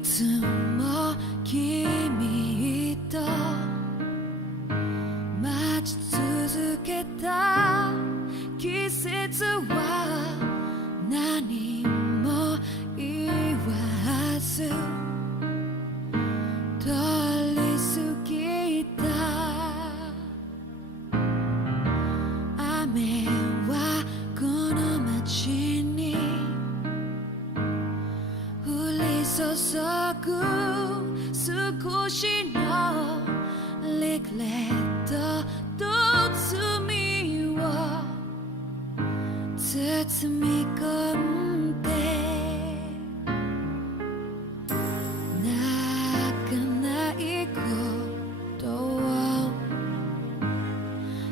つも君と待ち続けた季節は何も言わず通り過ぎた。雨はこの街に降り注ぐ少しのリグレットと罪を包み込んで泣かないことを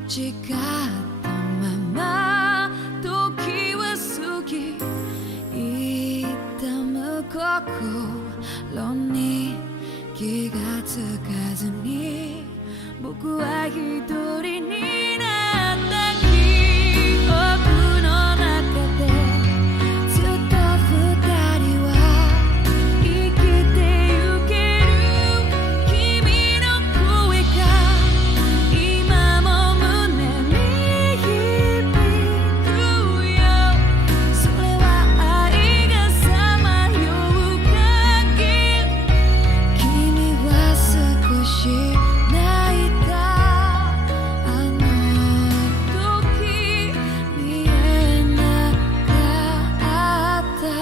誓ったまま時は過ぎ痛む心に気がつかずに僕は一人になった記憶の中でずっと二人は生きてゆける君の声が今も胸に響くよ。それは愛がさまよう限り君は少し泣いた。あの時見えなかった。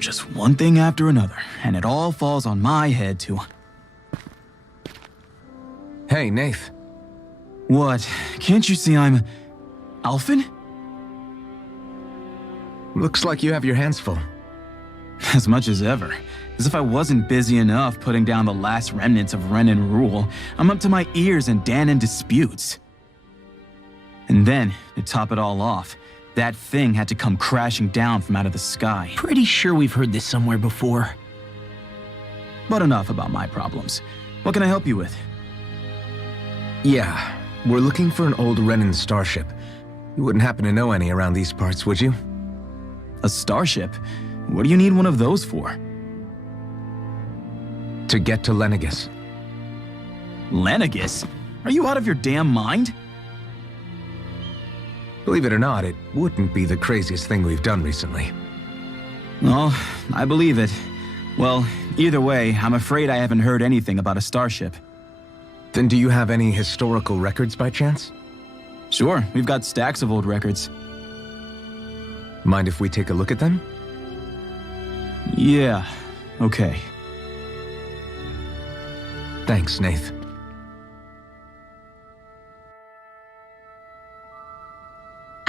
Just one thing after another, and it all falls on my head to... Hey, Nath. What? Can't you see I'm... Alphen? Looks like you have your hands full. As much as ever. As if I wasn't busy enough putting down the last remnants of Renan rule, I'm up to my ears in Dahnan disputes. And then, to top it all off, that thing had to come crashing down from out of the sky. Pretty sure we've heard this somewhere before. But enough about my problems. What can I help you with? Yeah, we're looking for an old Renan starship. You wouldn't happen to know any around these parts, would you? A starship? What do you need one of those for? To get to Lenegis. Lenegis? Are you out of your damn mind? Believe it or not, it wouldn't be the craziest thing we've done recently. Oh, I believe it. Well, either way, I'm afraid I haven't heard anything about a starship. Then do you have any historical records by chance? Sure, we've got stacks of old records. Mind if we take a look at them? Yeah, okay. Thanks, Nath.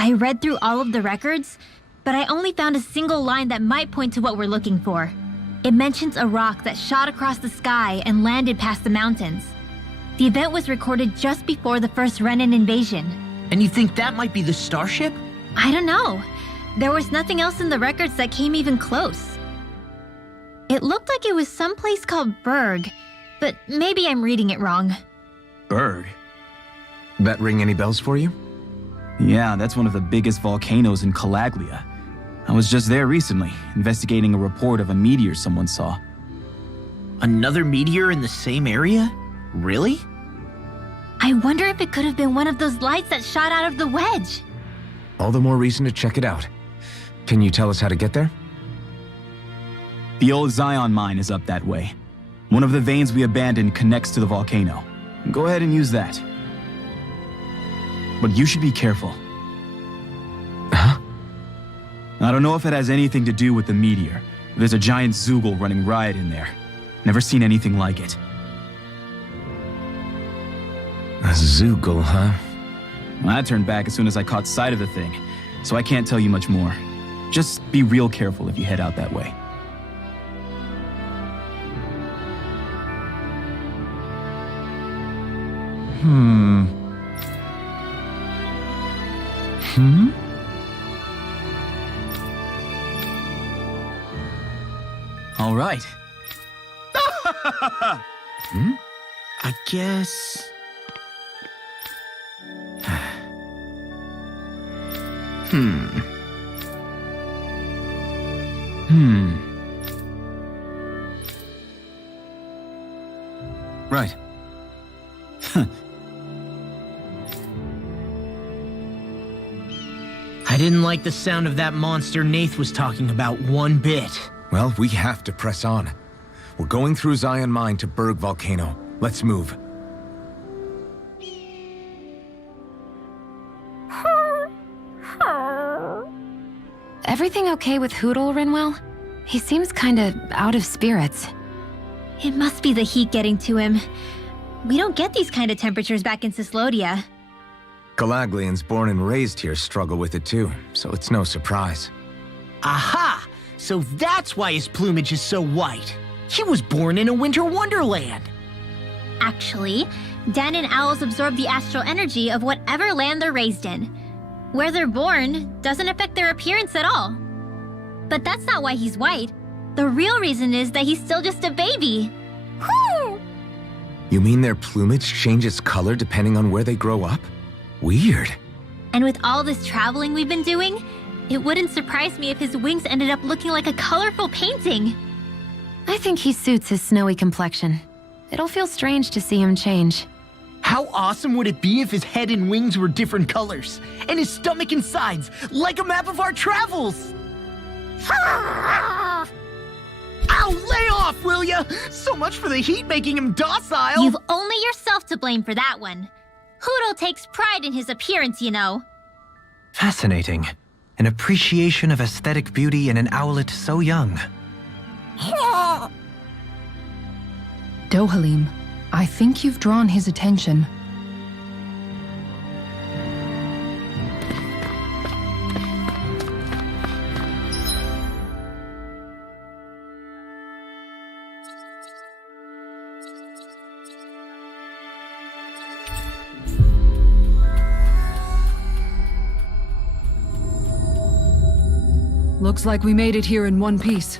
I read through all of the records, but I only found a single line that might point to what we're looking for. It mentions a rock that shot across the sky and landed past the mountains. The event was recorded just before the first Renan invasion. And you think that might be the starship? I don't know. There was nothing else in the records that came even close. It looked like it was someplace called Berg, but maybe I'm reading it wrong. Berg? That ring any bells for you? Yeah, that's one of the biggest volcanoes in Calaglia. I was just there recently, investigating a report of a meteor someone saw. Another meteor in the same area? Really? I wonder if it could have been one of those lights that shot out of the wedge. All the more reason to check it out. Can you tell us how to get there? The old Zion mine is up that way. One of the veins we abandoned connects to the volcano. Go ahead and use that. But you should be careful. Huh? I don't know if it has anything to do with the meteor. There's a giant Zoogle running riot in there. Never seen anything like it. A Zoogle, huh? Well, I turned back as soon as I caught sight of the thing, so I can't tell you much more. Just be real careful if you head out that way. All right. I guess... Right. I didn't like the sound of that monster Nath was talking about one bit. Well, we have to press on. We're going through Zion Mine to Berg Volcano. Let's move. Everything okay with Hootle, Rinwell? He seems kinda out of spirits. It must be the heat getting to him. We don't get these kind of temperatures back in Cyslodia. Galaglians born and raised here struggle with it too, so it's no surprise. Aha! So that's why his plumage is so white. He was born in a winter wonderland. Actually, Dan and owls absorb the astral energy of whatever land they're raised in. Where they're born doesn't affect their appearance at all. But that's not why he's white. The real reason is that he's still just a baby. Whew! You mean their plumage changes color depending on where they grow up? Weird. And with all this traveling we've been doing, it wouldn't surprise me if his wings ended up looking like a colorful painting. I think he suits his snowy complexion. It'll feel strange to see him change. How awesome would it be if his head and wings were different colors, and his stomach and sides, like a map of our travels? Ow, lay off, will ya? So much for the heat making him docile. You've only yourself to blame for that one. Hootle takes pride in his appearance, you know. Fascinating. An appreciation of aesthetic beauty in an owlet so young. Dohalim, I think you've drawn his attention. Looks like we made it here in one piece.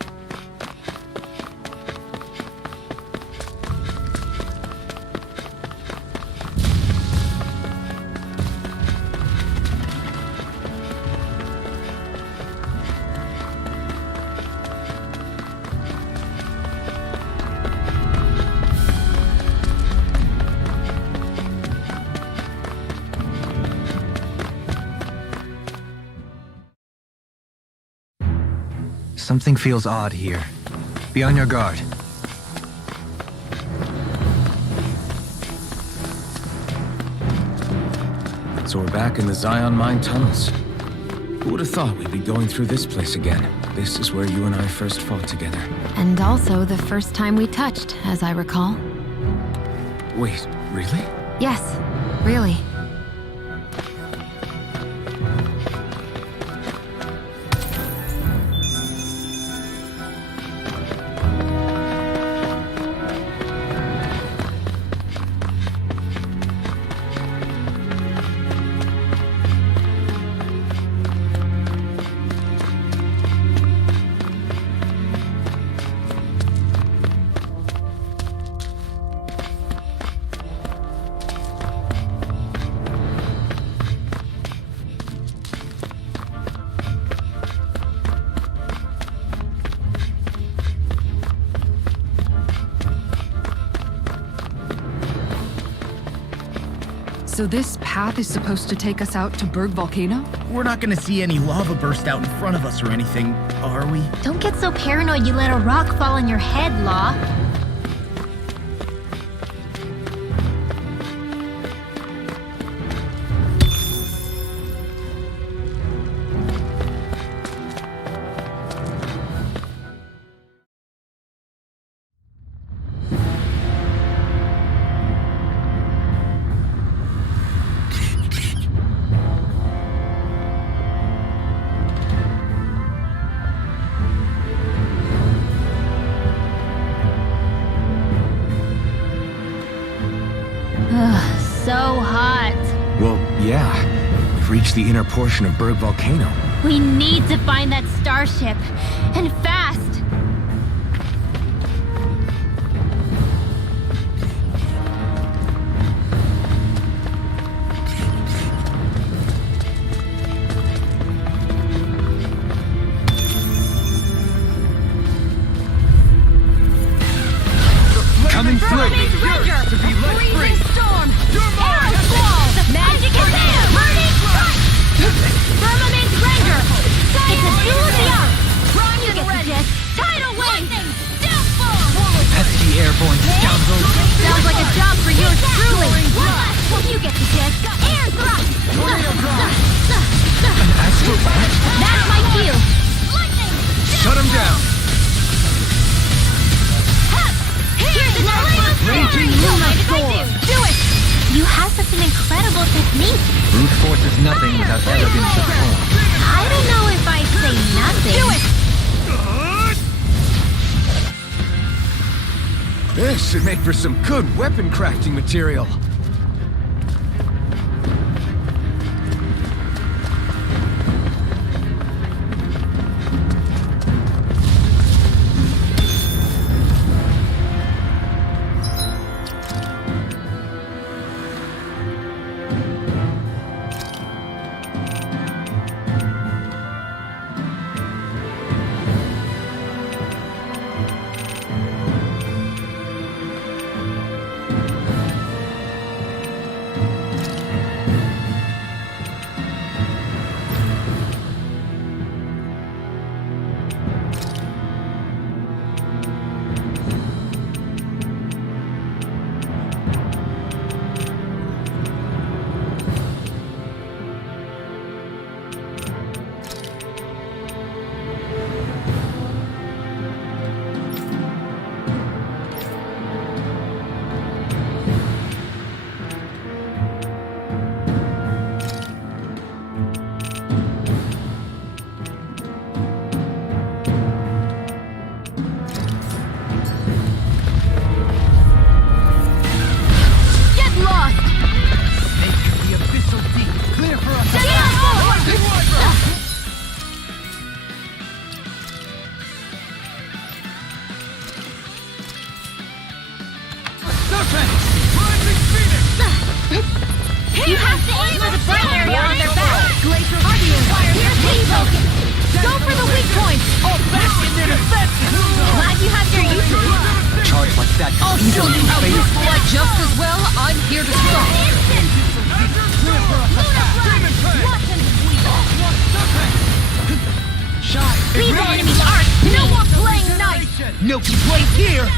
Something feels odd here. Be on your guard. So we're back in the Zion Mine tunnels. Who would have thought we'd be going through this place again? This is where you and I first fought together. And also the first time we touched, as I recall. Wait, really? Yes, really. So this path is supposed to take us out to Berg Volcano? We're not gonna see any lava burst out in front of us or anything, are we? Don't get so paranoid you let a rock fall on your head, Law. Well, yeah. We've reached the inner portion of Berg Volcano. We need to find that starship. And fast! Coming through! To be let free! Storm! Arrow Squall! Magic is there! Burning Crush! Firmament Render! It's a dual jump! You get the gist! Tidal Wave! Pesky airborne scoundrels. Sounds like a job for yours truly! You get the gist! Air Thrust! That's my cue! Shut him down! Here's another Raging Lunar! Do it! You have such an incredible technique. Brute force is nothing without elegance of form. I don't know if I'd say nothing. Do it! This should make for some good weapon crafting material. You have to aim for the bright area on their back. Glacier Fire, here's Heat Token. Go for the weak points. All back in their defenses. Glad you have your uses. Charge like that. I'll show you how you fly just as well. I'm here to stop. Leave the enemy arc. No more playing nice! No complaints here!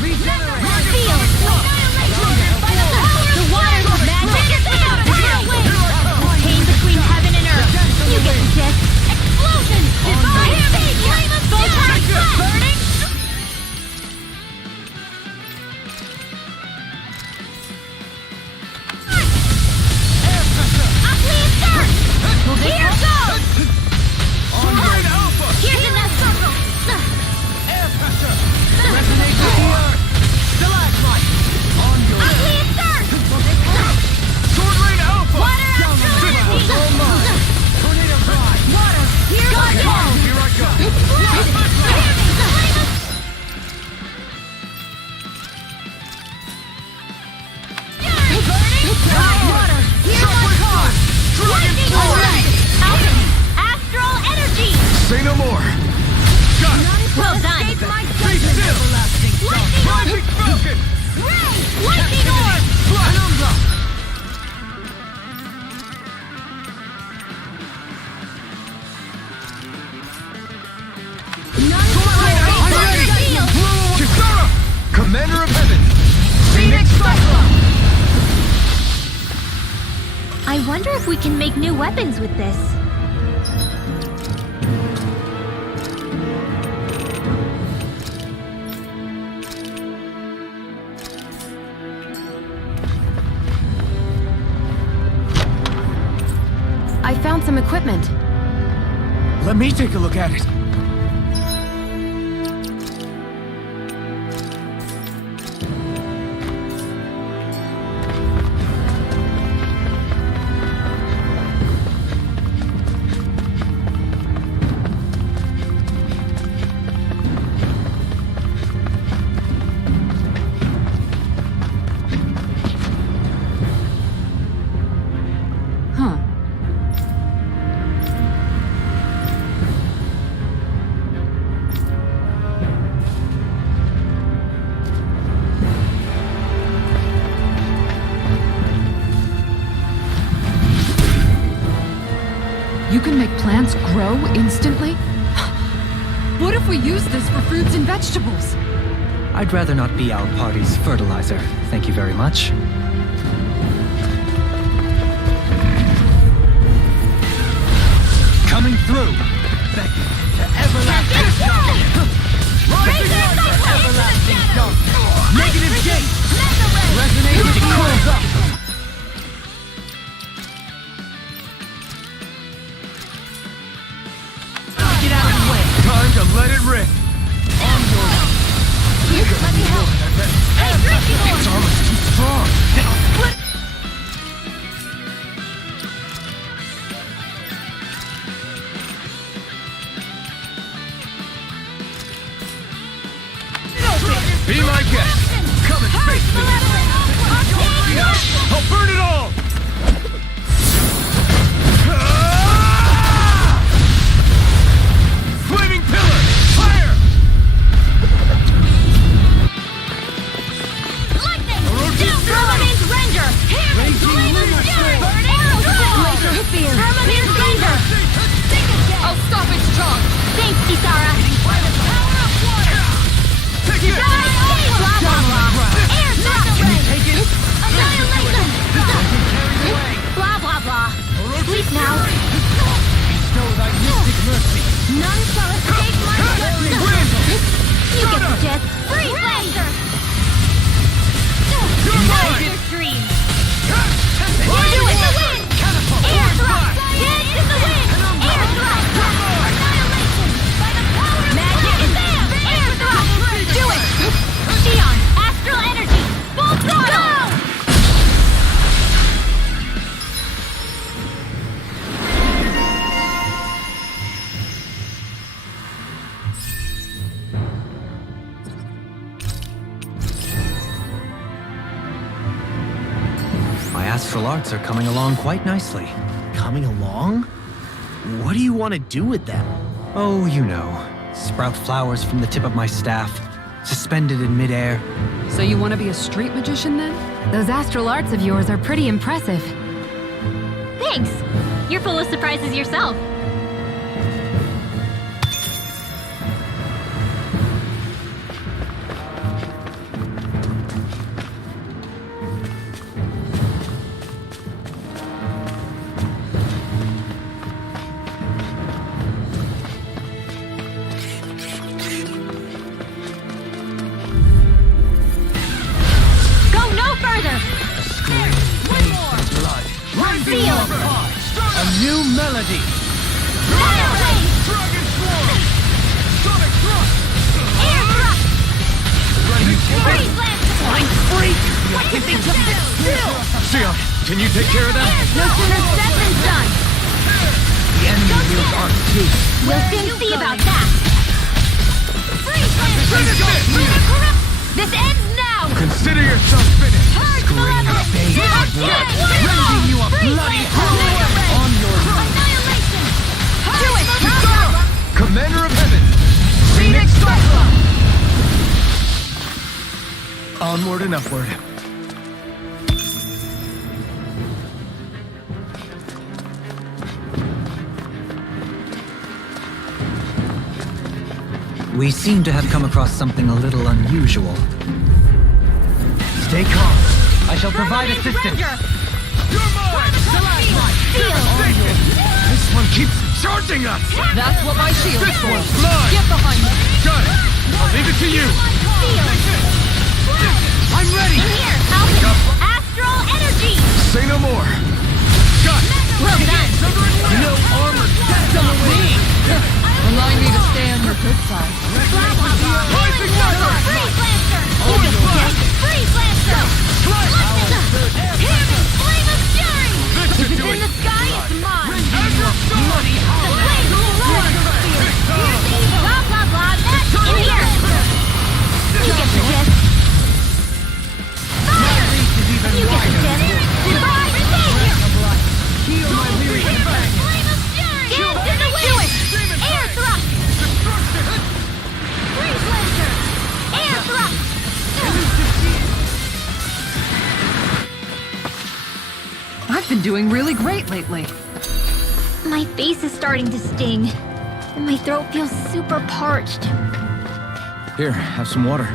Feel. The waters of magic is out. Pain between heaven and earth. You get the gist. Explosions! Divine Flame of Photon Burning! Here goes! Here's another circle! Resonate with the earth! Stalagmite! On your Unclean thirst! Sword Rain Alpha! Water Astral All mine! Tornado Prime! Water! Here goes! Here I go! Water! Here's my card! Lightning Force! Astral Energy! Say no more! Got it! Well done! Be still! Lightning Orb! Magic Falcon! Ray! Lightning Orb! Penumbra! Kisara! Commander of Heaven! Phoenix Cyclone! I wonder if we can make new weapons with this. I found some equipment. Let me take a look at it. You can make plants grow instantly? What if we use this for fruits and vegetables? I'd rather not be our party's fertilizer. Thank you very much. Coming through! Negative gate! Resonating coils up! Get out of the way! Time to let it rip! Let me help. Hey, Gryffindor! Its armor's too strong! Be my guest! Come and face me! I'll burn it all! Flaming pillar! Fire! Permanent Ranger! Burn arrow! Permanent Ranger! I'll stop its charge! Thanks, Kisara! Take it! Blah, blah, blah! Air thrust! Take it! Annihilation! Blah, blah, blah! Sleep now! Bestow thy mystic mercy! None shall escape my justice! You get the gist! Free Blaster! Laser Stream! Do it! The wind! Air thrust! Dance in the wind! Air thrust! Annihilation! By the power of magic is there! Air thrust! Do it! Xion! Astral energy! Full throttle! My astral arts are coming along quite nicely. Coming along? What do you want to do with them? Oh, you know. Sprout flowers from the tip of my staff, suspended in midair. So you want to be a street magician then? Those astral arts of yours are pretty impressive. Thanks! You're full of surprises yourself. Go no further! One more! Blood! Seal! A new melody! Fire Wave! Dragon Swarm! Sonic Thrust! Air thrust! Ready to Freeze Blaster! Freak! What do you think of this? Xion, can you take care of them? No sooner said than done! The enemy wields arts too. We'll soon see about that! Freeze Blaster! This ends now! Consider yourself finished! Purge Malevolence! Rending you a bloody hole on your Annihilation! Do it! Commander of Heaven! Phoenix Cyclone! Onward and upward. We seem to have come across something a little unusual. Stay calm. I shall provide Permanent assistance. Ranger! You're mine! Seal! This one keeps charging us! That's what my shield This is for. one's mine! Get behind me! Got it! I'll leave it to you! Seal! I'm ready! Here, Alchemy! Astral energy! Say no more! Got it! Well done! No armor! That's on the wing! Remind me to stay on your good side. Blah, blah, blah! Rising Weapon! Freeze Blaster! On your back! Freeze Blaster! Pyramid Flame of Fury! This If should it's do in it! the sky, it's mine! Azure Sword! The flames will roar! Blah, blah, blah! That's in here! You get the gist! Fire! You get the gist! Surprise! Heal my weary companion. Flame of Fury! Dance in the wind! Air thrust! Freeze Blaster! Air thrust! I've been doing really great lately. My face is starting to sting, and my throat feels super parched. Here, have some water.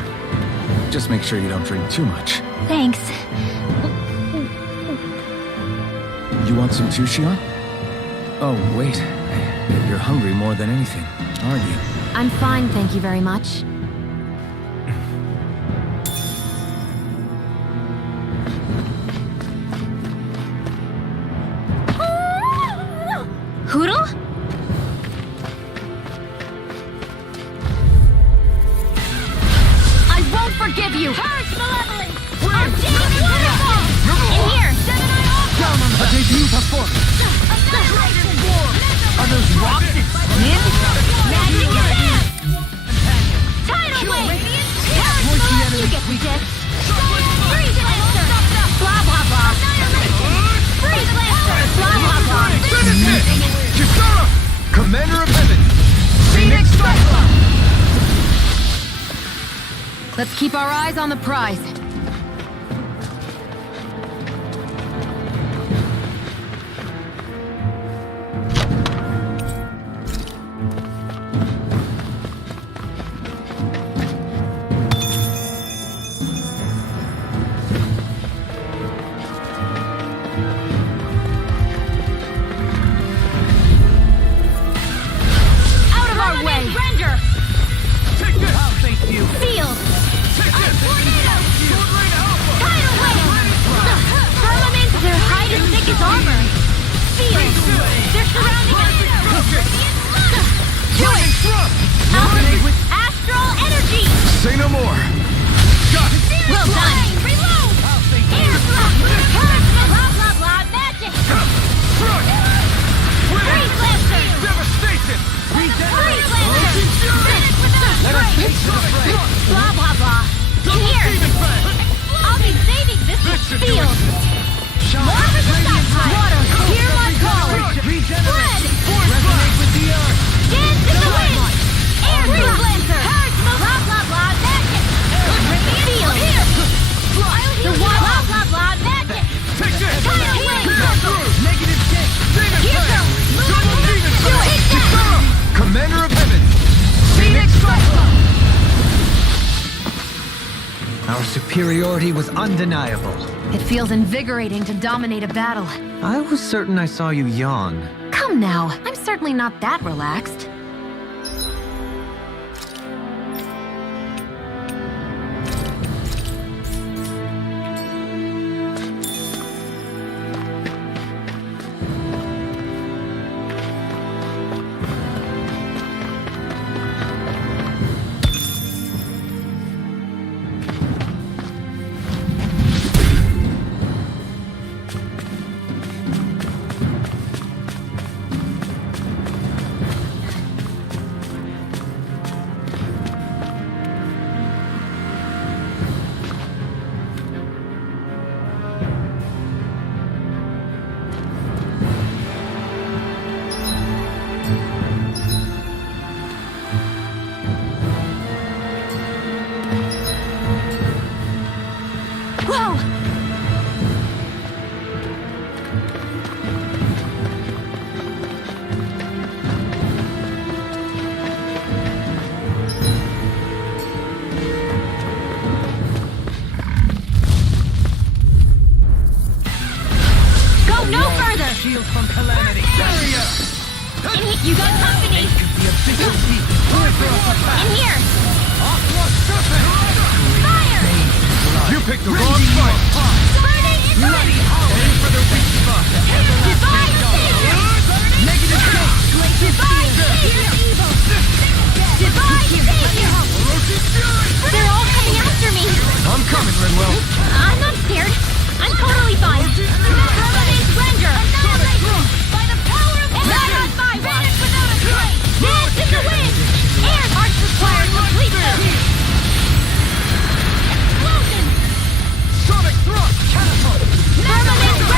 Just make sure you don't drink too much. Thanks. You want some too, Shion? Oh, wait. You're hungry more than anything, aren't you? I'm fine, thank you very much. Hootle? I won't forgive you! Purge malevolence! Our team waterfall! In here! A debut performance. Are those rocks in skin? Magic attack! Tidal wave! Purge malevolence! You get the gist. Freeze Lancer! Blah blah blah! Freeze Lancer! Blah blah blah! Finish it! Kisara! Commander of Heaven! Phoenix Cyclops! Let's keep our eyes on the prize. Out of our way! Render! Take this! I'll face you! Field! Tornado! Tidal wave! Firmament! They're hide and thick as armor! Field! They're surrounding us! Flying thrust! Alpha! Astral energy! Say no more! Got it! Well done! Reload! I'll face you! Air thrust! Purge! Blah blah blah! Magic! Thrust! Freeze Lancer! Devastation! Freeze Lancer! Finish without a break! Blah blah blah! In here! I'll be saving this field! More for the stockpile! Water! Hear my call! Flood! Resonate with the earth! Dance in the wind! Air Freeze Lancer! Blah blah blah! Magic! Field! Here! The water! Blah blah blah! Magic! Take this! Tidal wave! Negative 10! Demon Here Blast! goes! Double Demon Do Blast! it! Kisara! Commander of Heaven! Phoenix Cyclops! Our superiority was undeniable. It feels invigorating to dominate a battle. I was certain I saw you yawn. Come now, I'm certainly not that relaxed. Whoa! Go no further! Shield from calamity! Barrier! You got company! The official heat! In here! Aqua Serpent! Fire! You picked the wrong fight! Burning Bloody hollow! Aim for the weak spot! Divine Savior! Negative 10! Divine Savior! Divine Savior! They're all coming after me! I'm coming, Linwell! I'm not scared. I'm totally fine. Permanent render! By the power of Light on fire! Vanish without a trace! Dance in the wind! Air march required completion! Explosion! Sonic thrust! Catapult! Permanent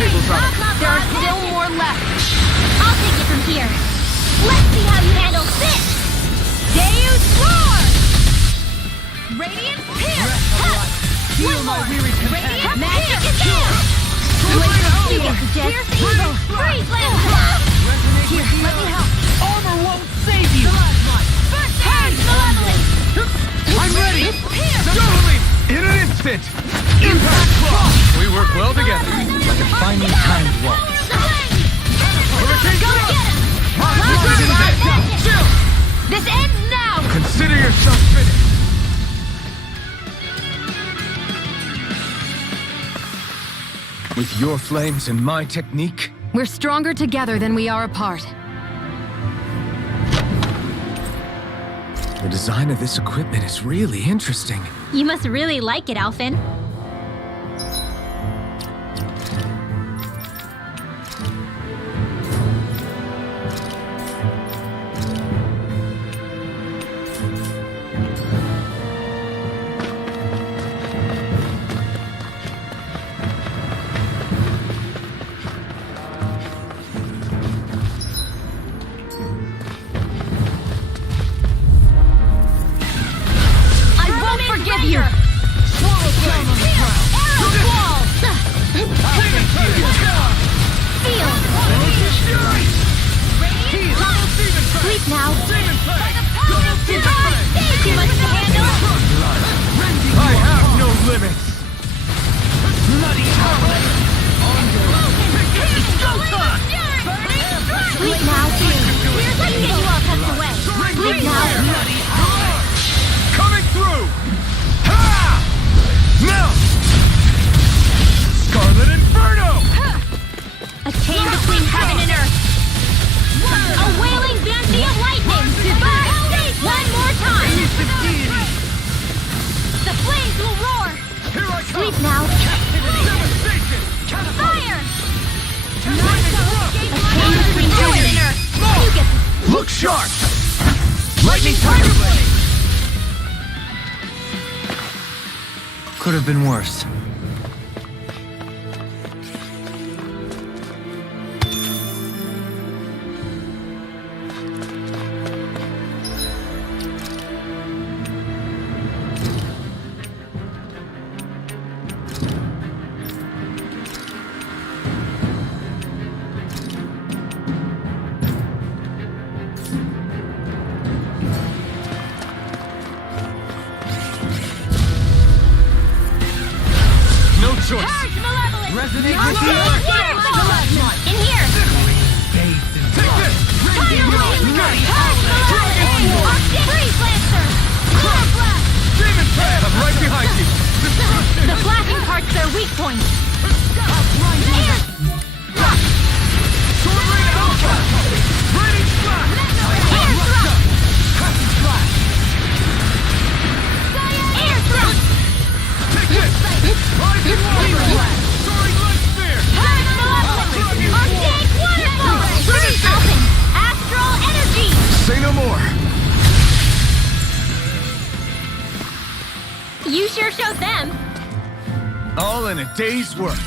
tables on it. There are still more left. I'll take it from here. Let's see how you handle this! Deus Roar! Radiant Pierce! Heal my weary Radiant Magic Attack! You get the jet. Pierce Evil! Freeze Lancer! Here, let me help. Armor won't save you! First Purge Malevolence! I'm ready! Totally! In an instant! Impact Claw! We work well together. Like a finely timed waltz. Go get him! This ends now! Consider yourself finished. With your flames and my technique, We're stronger together than we are apart. the design of this equipment is really interesting. You must really like it, Alphen. Forgive you! Sleep now. Too much to handle. I have no limits. Sleep now. Let's get you all tucked away. Sleep now. Coming through! Ha! Now! Scarlet Inferno! A chain between heaven and earth. A wailing banshee of lightning. One more time. The flames will roar. Here I come! Sleep now. Devastation! Fire. A chain between heaven and earth. You get the Look sharp! Lightning Tiger Blade! Could have been worse. No choice! Purge Malevolence. Resonate I'll with take the it here. In here. Take this! Fire Blade. Purge Malevolence. Arctic Freeze Lancer. Cloud Blast. Demon Path! I'm right behind you! Destruction! The flashing part's their weak point. Sword Rain Alpha! Raining Slash! Air Thrust. Air Thrust. Take this! Rising Water! Soaring Light Sphere! Purge Malevolence. Arctic Waterfall. Alphen. Astral Energy. Say no more! You sure showed them. All in a day's work.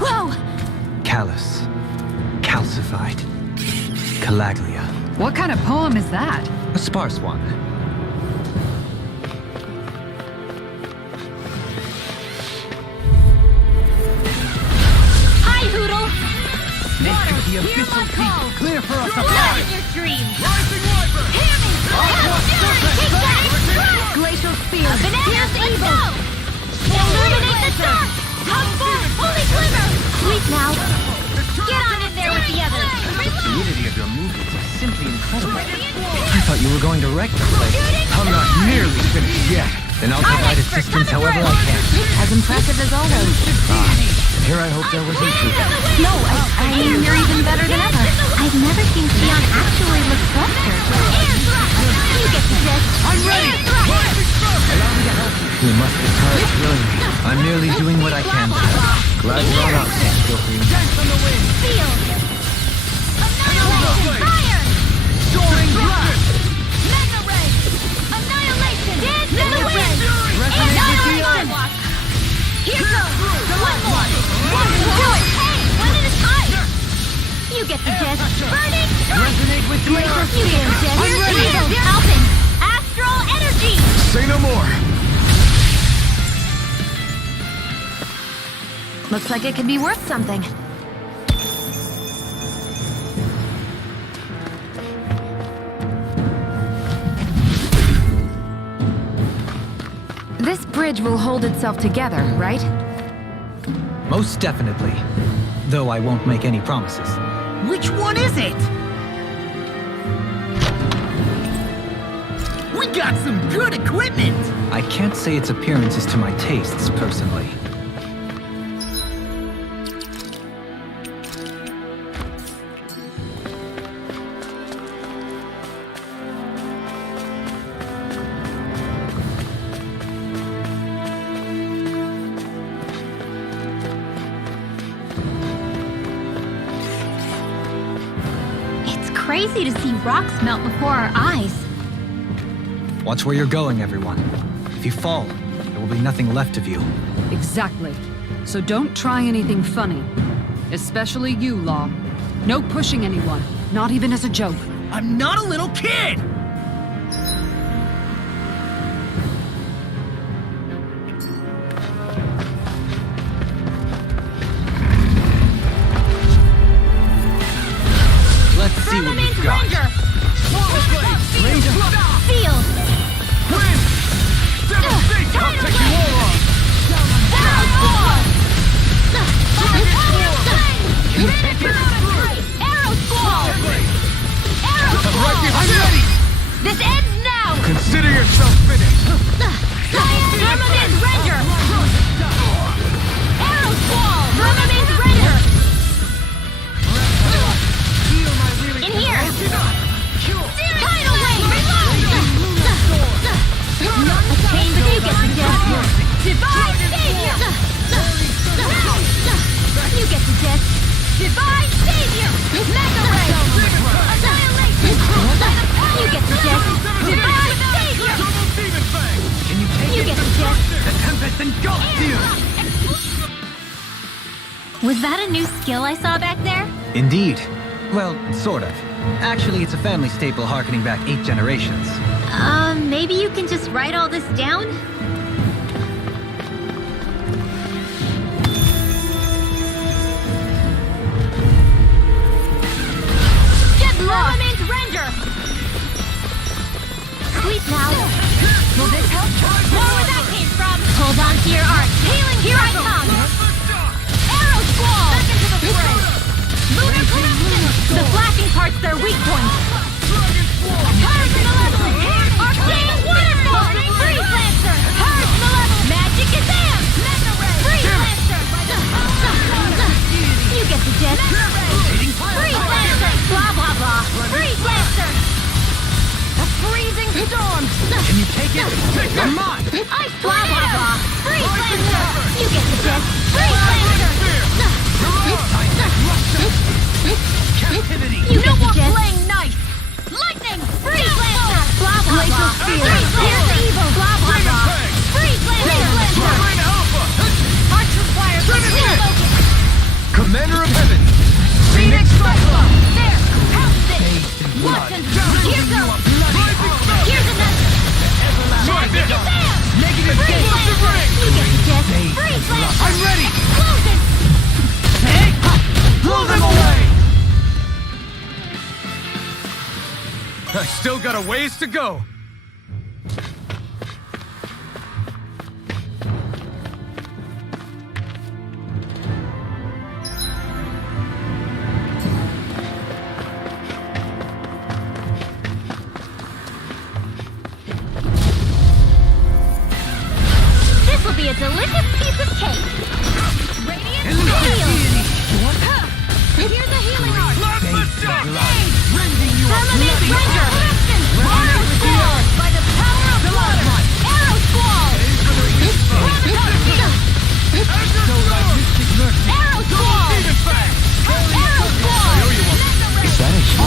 Whoa. Callous. Calcified. Calaglia. What kind of poem is that? A sparse one. Hi, Hoodle. Snake of the Abyssal Peak, clear for us Light in your dreams. Rising Wyvern! Hear me. Take that. Glacial Spear. Bananas Evil. Illuminate the dark. Come forth, Holy Glimmer. Sleep now. Get on in there with the others. Fluidity of your movements is simply incredible. I thought you were going to wreck the place. I'm not nearly finished yet. Then I'll provide assistance however I can. As impressive as always. And here I hope there was improvement. No, I mean, you're even better than ever. I've never seen Sion actually look flustered. You get the gist. I'm ready! You must be tired of drilling me. I'm merely doing what I can to help. Glad you're on our side, Joker. Field! Annihilation! Fire! Soaring blast! Mega Ray! Annihilation! Dance in the wind! Annihilation! Here goes! One more! One more! Do it! Hey! One at a time! You get the gist. Burning strike! Resonate with the earth! You get the gist. I'm ready! Eagle, Alpin! Astral energy! Say no more! Looks like it could be worth something. This bridge will hold itself together, right? Most definitely. Though I won't make any promises. Which one is it? We got some good equipment! I can't say its appearance is to my tastes, personally. It's crazy to see rocks melt before our eyes. Watch where you're going, everyone. If you fall, there will be nothing left of you. Exactly. So don't try anything funny. Especially you, Law. No pushing anyone, not even as a joke. I'm not a little kid! Let's see what we've got. Field! Arrow Squall! Arrow Squall! I'm ready! This ends now! Consider yourself finished! Firmament Render! Arrow Squall! Firmament Render! In here! Tidal Wave! A chain, but you get the gist. Divine Savior! You get the gist. Divine Savior! Mega Ray! Annihilation! You get the gist. Divine Savior! Can you take You it? get the gist. The Tempest engulfs you! Was that a new skill I saw back there? Indeed. Well, sort of. Actually, it's a family staple harkening back 8 generations. Maybe you can just write all this down? Firmament Render! Sleep now. Will this help? More where that came from. Hold on to your art. Healing, here I come. Arrow Squall! Back into the fray. Lunar Corruption! The flashing part's their weak point. Purge Malevolence! Arcane Waterfall! Freeze Lancer! Purge Malevolence! Magic Exam! Freeze Lancer! You get the gist. Freeze Lancer! Blah blah blah! Freeze Lancer! A freezing storm! Can you take it? Come on! Ice blah blah blah! Freeze Lancer! You get the gist. Freeze Lancer! Captivity! You know we're playing nice! Lightning! Freeze Lancer! Blah blah blah! Freeze Lancer! Evil! Blah blah blah! Freeze Lancer! Archer fire! Commander of Heaven! Phoenix Cyclone! There! Pounce it! Watch and here goes! Here's another! Magic Exam! Negative Freeze Lancer! You get the gist! Freeze Lancer! I'm ready! Explosion! Hey! Blow them away! I still got a ways to go!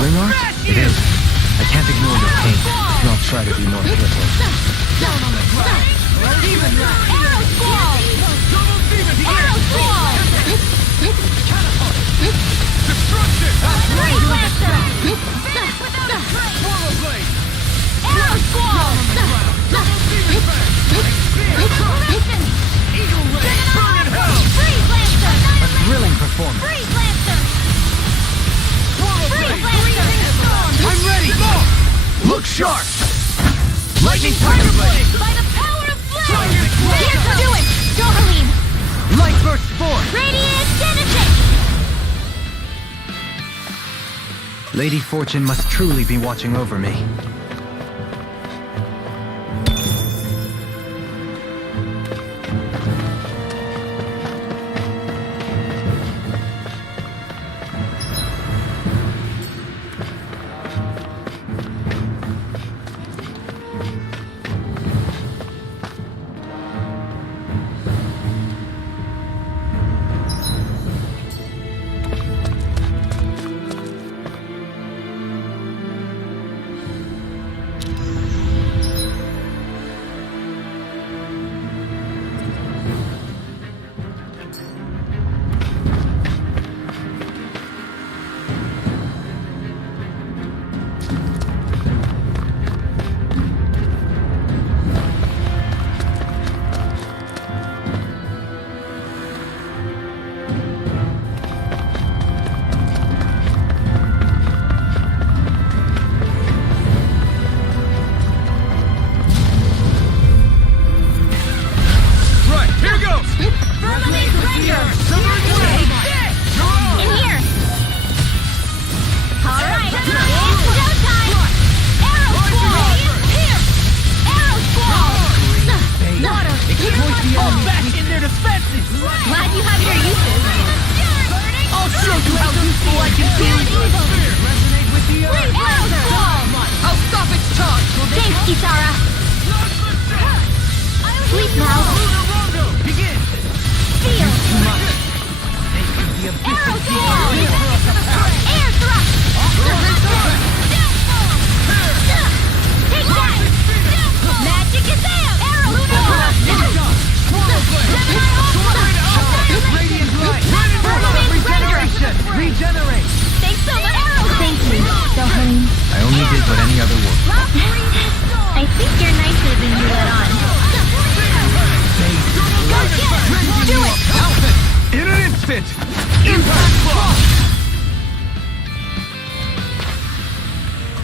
Healing art? It is. I can't ignore your pain. I'll try to be more careful. Arrow squall! Arrow squall! Freeze Lancer! Arrow squall! Freeze Lancer! A thrilling performance. Freeze Lancer! Freeze Lancer! I'm ready! Look sharp! Lightning Thunder Tiger Blade! By the power of flame! Here to do it! Dohalim! Light Burst 4! Radiant Genesis! Lady Fortune must truly be watching over me.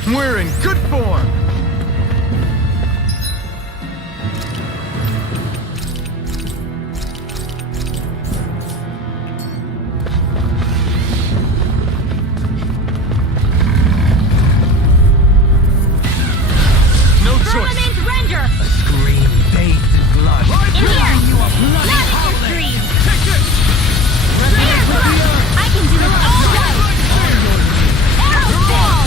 We're in good form! No choice! Render! A scream bathed in blood. In here! Not in your scream! Here, I can do this all day! Arrow squall!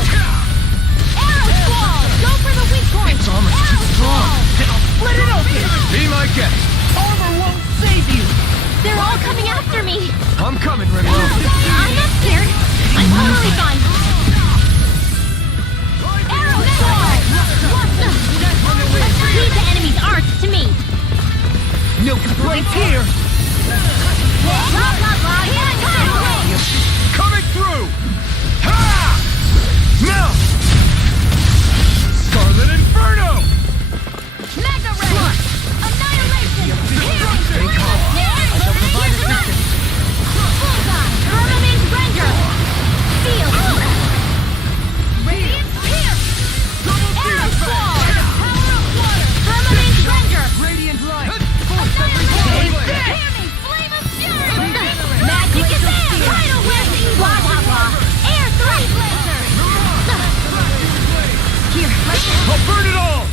Arrow squall! Go for the weak point! Its armor's too Arrow strong. squall! Split it open! Be my guest! Armor won't save you! They're all coming after me! I'm coming, Renwell. I'm not scared! I'm totally fine! Arrow squall! Leave the enemy's arts to me! No complaints here! Blah, blah, blah! Here I come! Coming through! Ha! Now! Scarlet Inferno! Mega Ray! Annihilation! Stay calm. I shall provide assistance! Bullseye! Firmament Render! Seal! Radiant Pierce! Arrow Squall! Firmament Render! Radiant Light! Annihilation! Hear me! Flame of Fury! Magic is there! Tidal Wave! Blah, blah, blah! Air Thrust Laser! Here, let's go! I'll burn it all!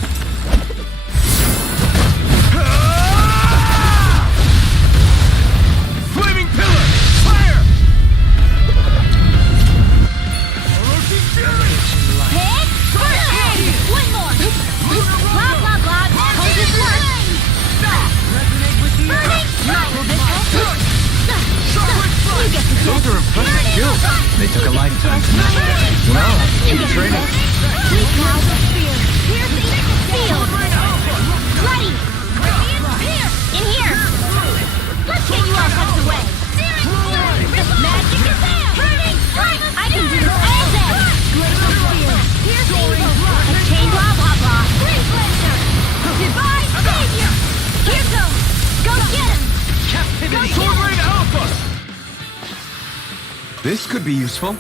Flaming Pillar! Fire! Orochi Fury! Hit! Burn! One more! Blah, blah, blah! Hold this work! Burning Strike! You get the Those are impressive. skills. They took a lifetime to master it. Well, keep training. Sleep now. Here's the field. Ready. In here. Let's get you all tucked away. Magic is there. Burning strike. I can do this all day. Here's the evil. A chain blah blah blah. Free blender. Divine savior. Here goes. Go get him. Captivity! Sword Rain Alpha! This could be useful.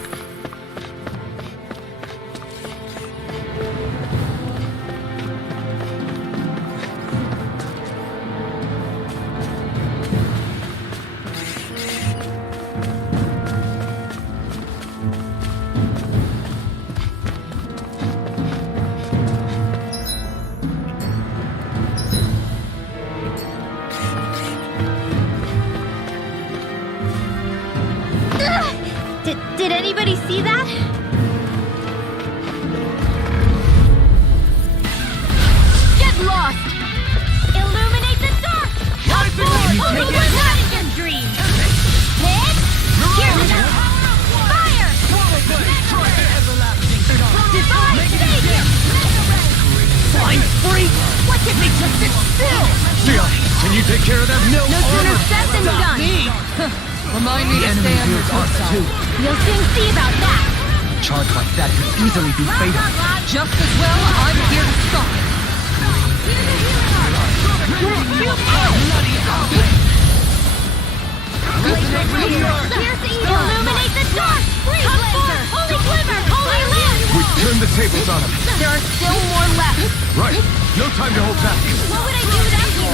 Did anybody see that? Get lost! Illuminate the dark! Vatican dream! Hit! Here's the fire! Divine savior! Blind freak! What did we just sit still? Leon, can you take care of that? No sooner said than done! Remind me to stay on your good side. You'll soon see about that! A charge like that could easily be fatal. Just as well, I'm here to stop it. Illuminate the dark! Come forth! Holy glimmer! Holy lamp! We turned the tables on him. There are still more left! Right. No time to hold back. What would I do without you?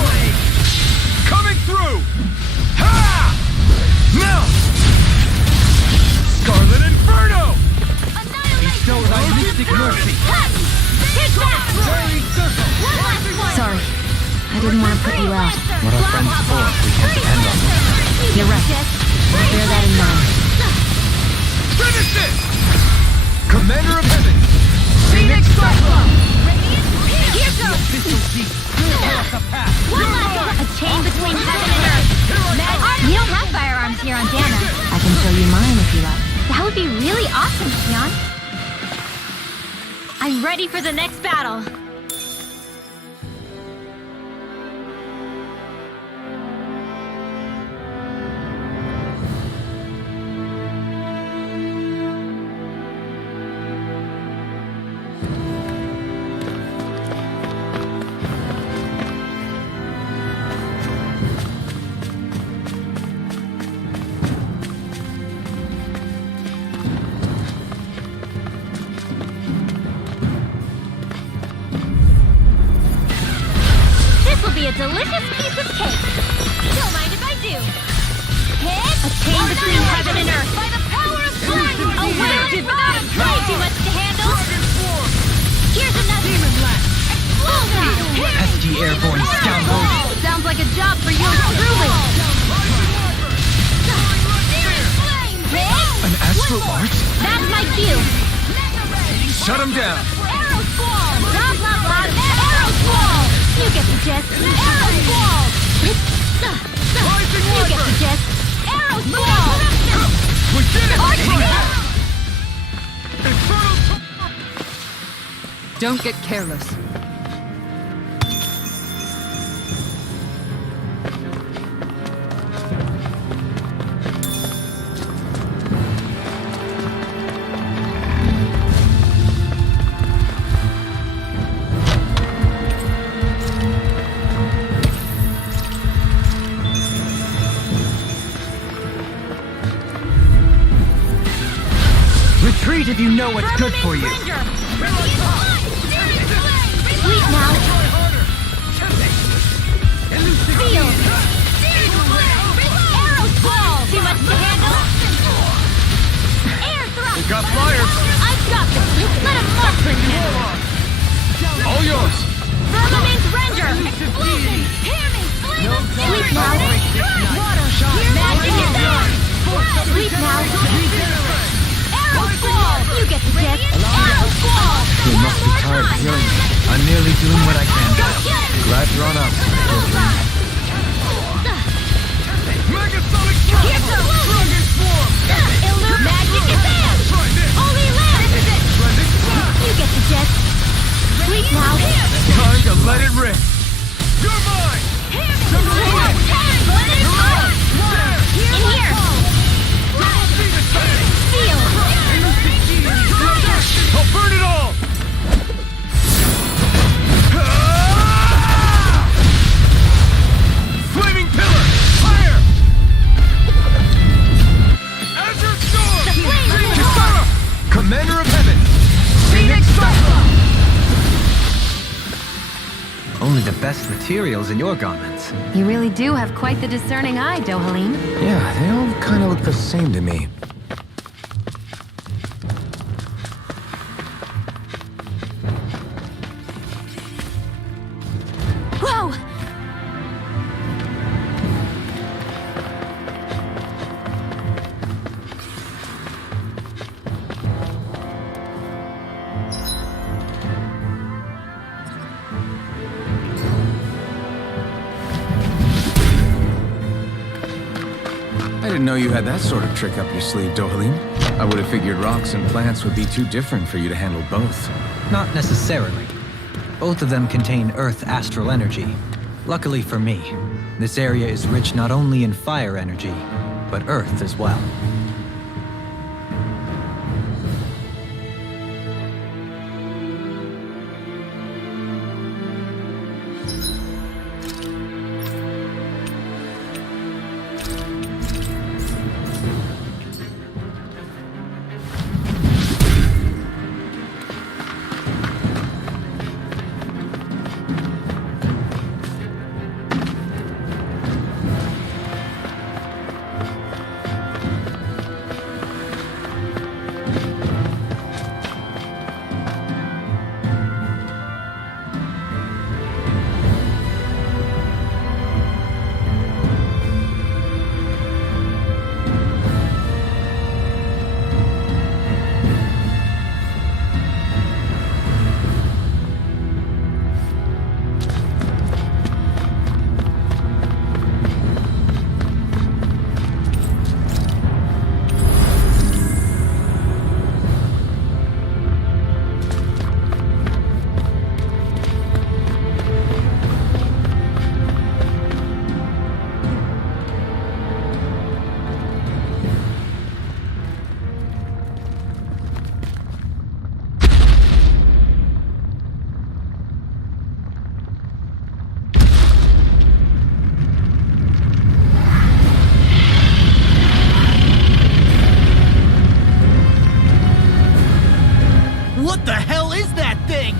Coming through! Ha! Now! Scarlet Inferno! Bestow thy mystic mercy. Take that! One last one! Sorry. I didn't want to put you out. What are friends for? We can't depend on them. You're right. Bear that in mind. Finish this! Commander of Heaven! Phoenix Cyclone! Here goes! One last one! A chain between heaven and earth! We don't have firearms here on Dana. I can show you mine if you like. That would be really awesome, Xion. I'm ready for the next battle. A delicious piece of cake. Don't mind if I do. Hit! A chain between heaven and earth. By the power of flame! A wind without a way too much to handle. Here's another. Demon blast. Explosion! Pesky airborne scoundrel. Sounds like a job for yours truly. An astral arch? That's my cue. Shut him down! Arrow squall! Blah blah blah! Arrow squall! You get the gist. Arrow squall! You get the gist. Arrow squall! We did it! Don't get careless. Retreat if you know what's good for you. Sleep now. Field. Arrow squall. Too much to handle. Air thrust. We got flyers! I've got this. Let a marksman handle. All yours! Firmament Ranger. Explosion. Hear me. Sleep now. Magic is there. Sleep now. Arrow squall. You get the gist. Arrow squall. You must be tired of hearing me. I'm merely doing what I can. Glad you're on us. Megasonic Thrust! Here goes. Dragon Swarm! Illuminate. best materials in your garments. You really do have quite the discerning eye, Dohalim. Yeah, they all kind of look the same to me. Whoa! I didn't know you had that sort of trick up your sleeve, Dohalim. I would have figured rocks and plants would be too different for you to handle both. Not necessarily. Both of them contain Earth astral energy. Luckily for me, this area is rich not only in fire energy, but Earth as well. What the hell is that thing?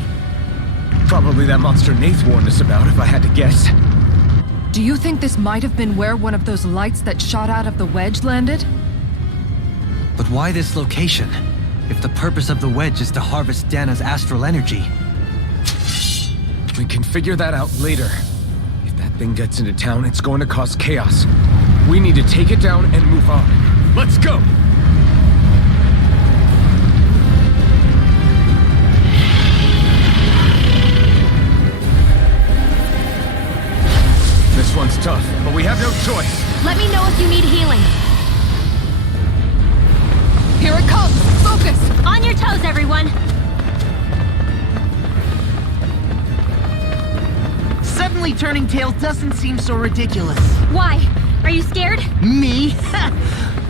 Probably that monster Nath warned us about, if I had to guess. Do you think this might have been where one of those lights that shot out of the wedge landed? But why this location? If the purpose of the wedge is to harvest Dana's astral energy. We can figure that out later. If that thing gets into town, it's going to cause chaos. We need to take it down and move on. Let's go! This one's tough, but we have no choice. Let me know if you need healing. Here it comes! Focus! On your toes, everyone! Suddenly turning tail doesn't seem so ridiculous. Why? Are you scared? Me?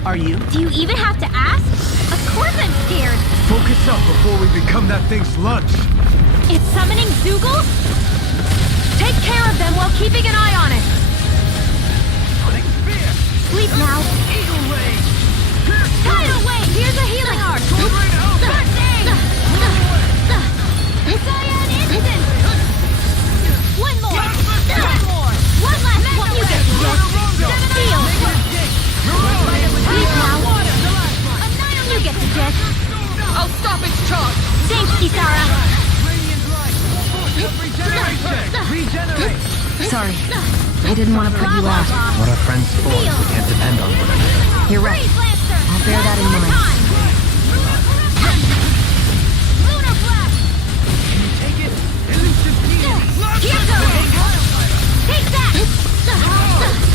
Are you? Do you even have to ask? Of course I'm scared! Focus up before we become that thing's lunch. It's summoning Zeugles? Take care of them while keeping an eye on it! Sleep now! Eagle Ray! Tidal Wave! Here's a healing arc! First aid! Cyan Instant! One more! One last one! You get this! Heal! Sleep now! You get the jet! I'll stop its charge! Thanks, Kisara! Sorry. I didn't want to put you out. What are friends for if we can't depend on one another? You're right. I'll bear that in mind. Lunar Blast! Here goes! Take that!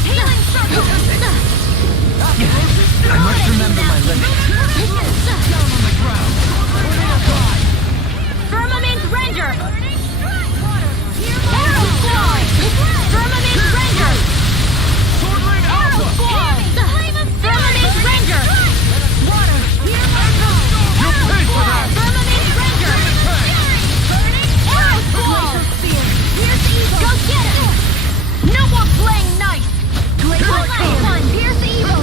Healing Circle! I must remember my limits. Firmament Ranger! Arrow Squall! Firmament Ranger! Arrow Squall! Firmament Ranger! Firmament Ranger! Arrow Squall! Go get it! No more playing nice! One last one! Pierce Evil!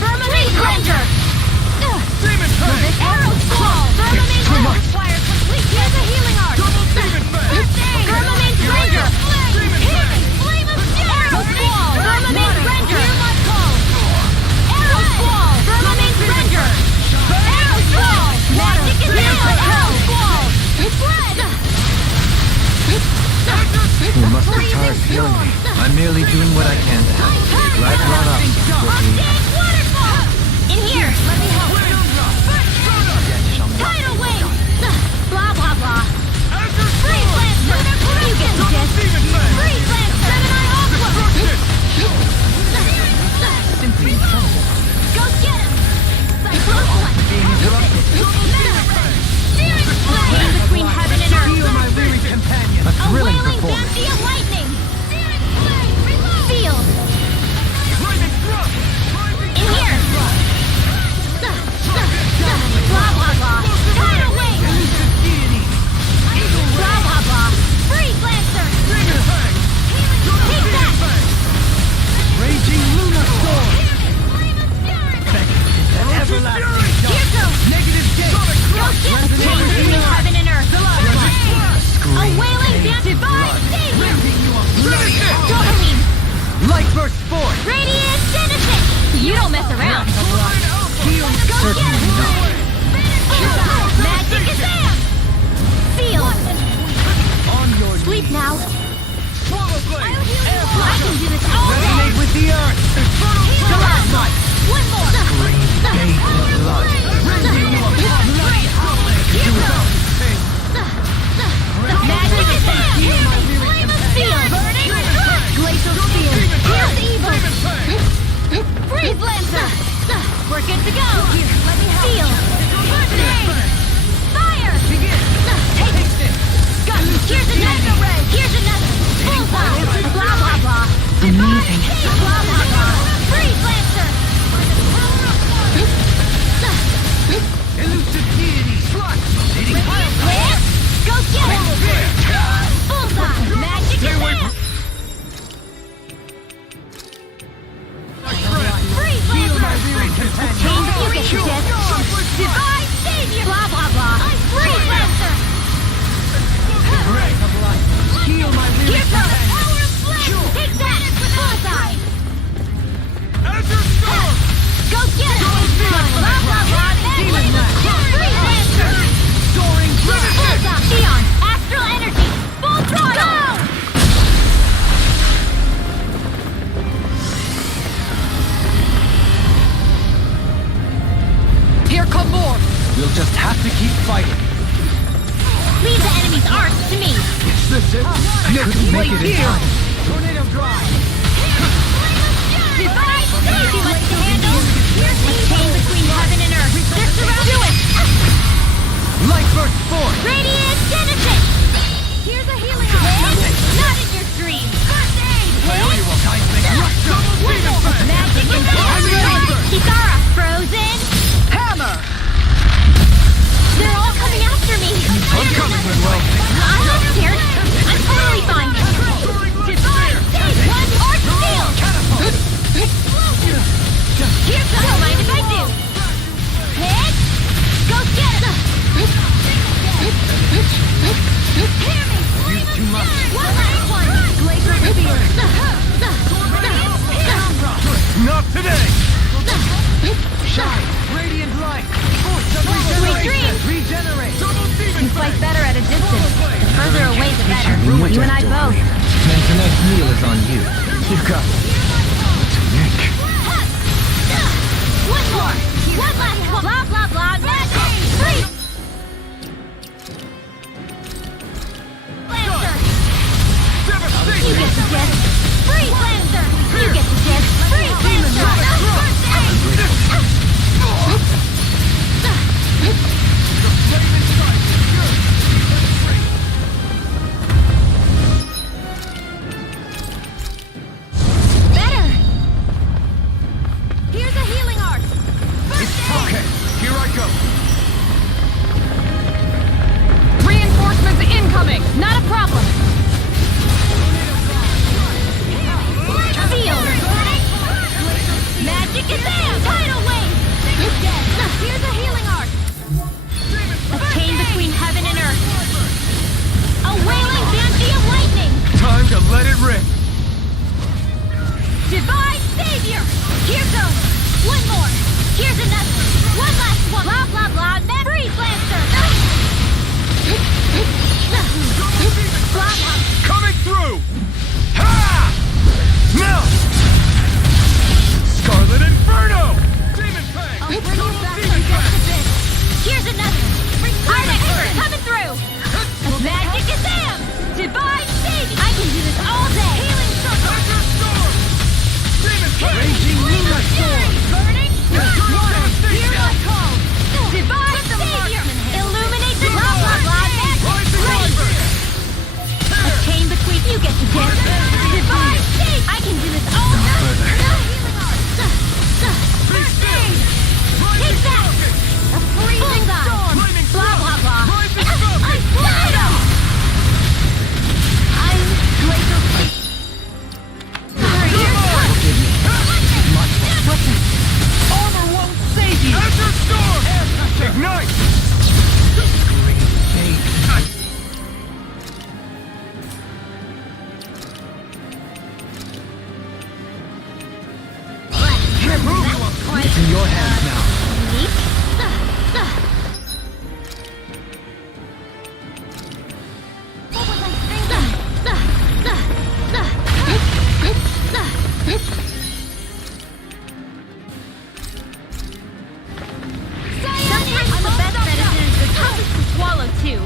Firmament Ranger! wailing performance. fancy of lightning! Field! In here! Blah blah blah! Tidal wave! Blah blah blah! Freeze Lancer! Take that! Raging Luna Storm! Here goes! Negative gate! Go get change between heaven and earth! A wailing dance divine savior! Dopamine! Light burst force! Radiant Genesis! You don't mess around! Go get it! Magic Kazam! Feel! On your Sleep now! Swallow blade! I can do this all day! Resonate with the earth! Stalagmite! One more! Here goes! Magic Kazam! Feel! Glacial Spear! Here's evil! Freeze Lancer! We're good to go! Let me feel! Fire! Take it! Here's another ray! Here's another! Bullseye! Blah blah blah! Amazing! Blah blah blah! Freeze Lancer! Elusive deity! Slot! Hit! Go get it! Bullseye! Magic Kazam! Freeze Lancer! Change you get to death! Divine Savior! Blah blah blah! Freeze Lancer! Heal my Here comes the power of flame! Take that! Bullseye! Go get it! Blah blah blah! Freeze Lancer! Soaring Bullseye! Eon! Astral Energy! Full throttle! Go! Here come more! We'll just have to keep fighting. Leave the enemy's arcs to me! This is... Couldn't make it in time. Tornado drive! Divine Savior! Too much to handle! A chain between heaven and earth! They're surrounded! Do it! Light burst force! Radiant Genesis! Here's a healing arm! Not in your dreams! First aid! Magic and Kitara! Frozen! Hammer! They're all coming after me! I'm coming, Manuel. I'm not scared! I'm totally fine! Divine Savior! One arc steel! Here comes! Don't mind if I do! Hit! Go get it! Hear me! Use too much. One last one! Glacial Spear! Not today! Shine! Radiant light! Force of Sweet regeneration! dreams! Regenerate! You fight better at a distance. The further away, the better. You and I both. And tonight's meal is on you. You got it. One more! One last one! Blah, blah, blah! Magic! Freeze! Lancer! You get the gist! Freeze, Lancer! You get the gist! Freeze, Better! Here's a healing arc! Okay, here I go. Reinforcements incoming! Not a problem! Field! Magic Kazam! Tidal wave! Here's a healing arc! A chain between heaven and earth! A wailing fancy of lightning! Time to let it rip. Divine Savior! Here goes! One more! Here's another! One last one! Blah blah blah! Freeze Lancer! Blah blah! Coming through! Ha! Now! Scarlet Inferno! Demon Fang! I'll bring you back from just a bit. Here's another! Artifact coming through! Magic Kazam! Divine Savior! I can do this all day! Healing Circle! Demon Fang! Raging Luna Storm! Burning! Water! Hear my call! Divine Savior! Illuminate the blah blah blah! Magic! A chain It's in your hands now. Sometimes the best medicine is the toughest to swallow, too.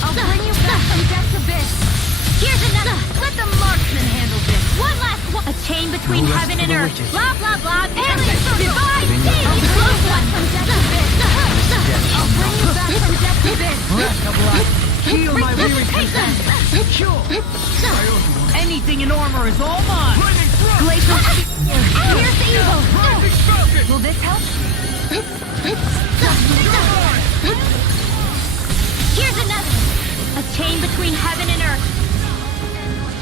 I'll bring you back from death's abyss. Here's another. Let the marksman handle this. One last one. A chain between No rest heaven for and the earth. wicked. Blah, blah, blah. Alien divine Within seed. your- Close one. From death's abyss. I'll bring you back from death's abyss. Breath of life. Heal my weary Take them. Sure. Anything in armor is all mine. Glacial spear. Here's the evil. Will this help? Here's another. A chain between heaven and earth.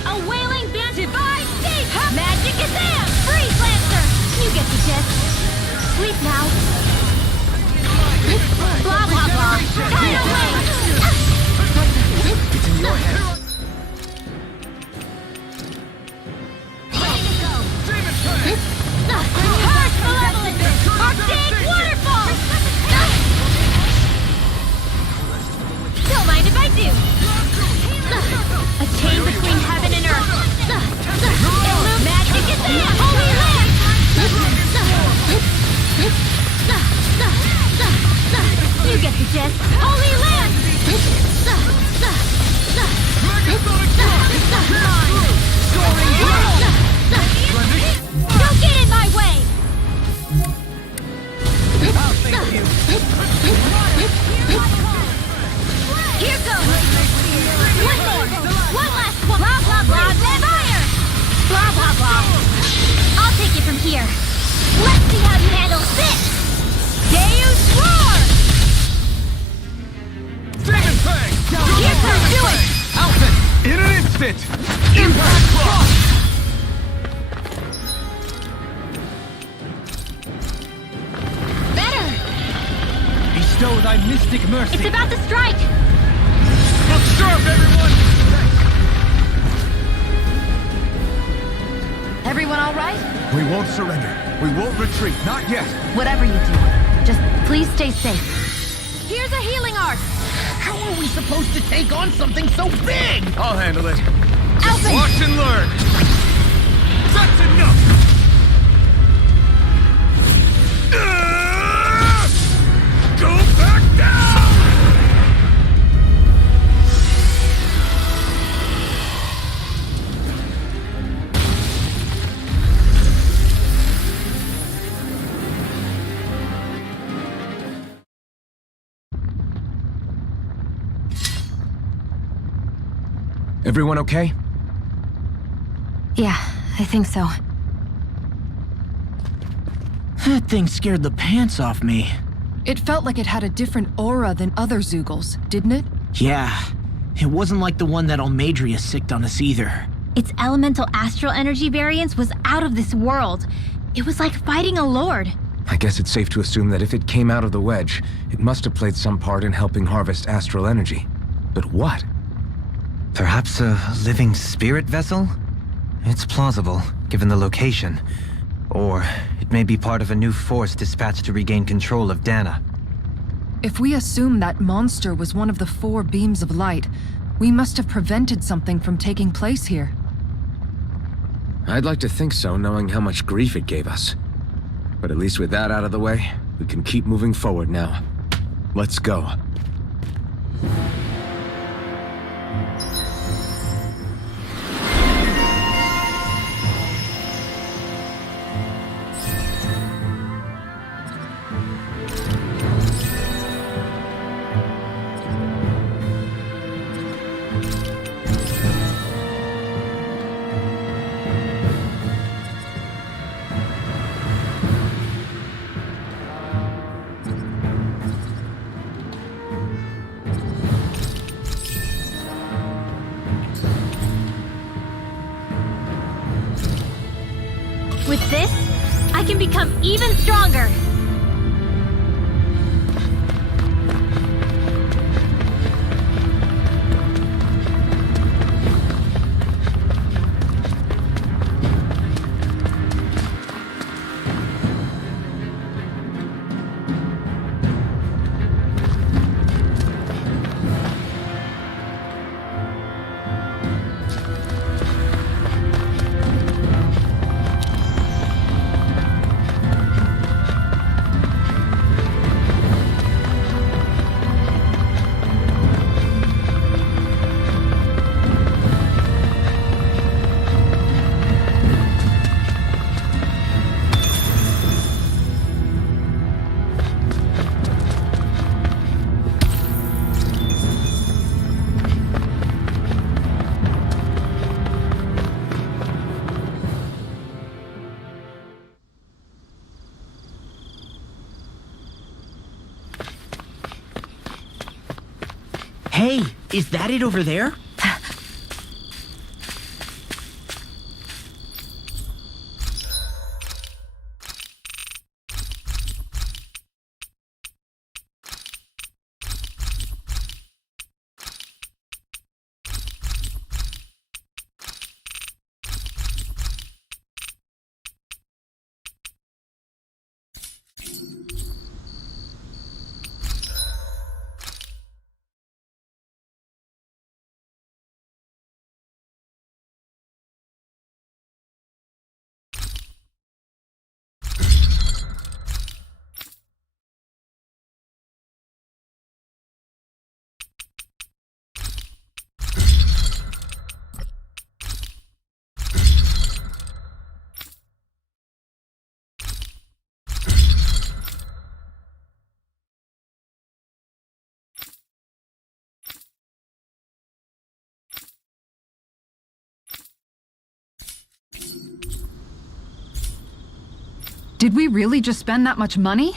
A wailing band. Divine seed. Magic is in. Freeze Lancer. You get the gist. Sleep now. Blah, blah, blah. Tidal wave. It's in your hands. Harsh malevolence! Arctic waterfall! Don't mind if I do. A chain between heaven and earth. Magic is in! Holy land! You get the gist. Holy land! Don't get in my way! Here goes! One more! One last one! Blah, blah, blah! Fire! Blah, blah, blah. I'll take it from here. Let's see how you handle this! Deus Roar! Demon Fang! Here comes, do it! Alpha! In an instant! Impact Cross! Better! Bestow thy mystic mercy. It's about to strike! Look sharp, everyone! Everyone all right? We won't surrender. We won't retreat. Not yet. Whatever you do, just please stay safe. Here's a healing art. How are we supposed to take on something so big? I'll handle it. Alpha! Watch and learn. That's enough! Go back down! Everyone okay? Yeah, I think so. That thing scared the pants off me. It felt like it had a different aura than other Zeugles, didn't it? Yeah. It wasn't like the one that Almadria sicked on us either. Its elemental astral energy variance was out of this world. It was like fighting a lord. I guess it's safe to assume that if it came out of the wedge, it must have played some part in helping harvest astral energy. But what? Perhaps a living spirit vessel? It's plausible, given the location. Or it may be part of a new force dispatched to regain control of Dana. If we assume that monster was one of the 4 beams of light, we must have prevented something from taking place here. I'd like to think so, knowing how much grief it gave us. But at least with that out of the way, we can keep moving forward now. Let's go. With this, I can become even stronger! Hey, is that it over there? Did we really just spend that much money?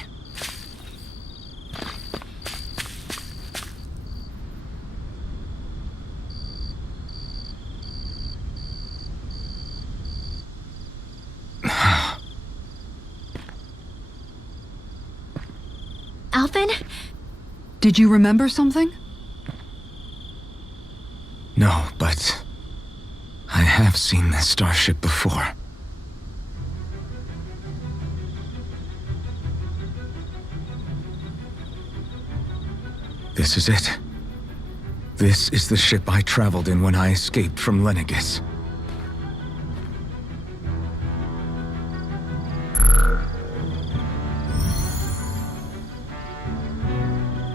Alphen? Did you remember something? No, but I have seen this starship before. This is it. This is the ship I traveled in when I escaped from Lenegis.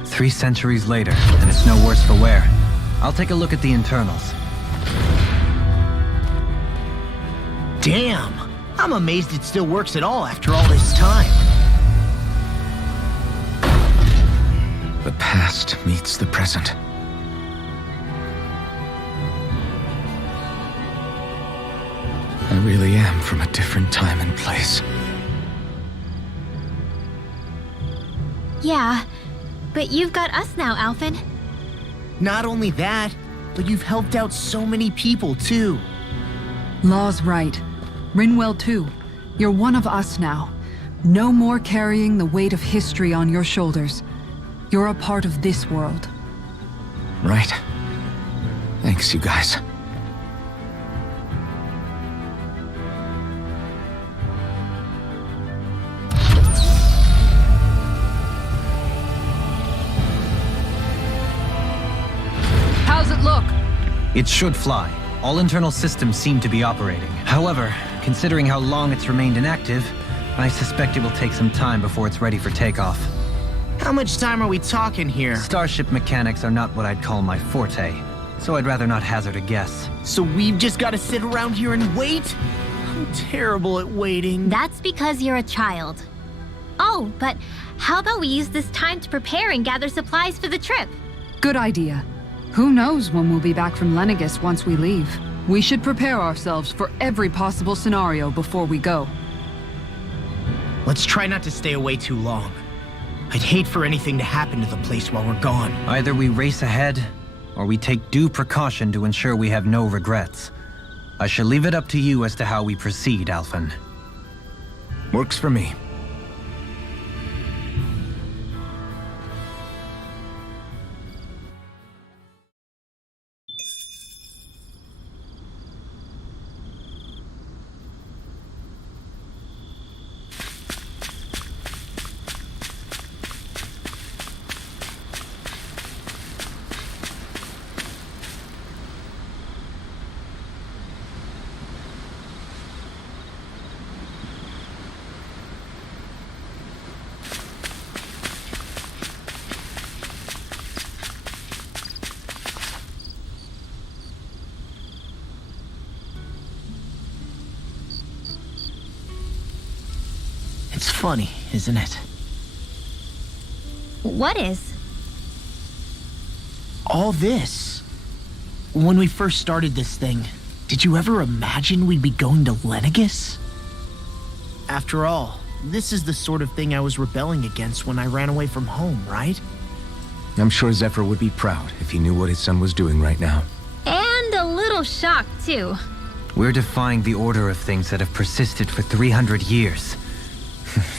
Three centuries later, and it's no worse for wear. I'll take a look at the internals. Damn! I'm amazed it still works at all after all this time. The past meets the present. I really am from a different time and place. Yeah, but you've got us now, Alphen. Not only that, but you've helped out so many people too. Law's right. Rinwell too. You're one of us now. No more carrying the weight of history on your shoulders. You're a part of this world. Right. Thanks, you guys. How's it look? It should fly. All internal systems seem to be operating. However, considering how long it's remained inactive, I suspect it will take some time before it's ready for takeoff. How much time are we talking here? Starship mechanics are not what I'd call my forte, so I'd rather not hazard a guess. So we've just got to sit around here and wait? I'm terrible at waiting. That's because you're a child. Oh, but how about we use this time to prepare and gather supplies for the trip? Good idea. Who knows when we'll be back from Lenegis once we leave? We should prepare ourselves for every possible scenario before we go. Let's try not to stay away too long. I'd hate for anything to happen to the place while we're gone. Either we race ahead, or we take due precaution to ensure we have no regrets. I shall leave it up to you as to how we proceed, Alphen. Works for me. It's funny, isn't it? What is? All this. When we first started this thing, did you ever imagine we'd be going to Lenegis? After all, this is the sort of thing I was rebelling against when I ran away from home, right? I'm sure Zephyr would be proud if he knew what his son was doing right now. And a little shocked, too. We're defying the order of things that have persisted for 300 years.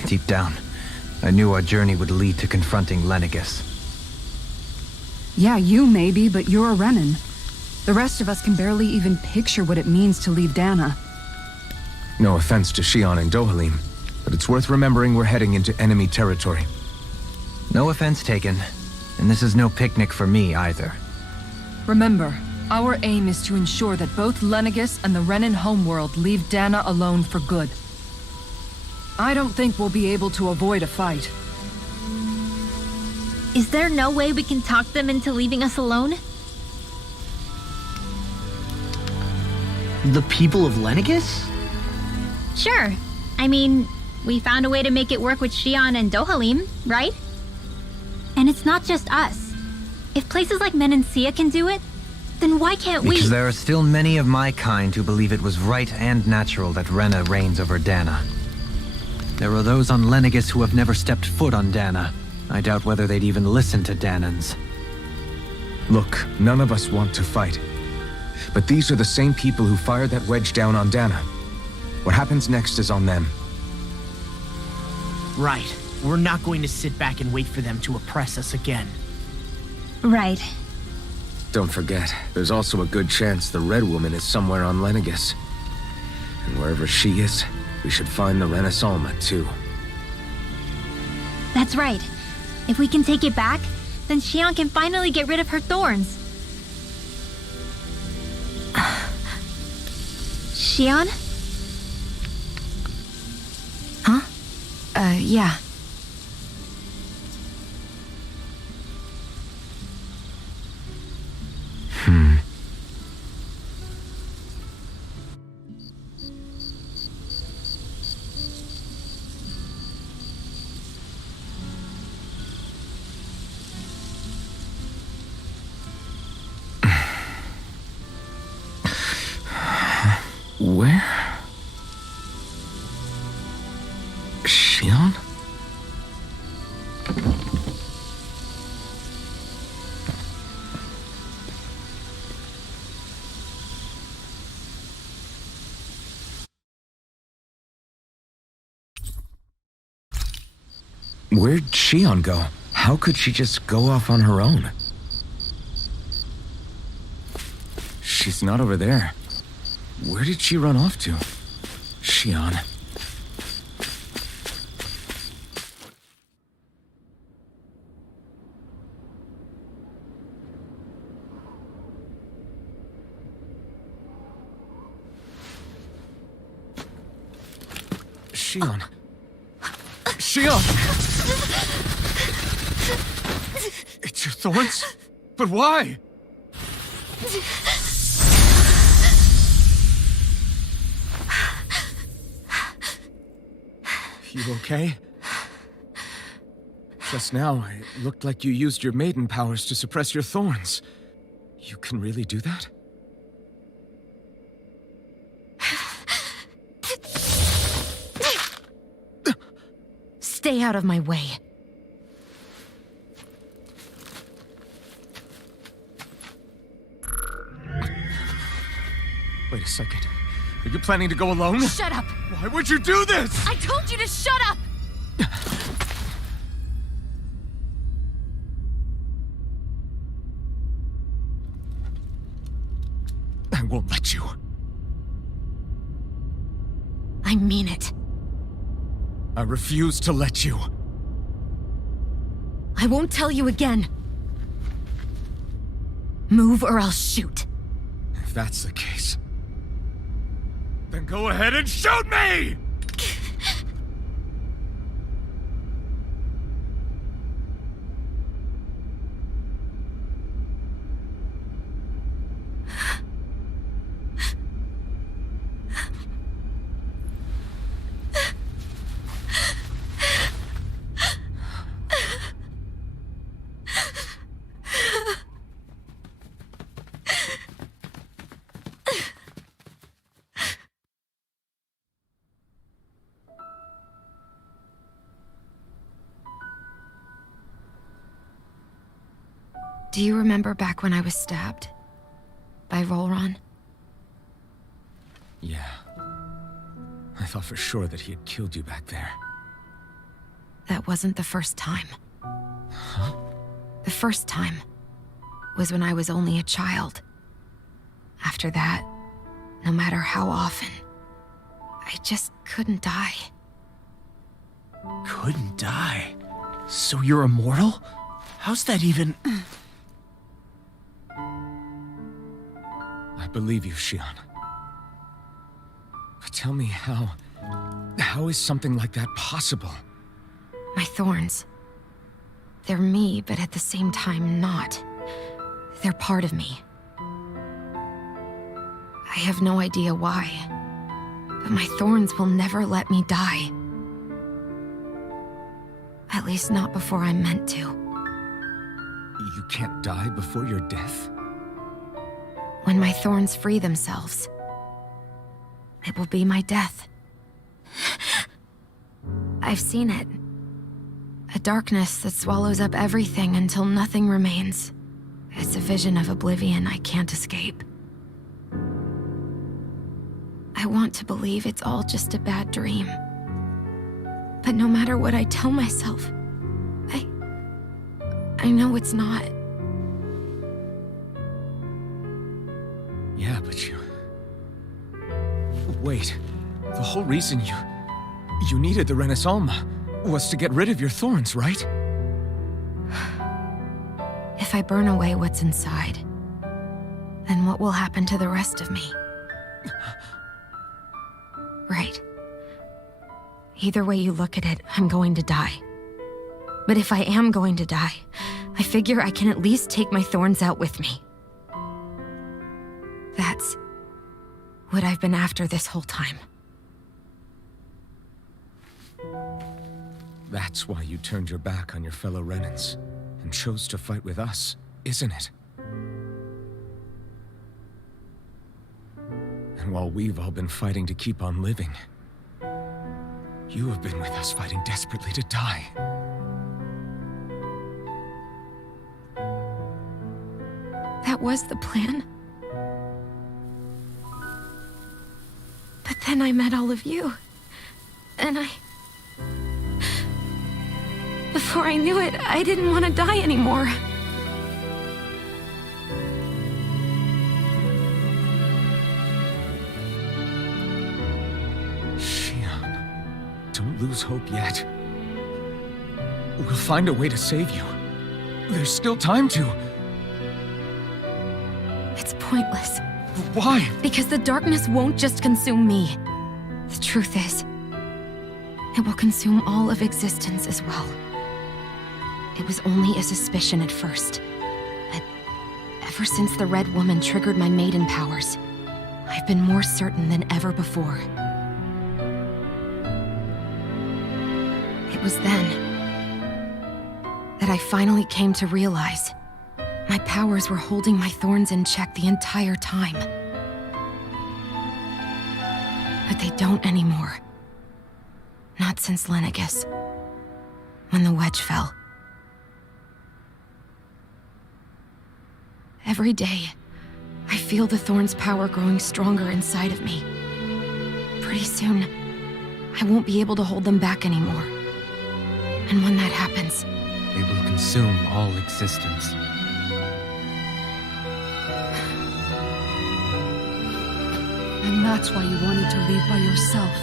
Deep down, I knew our journey would lead to confronting Lenegis. Yeah, you maybe, but you're a Renan. The rest of us can barely even picture what it means to leave Dana. No offense to Shion and Dohalim, but it's worth remembering we're heading into enemy territory. No offense taken, and this is no picnic for me either. Remember, our aim is to ensure that both Lenegis and the Renan homeworld leave Dana alone for good. I don't think we'll be able to avoid a fight. Is there no way we can talk them into leaving us alone? The people of Lenegis? Sure. I mean, we found a way to make it work with Shion and Dohalim, right? And it's not just us. If places like Menancia can do it, then why can't we? Because there are still many of my kind who believe it was right and natural that Rena reigns over Dana. There are those on Lenegis who have never stepped foot on Dana. I doubt whether they'd even listen to Danans. Look, none of us want to fight. But these are the same people who fired that wedge down on Dana. What happens next is on them. Right. We're not going to sit back and wait for them to oppress us again. Right. Don't forget, there's also a good chance the Red Woman is somewhere on Lenegis. And wherever she is, we should find the Renaissalma too. That's right. If we can take it back, then Shion can finally get rid of her thorns. Shion? Huh? Yeah. Where? Shion? Where'd Shion go? How could she just go off on her own? She's not over there. Where did she run off to? Shion. Shion. Shion! It's your thorns? But why? You okay? Just now, it looked like you used your maiden powers to suppress your thorns. You can really do that? Stay out of my way. Wait a second. Are you planning to go alone? Shut up! Why would you do this? I told you to shut up! I won't let you. I mean it. I refuse to let you. I won't tell you again. Move or I'll shoot. If that's the case, then go ahead and shoot me! Do you remember back when I was stabbed? By Rolron? Yeah. I thought for sure that he had killed you back there. That wasn't the first time. Huh? The first time was when I was only a child. After that, no matter how often, I just couldn't die. Couldn't die? So you're immortal? How's that even... I believe you, Shion. But tell me how is something like that possible? My thorns. They're me, but at the same time not. They're part of me. I have no idea why, but my thorns will never let me die. At least not before I'm meant to. You can't die before your death? When my thorns free themselves, it will be my death. I've seen it. A darkness that swallows up everything until nothing remains. It's a vision of oblivion I can't escape. I want to believe it's all just a bad dream. But no matter what I tell myself, I know it's not. Yeah, but you... Wait. The whole reason you needed the Renaissance was to get rid of your thorns, right? If I burn away what's inside, then what will happen to the rest of me? Right. Either way you look at it, I'm going to die. But if I am going to die, I figure I can at least take my thorns out with me. That's what I've been after this whole time. That's why you turned your back on your fellow Renans and chose to fight with us, isn't it? And while we've all been fighting to keep on living, you have been with us fighting desperately to die. That was the plan. But then I met all of you. And before I knew it, I didn't want to die anymore. Shion, don't lose hope yet. We'll find a way to save you. There's still time to. It's pointless. Why? Because the darkness won't just consume me. The truth is, it will consume all of existence as well. It was only a suspicion at first. But ever since the Red Woman triggered my maiden powers, I've been more certain than ever before. It was then that I finally came to realize my powers were holding my thorns in check the entire time. But they don't anymore. Not since Lenegis, when the wedge fell. Every day, I feel the thorn's power growing stronger inside of me. Pretty soon, I won't be able to hold them back anymore. And when that happens, They will consume all existence. And that's why you wanted to leave by yourself.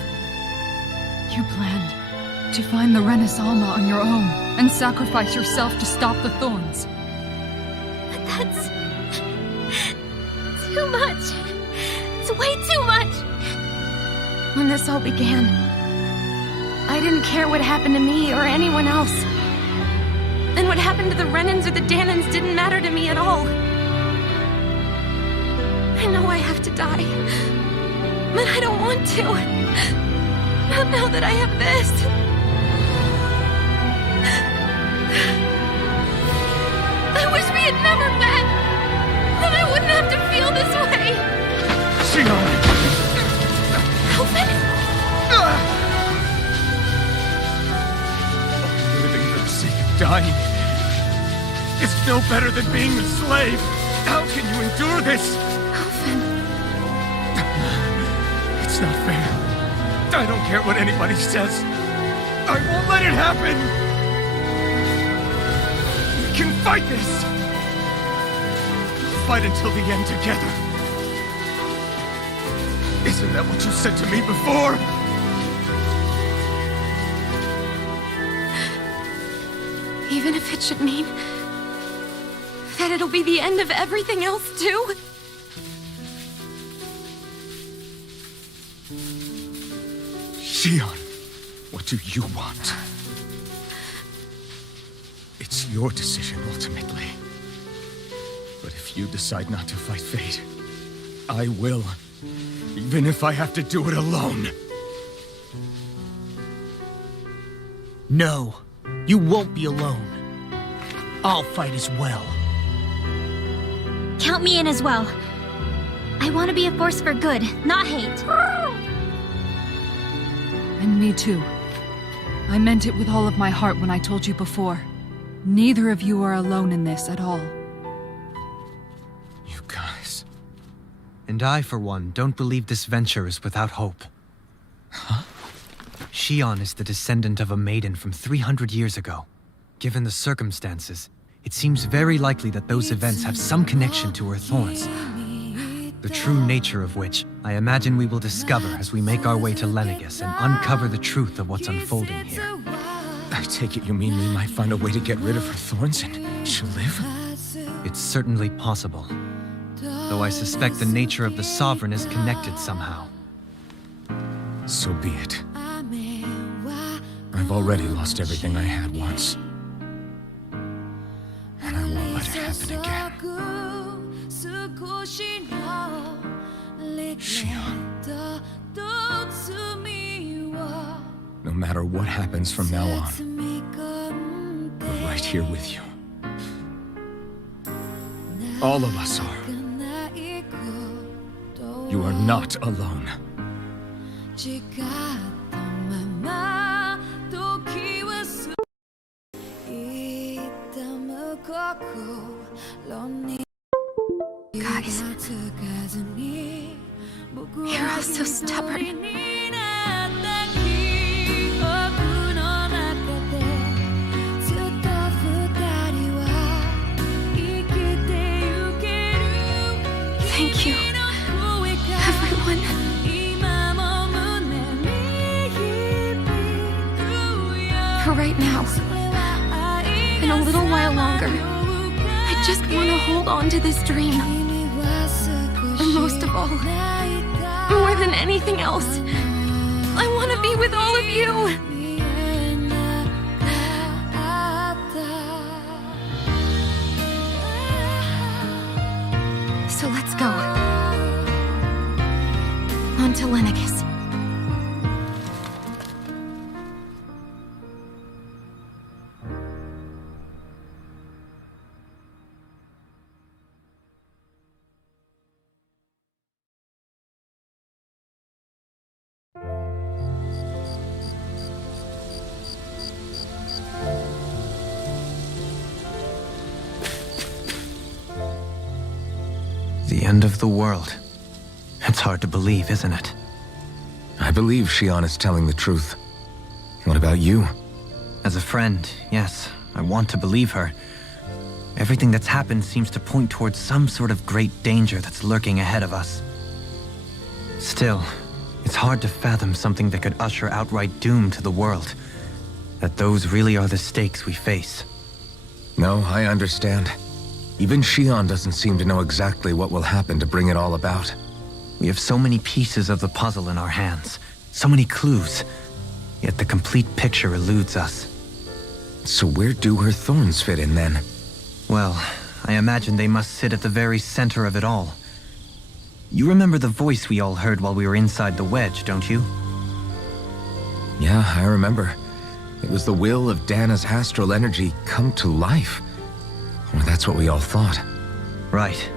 You planned to find the Renis Alma on your own and sacrifice yourself to stop the Thorns. But that's too much. It's way too much. when this all began, I didn't care what happened to me or anyone else. And what happened to the Renans or the Danans didn't matter to me at all. I know I have to die, but I don't want to. Not now that I have this. I wish we had never met. Then I wouldn't have to feel this way. Shion! Alvin? Living for the sake of dying is no better than being a slave. How can you endure this? Alvin. It's not fair. I don't care what anybody says. I won't let it happen. We can fight this. We'll fight until the end together. Isn't that what you said to me before? Even if it should mean that it'll be the end of everything else, too? Shion, what do you want? It's your decision, ultimately. But if you decide not to fight fate, I will. Even if I have to do it alone. No, you won't be alone. I'll fight as well. Count me in as well. I want to be a force for good, not hate. And me too. I meant it with all of my heart when I told you before. Neither of you are alone in this at all. You guys. And I, for one, don't believe this venture is without hope. Huh? Shion is the descendant of a maiden from 300 years ago. Given the circumstances, it seems very likely that those events have some connection to her thorns. The true nature of which, I imagine we will discover as we make our way to Lenegis and uncover the truth of what's unfolding here. I take it you mean we might find a way to get rid of her thorns and she'll live? It's certainly possible. Though I suspect the nature of the Sovereign is connected somehow. So be it. I've already lost everything I had once. And I won't let it happen again. Shion. No matter what happens from now on, we're right here with you. All of us are. You are not alone. Guys, you're all so stubborn. Thank you, everyone. For right now, and a little while longer, I just want to hold on to this dream. And most of all, more than anything else, I want to be with all of you. So let's go. On to Lenegis. The end of the world. It's hard to believe, isn't it? I believe Shion is telling the truth. What about you? As a friend, yes, I want to believe her. Everything that's happened seems to point towards some sort of great danger that's lurking ahead of us. Still, it's hard to fathom something that could usher outright doom to the world. That those really are the stakes we face. No, I understand. Even Shion doesn't seem to know exactly what will happen to bring it all about. We have so many pieces of the puzzle in our hands, so many clues, yet the complete picture eludes us. So where do her thorns fit in then? Well, I imagine they must sit at the very center of it all. You remember the voice we all heard while we were inside the wedge, don't you? Yeah, I remember. It was the will of Dana's astral energy come to life. Or that's what we all thought. Right.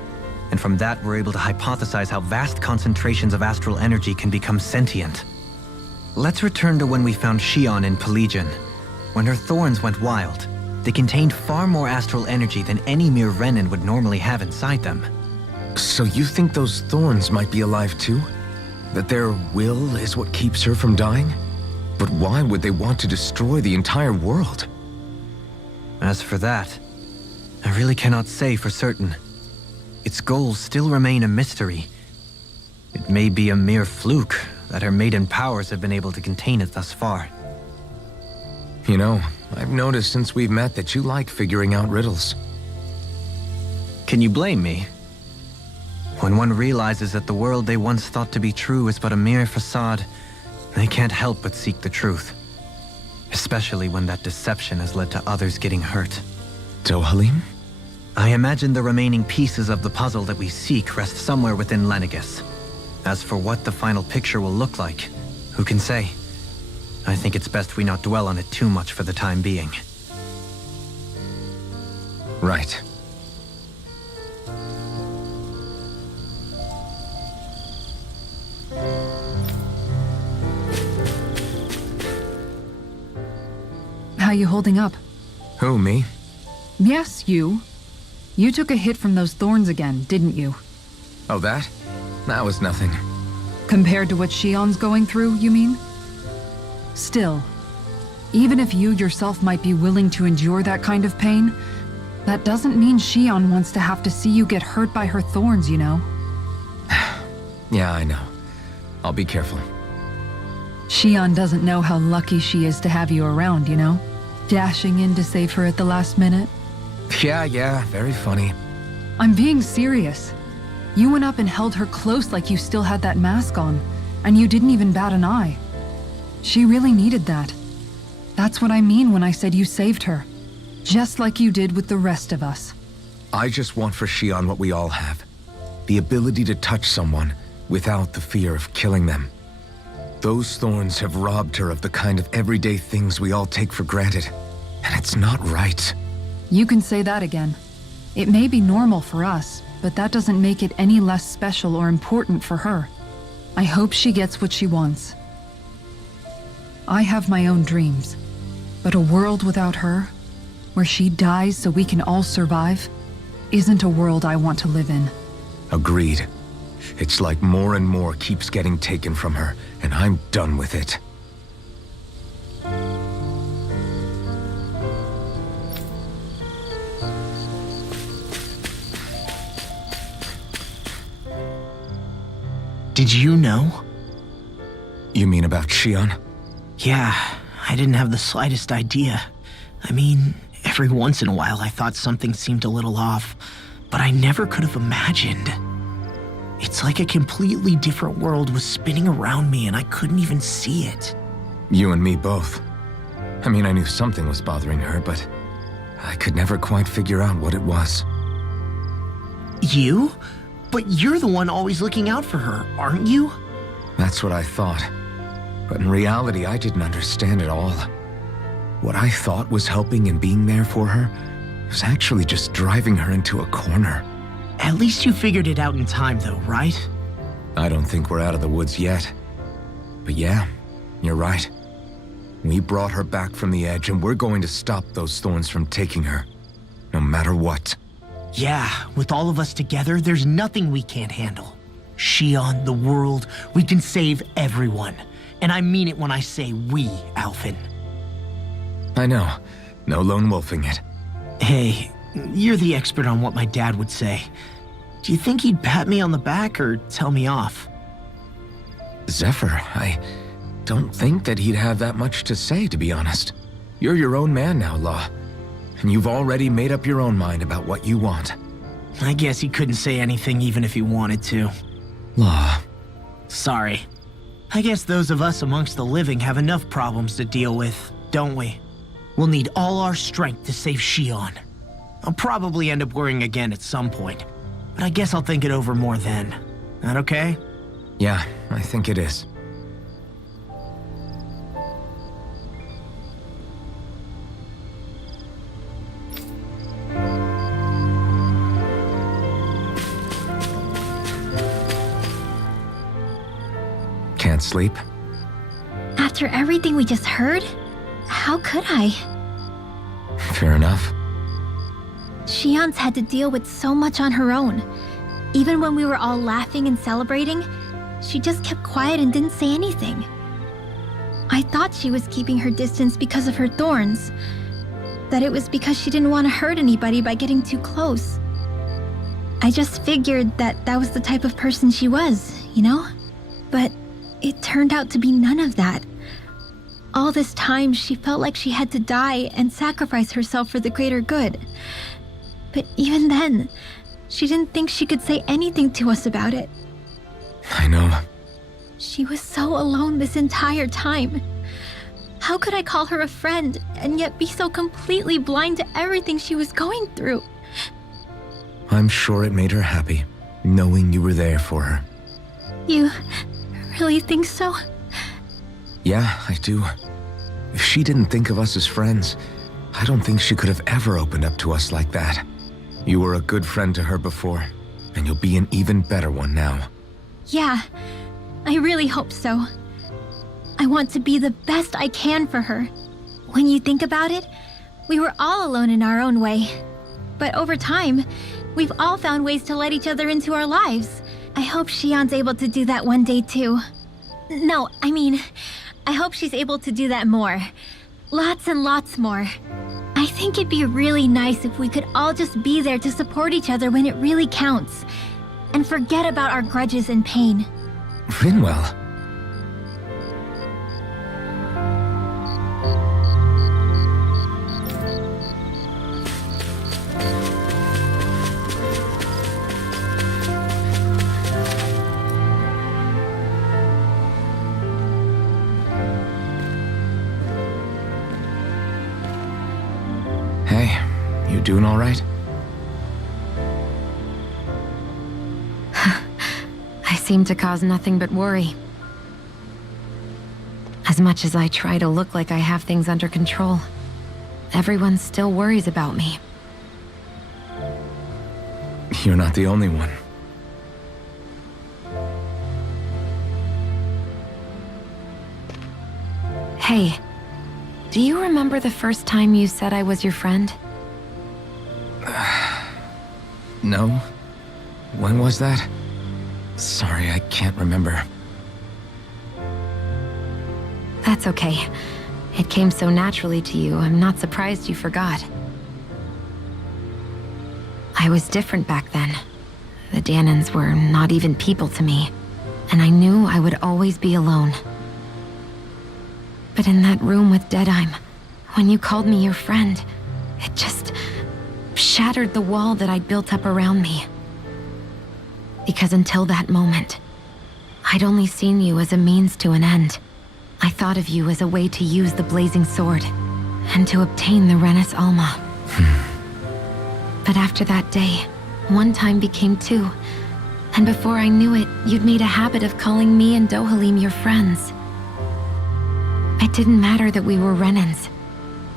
And from that, we're able to hypothesize how vast concentrations of astral energy can become sentient. Let's return to when we found Shion in Pelegion. When her thorns went wild, they contained far more astral energy than any mere Renin would normally have inside them. So you think those thorns might be alive too? That their will is what keeps her from dying? But why would they want to destroy the entire world? As for that, I really cannot say for certain. Its goals still remain a mystery. It may be a mere fluke that her maiden powers have been able to contain it thus far. You know, I've noticed since we've met that you like figuring out riddles. Can you blame me? When one realizes that the world they once thought to be true is but a mere facade, they can't help but seek the truth. Especially when that deception has led to others getting hurt. Dohalim? I imagine the remaining pieces of the puzzle that we seek rest somewhere within Lenegis. As for what the final picture will look like, who can say? I think it's best we not dwell on it too much for the time being. Right. How you holding up? Who, me? Yes, you. You took a hit from those thorns again, didn't you? Oh, that? That was nothing. Compared to what Shion's going through, you mean? Still, even if you yourself might be willing to endure that kind of pain, that doesn't mean Shion wants to have to see you get hurt by her thorns, you know? Yeah, I know. I'll be careful. Shion doesn't know how lucky she is to have you around, you know? Dashing in to save her at the last minute. Yeah, very funny. I'm being serious. You went up and held her close like you still had that mask on, and you didn't even bat an eye. She really needed that. That's what I mean when I said you saved her. Just like you did with the rest of us. I just want for Shion what we all have. The ability to touch someone without the fear of killing them. Those thorns have robbed her of the kind of everyday things we all take for granted. And it's not right. You can say that again. It may be normal for us, but that doesn't make it any less special or important for her. I hope she gets what she wants. I have my own dreams, but a world without her, where she dies so we can all survive, isn't a world I want to live in. Agreed. It's like more and more keeps getting taken from her, and I'm done with it. Did you know? You mean about Shion? Yeah, I didn't have the slightest idea. I mean, every once in a while I thought something seemed a little off, but I never could have imagined. It's like a completely different world was spinning around me and I couldn't even see it. You and me both. I mean, I knew something was bothering her, but I could never quite figure out what it was. You? But you're the one always looking out for her, aren't you? That's what I thought. But in reality, I didn't understand it all. What I thought was helping and being there for her was actually just driving her into a corner. At least you figured it out in time, though, right? I don't think we're out of the woods yet. But yeah, you're right. We brought her back from the edge, and we're going to stop those thorns from taking her, no matter what. Yeah, with all of us together, there's nothing we can't handle. Shion, the world, we can save everyone. And I mean it when I say we, Alvin. I know. No lone wolfing it. Hey, you're the expert on what my dad would say. Do you think he'd pat me on the back or tell me off? Zephyr, I don't think that he'd have that much to say, to be honest. You're your own man now, Law. And you've already made up your own mind about what you want. I guess he couldn't say anything even if he wanted to. Law. Sorry. I guess those of us amongst the living have enough problems to deal with, don't we? We'll need all our strength to save Shion. I'll probably end up worrying again at some point, but I guess I'll think it over more then. That okay? Yeah, I think it is. Can't sleep? After everything we just heard, how could I? Fair enough. Shion's had to deal with so much on her own. Even when we were all laughing and celebrating, she just kept quiet and didn't say anything. I thought she was keeping her distance because of her thorns. That it was because she didn't want to hurt anybody by getting too close. I just figured that that was the type of person she was, you know? But it turned out to be none of that. All this time, she felt like she had to die and sacrifice herself for the greater good. But even then, she didn't think she could say anything to us about it. I know. She was so alone this entire time. How could I call her a friend and yet be so completely blind to everything she was going through? I'm sure it made her happy, knowing you were there for her. You really think so? Yeah, I do. If she didn't think of us as friends, I don't think she could have ever opened up to us like that. You were a good friend to her before, and you'll be an even better one now. Yeah, I really hope so. I want to be the best I can for her. When you think about it, we were all alone in our own way. But over time, we've all found ways to let each other into our lives. I hope Shion's able to do that one day too. No, I mean, I hope she's able to do that more. Lots and lots more. I think it'd be really nice if we could all just be there to support each other when it really counts. And forget about our grudges and pain. Rinwell. Hey, you doing all right? I seem to cause nothing but worry. As much as I try to look like I have things under control, everyone still worries about me. You're not the only one. Hey, do you remember the first time you said I was your friend? No? When was that? Sorry, I can't remember. That's okay. It came so naturally to you, I'm not surprised you forgot. I was different back then. The Dahnans were not even people to me, and I knew I would always be alone. But in that room with Deadheim, when you called me your friend, it just shattered the wall that I'd built up around me. Because until that moment, I'd only seen you as a means to an end. I thought of you as a way to use the Blazing Sword, and to obtain the Renis Alma. But after that day, one time became two, and before I knew it, you'd made a habit of calling me and Dohalim your friends. It didn't matter that we were Renans.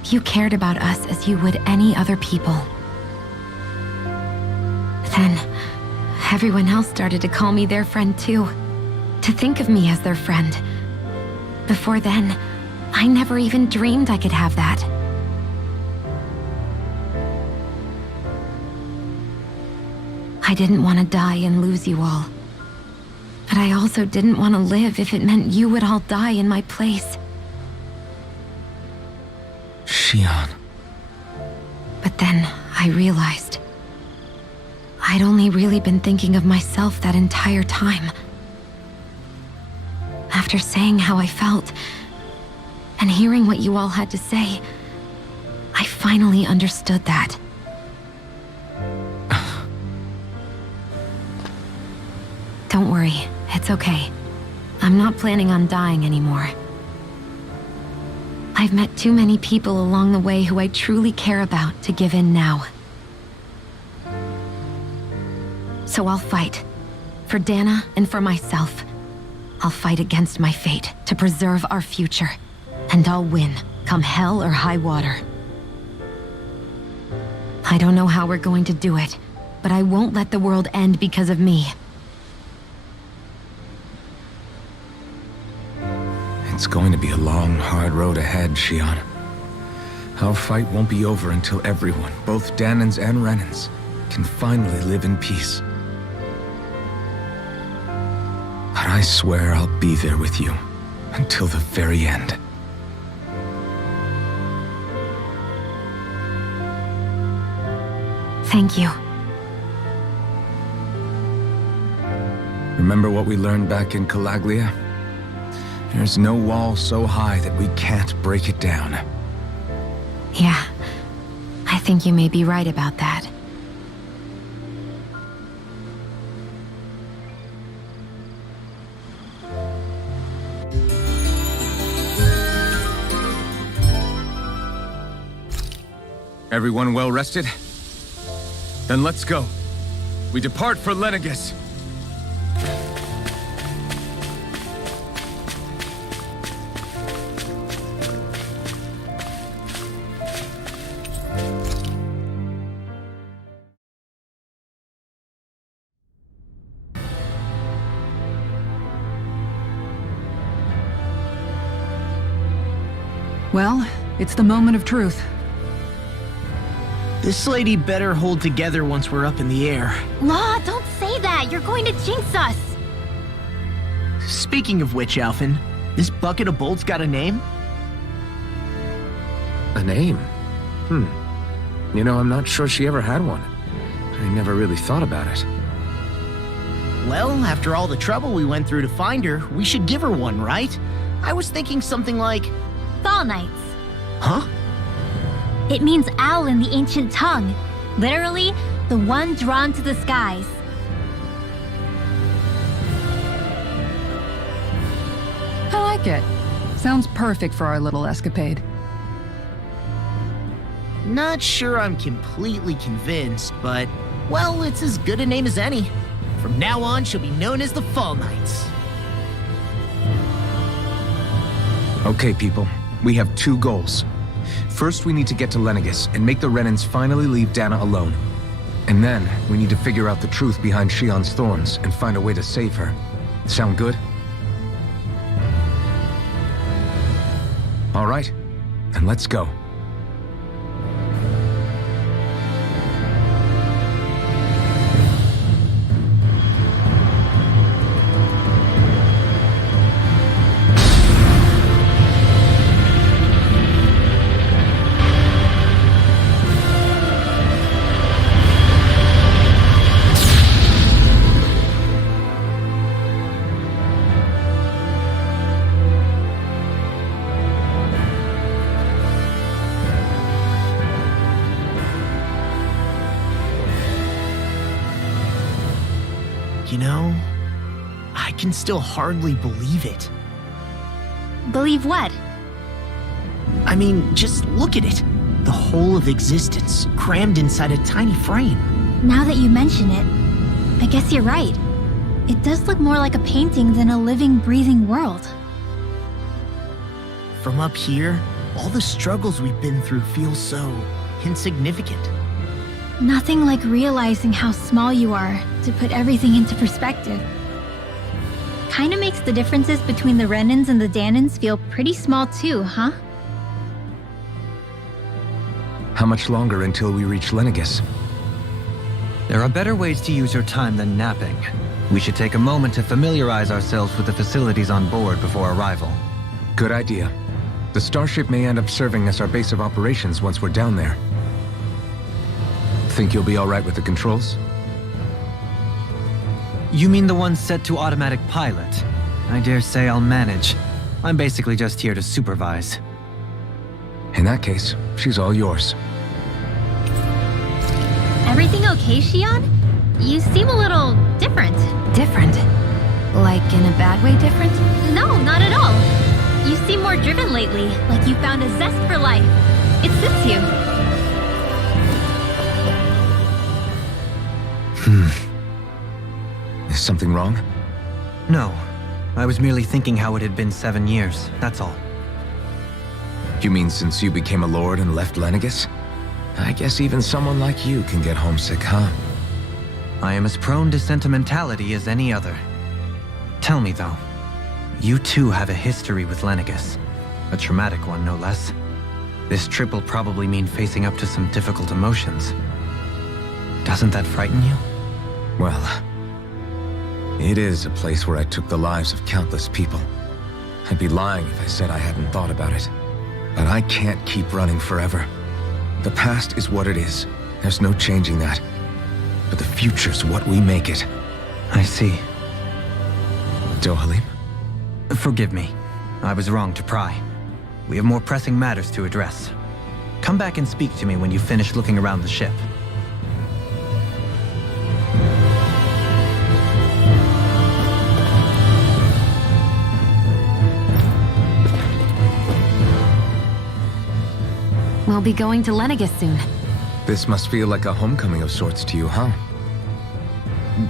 You cared about us as you would any other people. Then, everyone else started to call me their friend too. To think of me as their friend. Before then, I never even dreamed I could have that. I didn't want to die and lose you all. But I also didn't want to live if it meant you would all die in my place. Shion. But then I realized I'd only really been thinking of myself that entire time. After saying how I felt, and hearing what you all had to say, I finally understood that. Don't worry, it's okay. I'm not planning on dying anymore. I've met too many people along the way who I truly care about to give in now. So I'll fight. For Dana and for myself. I'll fight against my fate to preserve our future. And I'll win, come hell or high water. I don't know how we're going to do it, but I won't let the world end because of me. It's going to be a long, hard road ahead, Shion. Our fight won't be over until everyone, both Danans and Renans, can finally live in peace. But I swear I'll be there with you until the very end. Thank you. Remember what we learned back in Calaglia? There's no wall so high that we can't break it down. Yeah, I think you may be right about that. Everyone well rested? Then let's go. We depart for Lenegis. Well, it's the moment of truth. This lady better hold together once we're up in the air. Law, don't say that. You're going to jinx us. Speaking of which, Alphen, this bucket of bolts got a name? A name? You know, I'm not sure she ever had one. I never really thought about it. Well, after all the trouble we went through to find her, we should give her one, right? I was thinking something like... Fall Knights. Huh? It means owl in the ancient tongue. Literally, the one drawn to the skies. I like it. Sounds perfect for our little escapade. Not sure I'm completely convinced, but, well, it's as good a name as any. From now on, she'll be known as the Fall Knights. Okay, people. We have two goals. First, we need to get to Lenegis and make the Renans finally leave Dana alone. And then, we need to figure out the truth behind Shion's thorns and find a way to save her. Sound good? All right, then let's go. You know, I can still hardly believe it. Believe what? I mean, just look at it. The whole of existence, crammed inside a tiny frame. Now that you mention it, I guess you're right. It does look more like a painting than a living, breathing world. From up here, all the struggles we've been through feel so insignificant. Nothing like realizing how small you are to put everything into perspective. Kinda makes the differences between the Renans and the Danans feel pretty small too, huh? How much longer until we reach Lenegis? There are better ways to use your time than napping. We should take a moment to familiarize ourselves with the facilities on board before arrival. Good idea. The starship may end up serving as our base of operations once we're down there. Think you'll be all right with the controls? You mean the one set to automatic pilot? I dare say I'll manage. I'm basically just here to supervise. In that case, she's all yours. Everything okay, Shion? You seem a little different. Different? Like in a bad way different? No, not at all. You seem more driven lately, like you found a zest for life. It suits you. Is something wrong? No. I was merely thinking how it had been 7 years, that's all. You mean since you became a lord and left Lenegis? I guess even someone like you can get homesick, huh? I am as prone to sentimentality as any other. Tell me though, you too have a history with Lenegis. A traumatic one, no less. This trip will probably mean facing up to some difficult emotions. Doesn't that frighten you? Well, it is a place where I took the lives of countless people. I'd be lying if I said I hadn't thought about it. But I can't keep running forever. The past is what it is. There's no changing that. But the future's what we make it. I see. Dohalim? Forgive me. I was wrong to pry. We have more pressing matters to address. Come back and speak to me when you finish looking around the ship. We'll be going to Lenegis soon. This must feel like a homecoming of sorts to you, huh?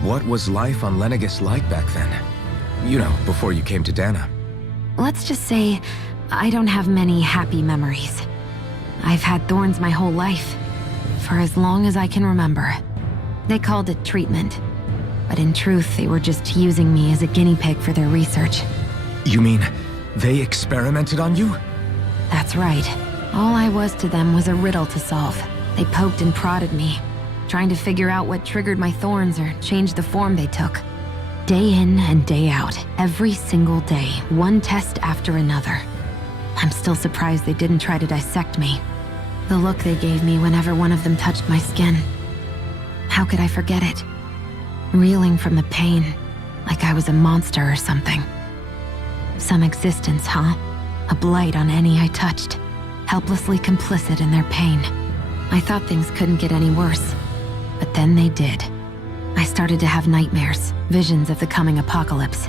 What was life on Lenegis like back then? You know, before you came to Dana. Let's just say, I don't have many happy memories. I've had thorns my whole life, for as long as I can remember. They called it treatment, but in truth, they were just using me as a guinea pig for their research. You mean, they experimented on you? That's right. All I was to them was a riddle to solve. They poked and prodded me, trying to figure out what triggered my thorns or changed the form they took. Day in and day out, every single day, one test after another. I'm still surprised they didn't try to dissect me. The look they gave me whenever one of them touched my skin. How could I forget it? Reeling from the pain, like I was a monster or something. Some existence, huh? A blight on any I touched. Helplessly complicit in their pain. I thought things couldn't get any worse, but then they did. I started to have nightmares, visions of the coming apocalypse.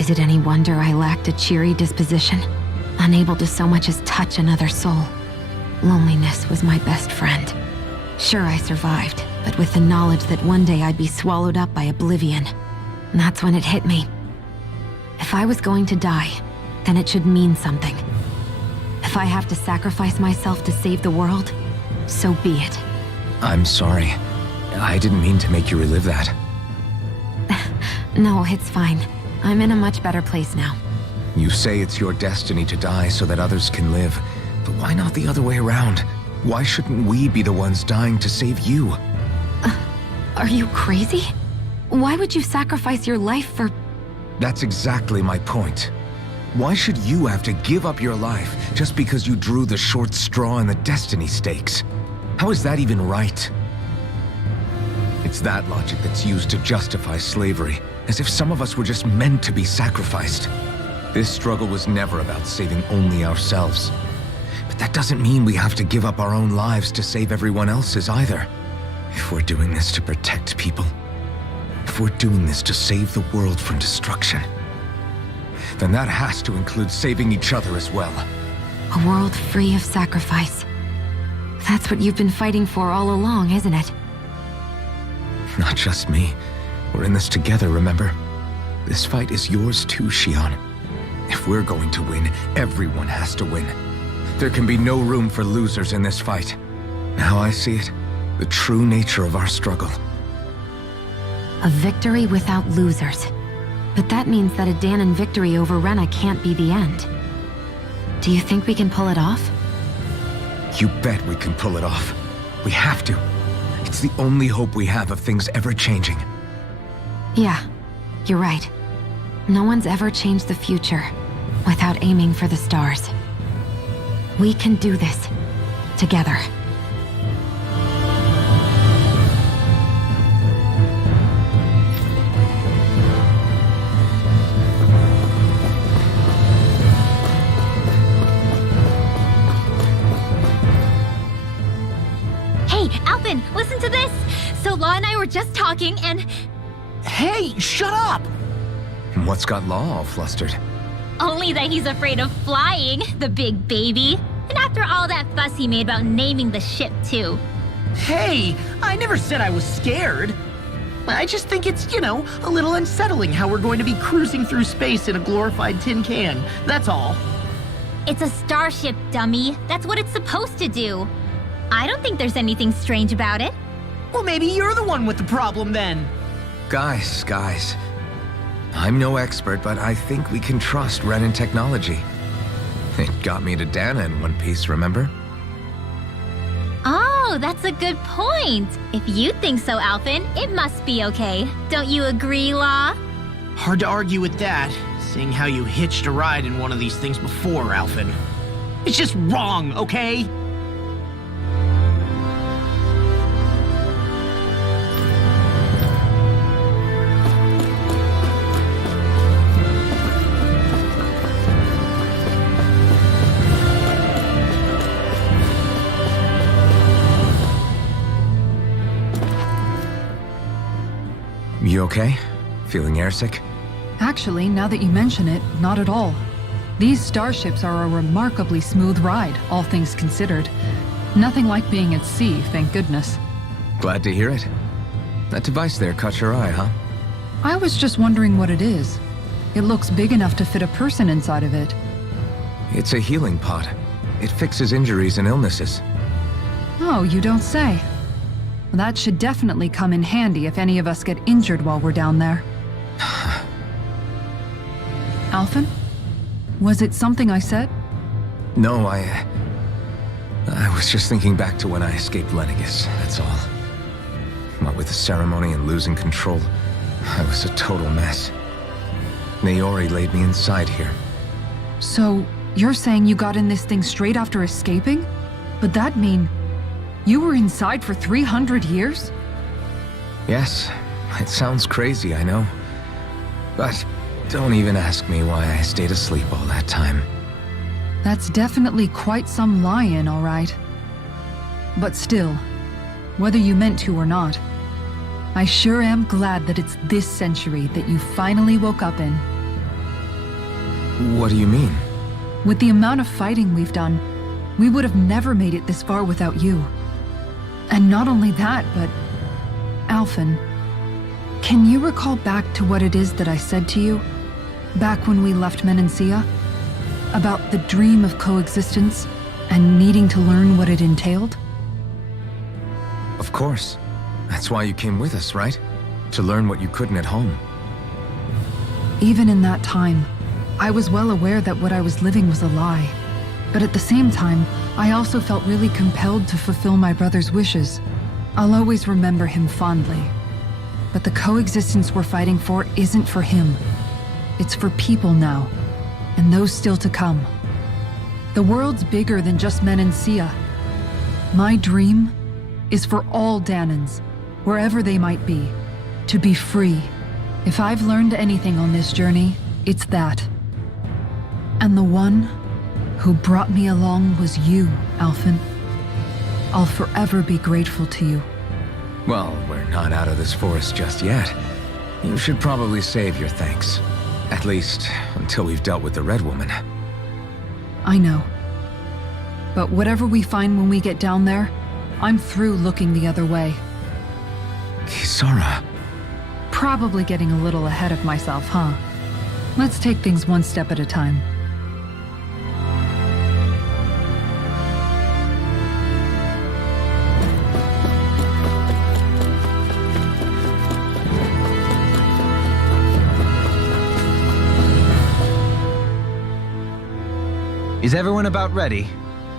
Is it any wonder I lacked a cheery disposition? Unable to so much as touch another soul. Loneliness was my best friend. Sure, I survived, but with the knowledge that one day I'd be swallowed up by oblivion. And that's when it hit me. If I was going to die, then it should mean something. If I have to sacrifice myself to save the world, so be it. I'm sorry. I didn't mean to make you relive that. No, it's fine. I'm in a much better place now. You say it's your destiny to die so that others can live, but why not the other way around? Why shouldn't we be the ones dying to save you? Are you crazy? Why would you sacrifice your life for... That's exactly my point. Why should you have to give up your life just because you drew the short straw in the destiny stakes? How is that even right? It's that logic that's used to justify slavery, as if some of us were just meant to be sacrificed. This struggle was never about saving only ourselves. But that doesn't mean we have to give up our own lives to save everyone else's either. If we're doing this to protect people, if we're doing this to save the world from destruction, then that has to include saving each other as well. A world free of sacrifice. That's what you've been fighting for all along, isn't it? Not just me. We're in this together, remember? This fight is yours too, Shion. If we're going to win, everyone has to win. There can be no room for losers in this fight. How I see it, the true nature of our struggle. A victory without losers. But that means that a Dahnan victory over Rena can't be the end. Do you think we can pull it off? You bet we can pull it off. We have to. It's the only hope we have of things ever changing. Yeah, you're right. No one's ever changed the future without aiming for the stars. We can do this together. Hey, Alphen, listen to this! So Law and I were just talking and... Hey, shut up! What's got Law all flustered? Only that he's afraid of flying, the big baby. And after all that fuss he made about naming the ship, too. Hey, I never said I was scared. I just think it's, a little unsettling how we're going to be cruising through space in a glorified tin can. That's all. It's a starship, dummy. That's what it's supposed to do. I don't think there's anything strange about it. Well, maybe you're the one with the problem then. Guys. I'm no expert, but I think we can trust Renan technology. It got me to Dana in one piece, remember? Oh, that's a good point. If you think so, Alphen, it must be okay. Don't you agree, Law? Hard to argue with that, seeing how you hitched a ride in one of these things before, Alphen. It's just wrong, okay? You okay? Feeling airsick? Actually, now that you mention it, not at all. These starships are a remarkably smooth ride, all things considered. Nothing like being at sea, thank goodness. Glad to hear it. That device there caught your eye, huh? I was just wondering what it is. It looks big enough to fit a person inside of it. It's a healing pod. It fixes injuries and illnesses. Oh, you don't say. That should definitely come in handy if any of us get injured while we're down there. Alphen? Was it something I said? No, I was just thinking back to when I escaped Lenegis, that's all. What with the ceremony and losing control, I was a total mess. Naori laid me inside here. So, you're saying you got in this thing straight after escaping? But that mean... you were inside for 300 years? Yes, it sounds crazy, I know. But don't even ask me why I stayed asleep all that time. That's definitely quite some lie-in, all right. But still, whether you meant to or not, I sure am glad that it's this century that you finally woke up in. What do you mean? With the amount of fighting we've done, we would have never made it this far without you. And not only that, but... Alphen, can you recall back to what it is that I said to you? Back when we left Menancia? About the dream of coexistence, and needing to learn what it entailed? Of course. That's why you came with us, right? To learn what you couldn't at home. Even in that time, I was well aware that what I was living was a lie. But at the same time, I also felt really compelled to fulfill my brother's wishes. I'll always remember him fondly. But the coexistence we're fighting for isn't for him. It's for people now, and those still to come. The world's bigger than just Menancia. My dream is for all Danans, wherever they might be, to be free. If I've learned anything on this journey, it's that. And the one who brought me along was you, Alphen. I'll forever be grateful to you. Well, we're not out of this forest just yet. You should probably save your thanks. At least, until we've dealt with the Red Woman. I know. But whatever we find when we get down there, I'm through looking the other way. Kisara. Probably getting a little ahead of myself, huh? Let's take things one step at a time. Is everyone about ready?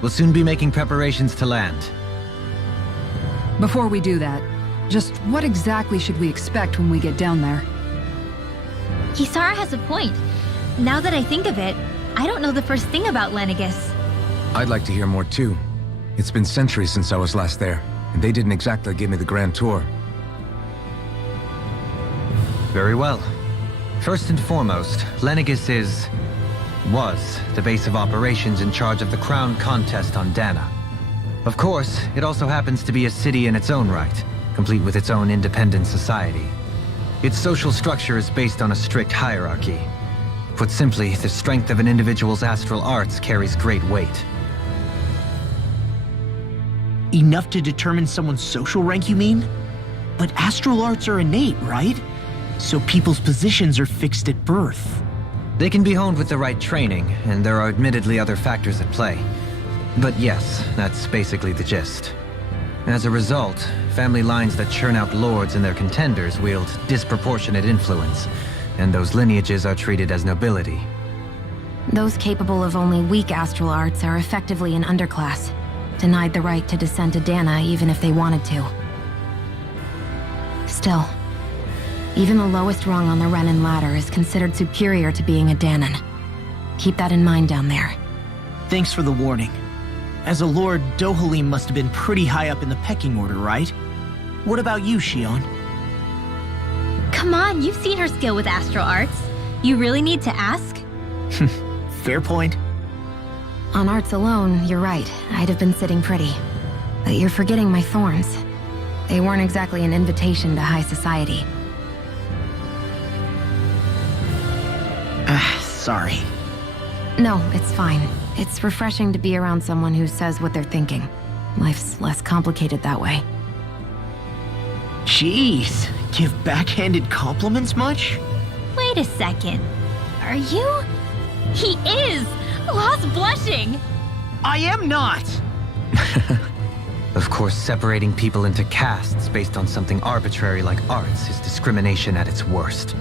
We'll soon be making preparations to land. Before we do that, just what exactly should we expect when we get down there? Kisara has a point. Now that I think of it, I don't know the first thing about Lenegus. I'd like to hear more too. It's been centuries since I was last there, and they didn't exactly give me the grand tour. Very well. First and foremost, Lenegus was the base of operations in charge of the crown contest on Dana. Of course, it also happens to be a city in its own right, complete with its own independent society. Its social structure is based on a strict hierarchy. Put simply, the strength of an individual's astral arts carries great weight. Enough to determine someone's social rank, you mean? But astral arts are innate, right? So people's positions are fixed at birth. They can be honed with the right training, and there are admittedly other factors at play. But yes, that's basically the gist. As a result, family lines that churn out lords and their contenders wield disproportionate influence, and those lineages are treated as nobility. Those capable of only weak astral arts are effectively an underclass, denied the right to descend to Dana even if they wanted to. Still, even the lowest rung on the Renan ladder is considered superior to being a Danan. Keep that in mind down there. Thanks for the warning. As a lord, Dohalim must have been pretty high up in the pecking order, right? What about you, Shion? Come on, you've seen her skill with astral arts. You really need to ask? Fair point. On arts alone, you're right. I'd have been sitting pretty. But you're forgetting my thorns. They weren't exactly an invitation to high society. Sorry. No, it's fine. It's refreshing to be around someone who says what they're thinking. Life's less complicated that way. Jeez, give backhanded compliments much? Wait a second. Are you? He is! Lost blushing! I am not! Of course, separating people into castes based on something arbitrary like arts is discrimination at its worst.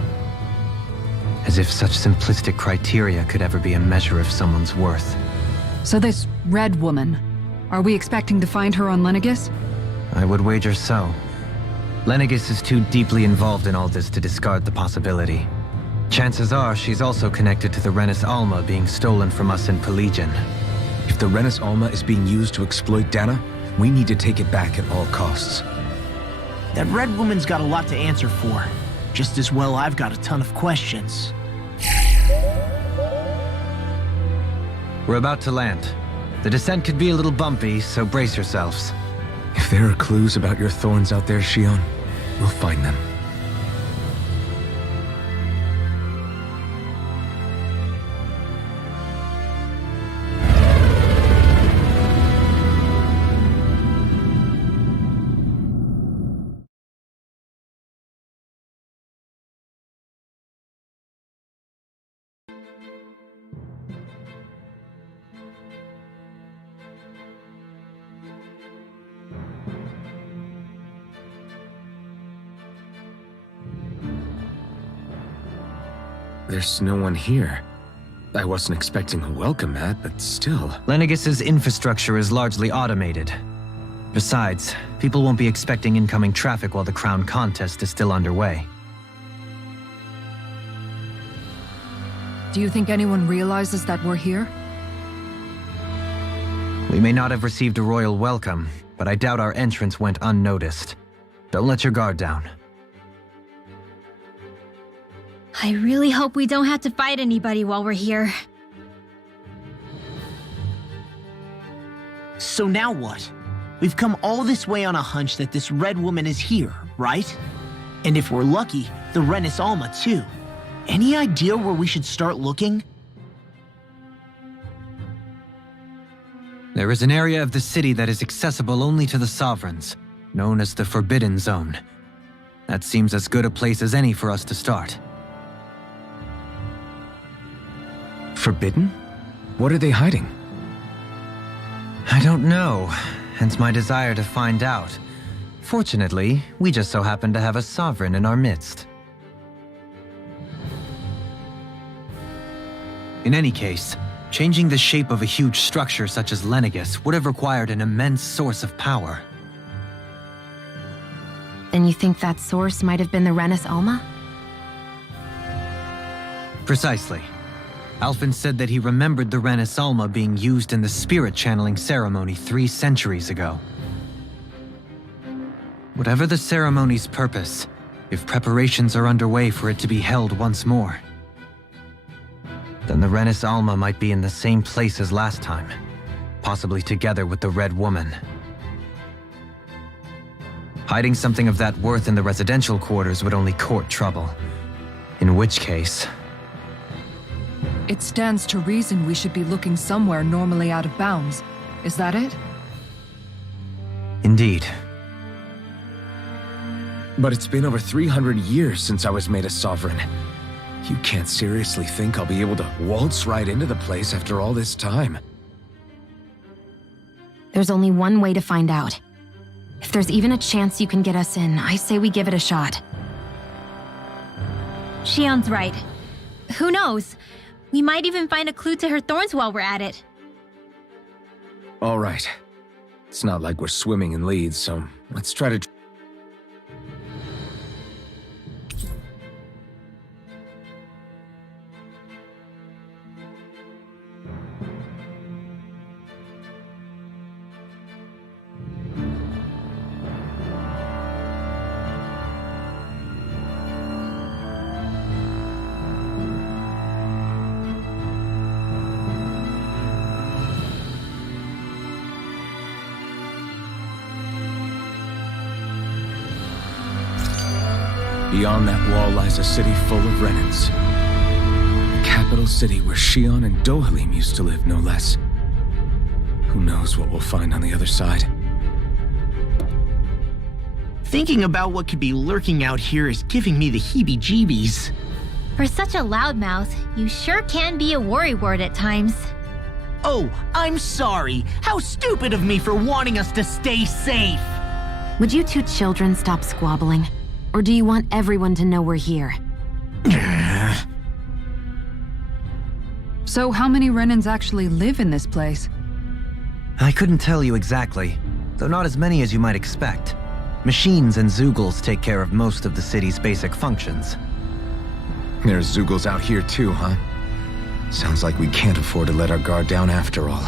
As if such simplistic criteria could ever be a measure of someone's worth. So this red woman, are we expecting to find her on Lenegus? I would wager so. Lenegus is too deeply involved in all this to discard the possibility. Chances are she's also connected to the Renis Alma being stolen from us in Pelegion. If the Renis Alma is being used to exploit Dana, we need to take it back at all costs. That red woman's got a lot to answer for. Just as well I've got a ton of questions. We're about to land. The descent could be a little bumpy, so brace yourselves. If there are clues about your thorns out there, Shion, we'll find them. There's no one here. I wasn't expecting a welcome mat, but still. Lenegus's infrastructure is largely automated. Besides, people won't be expecting incoming traffic while the crown contest is still underway. Do you think anyone realizes that we're here? We may not have received a royal welcome, but I doubt our entrance went unnoticed. Don't let your guard down. I really hope we don't have to fight anybody while we're here. So now what? We've come all this way on a hunch that this red woman is here, right? And if we're lucky, the Renis Alma too. Any idea where we should start looking? There is an area of the city that is accessible only to the Sovereigns, known as the Forbidden Zone. That seems as good a place as any for us to start. Forbidden? What are they hiding? I don't know, hence my desire to find out. Fortunately, we just so happen to have a Sovereign in our midst. In any case, changing the shape of a huge structure such as Lenegus would have required an immense source of power. And you think that source might have been the Renis Alma? Precisely. Alphen said that he remembered the Renis Alma being used in the spirit channeling ceremony 3 centuries ago. Whatever the ceremony's purpose, if preparations are underway for it to be held once more, then the Renis Alma might be in the same place as last time, possibly together with the Red Woman. Hiding something of that worth in the residential quarters would only court trouble. In which case... It stands to reason we should be looking somewhere normally out of bounds. Is that it? Indeed. But it's been over 300 years since I was made a sovereign. You can't seriously think I'll be able to waltz right into the place after all this time. There's only one way to find out. If there's even a chance you can get us in, I say we give it a shot. Shion's right. Who knows? We might even find a clue to her thorns while we're at it. All right. It's not like we're swimming in leads, so let's try to... Beyond that wall lies a city full of Renins. The capital city where Shion and Dohalim used to live, no less. Who knows what we'll find on the other side? Thinking about what could be lurking out here is giving me the heebie-jeebies. For such a loudmouth, you sure can be a worrywart at times. Oh, I'm sorry. How stupid of me for wanting us to stay safe. Would you two children stop squabbling? Or do you want everyone to know we're here? So how many Renins actually live in this place? I couldn't tell you exactly, though not as many as you might expect. Machines and Zeugles take care of most of the city's basic functions. There's Zeugles out here too, huh? Sounds like we can't afford to let our guard down after all.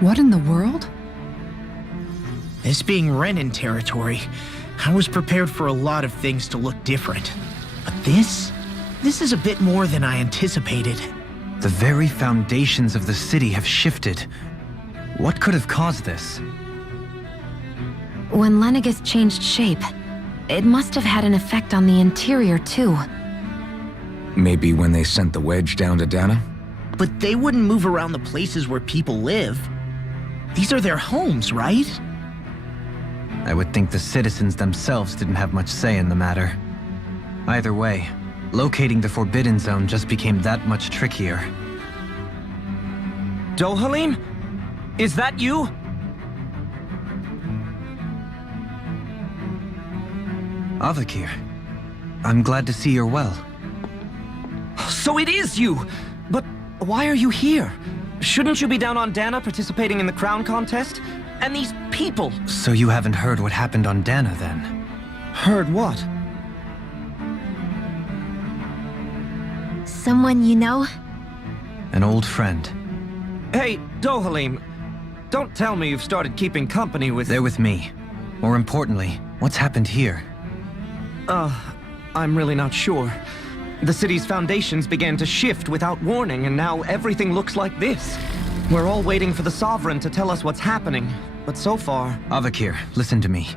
What in the world? This being Renin territory, I was prepared for a lot of things to look different. But this is a bit more than I anticipated. The very foundations of the city have shifted. What could have caused this? When Lenegis changed shape, it must have had an effect on the interior too. Maybe when they sent the wedge down to Dana? But they wouldn't move around the places where people live. These are their homes, right? I would think the citizens themselves didn't have much say in the matter. Either way, locating the Forbidden Zone just became that much trickier. Dohalim? Is that you? Avakir, I'm glad to see you're well. So it is you! But why are you here? Shouldn't you be down on Dana participating in the crown contest? And these people! So you haven't heard what happened on Dana, then? Heard what? Someone you know? An old friend. Hey, Dohalim, don't tell me you've started keeping company with... They're with me. More importantly, what's happened here? I'm really not sure. The city's foundations began to shift without warning, and now everything looks like this. We're all waiting for the Sovereign to tell us what's happening, but so far... Avakir, listen to me.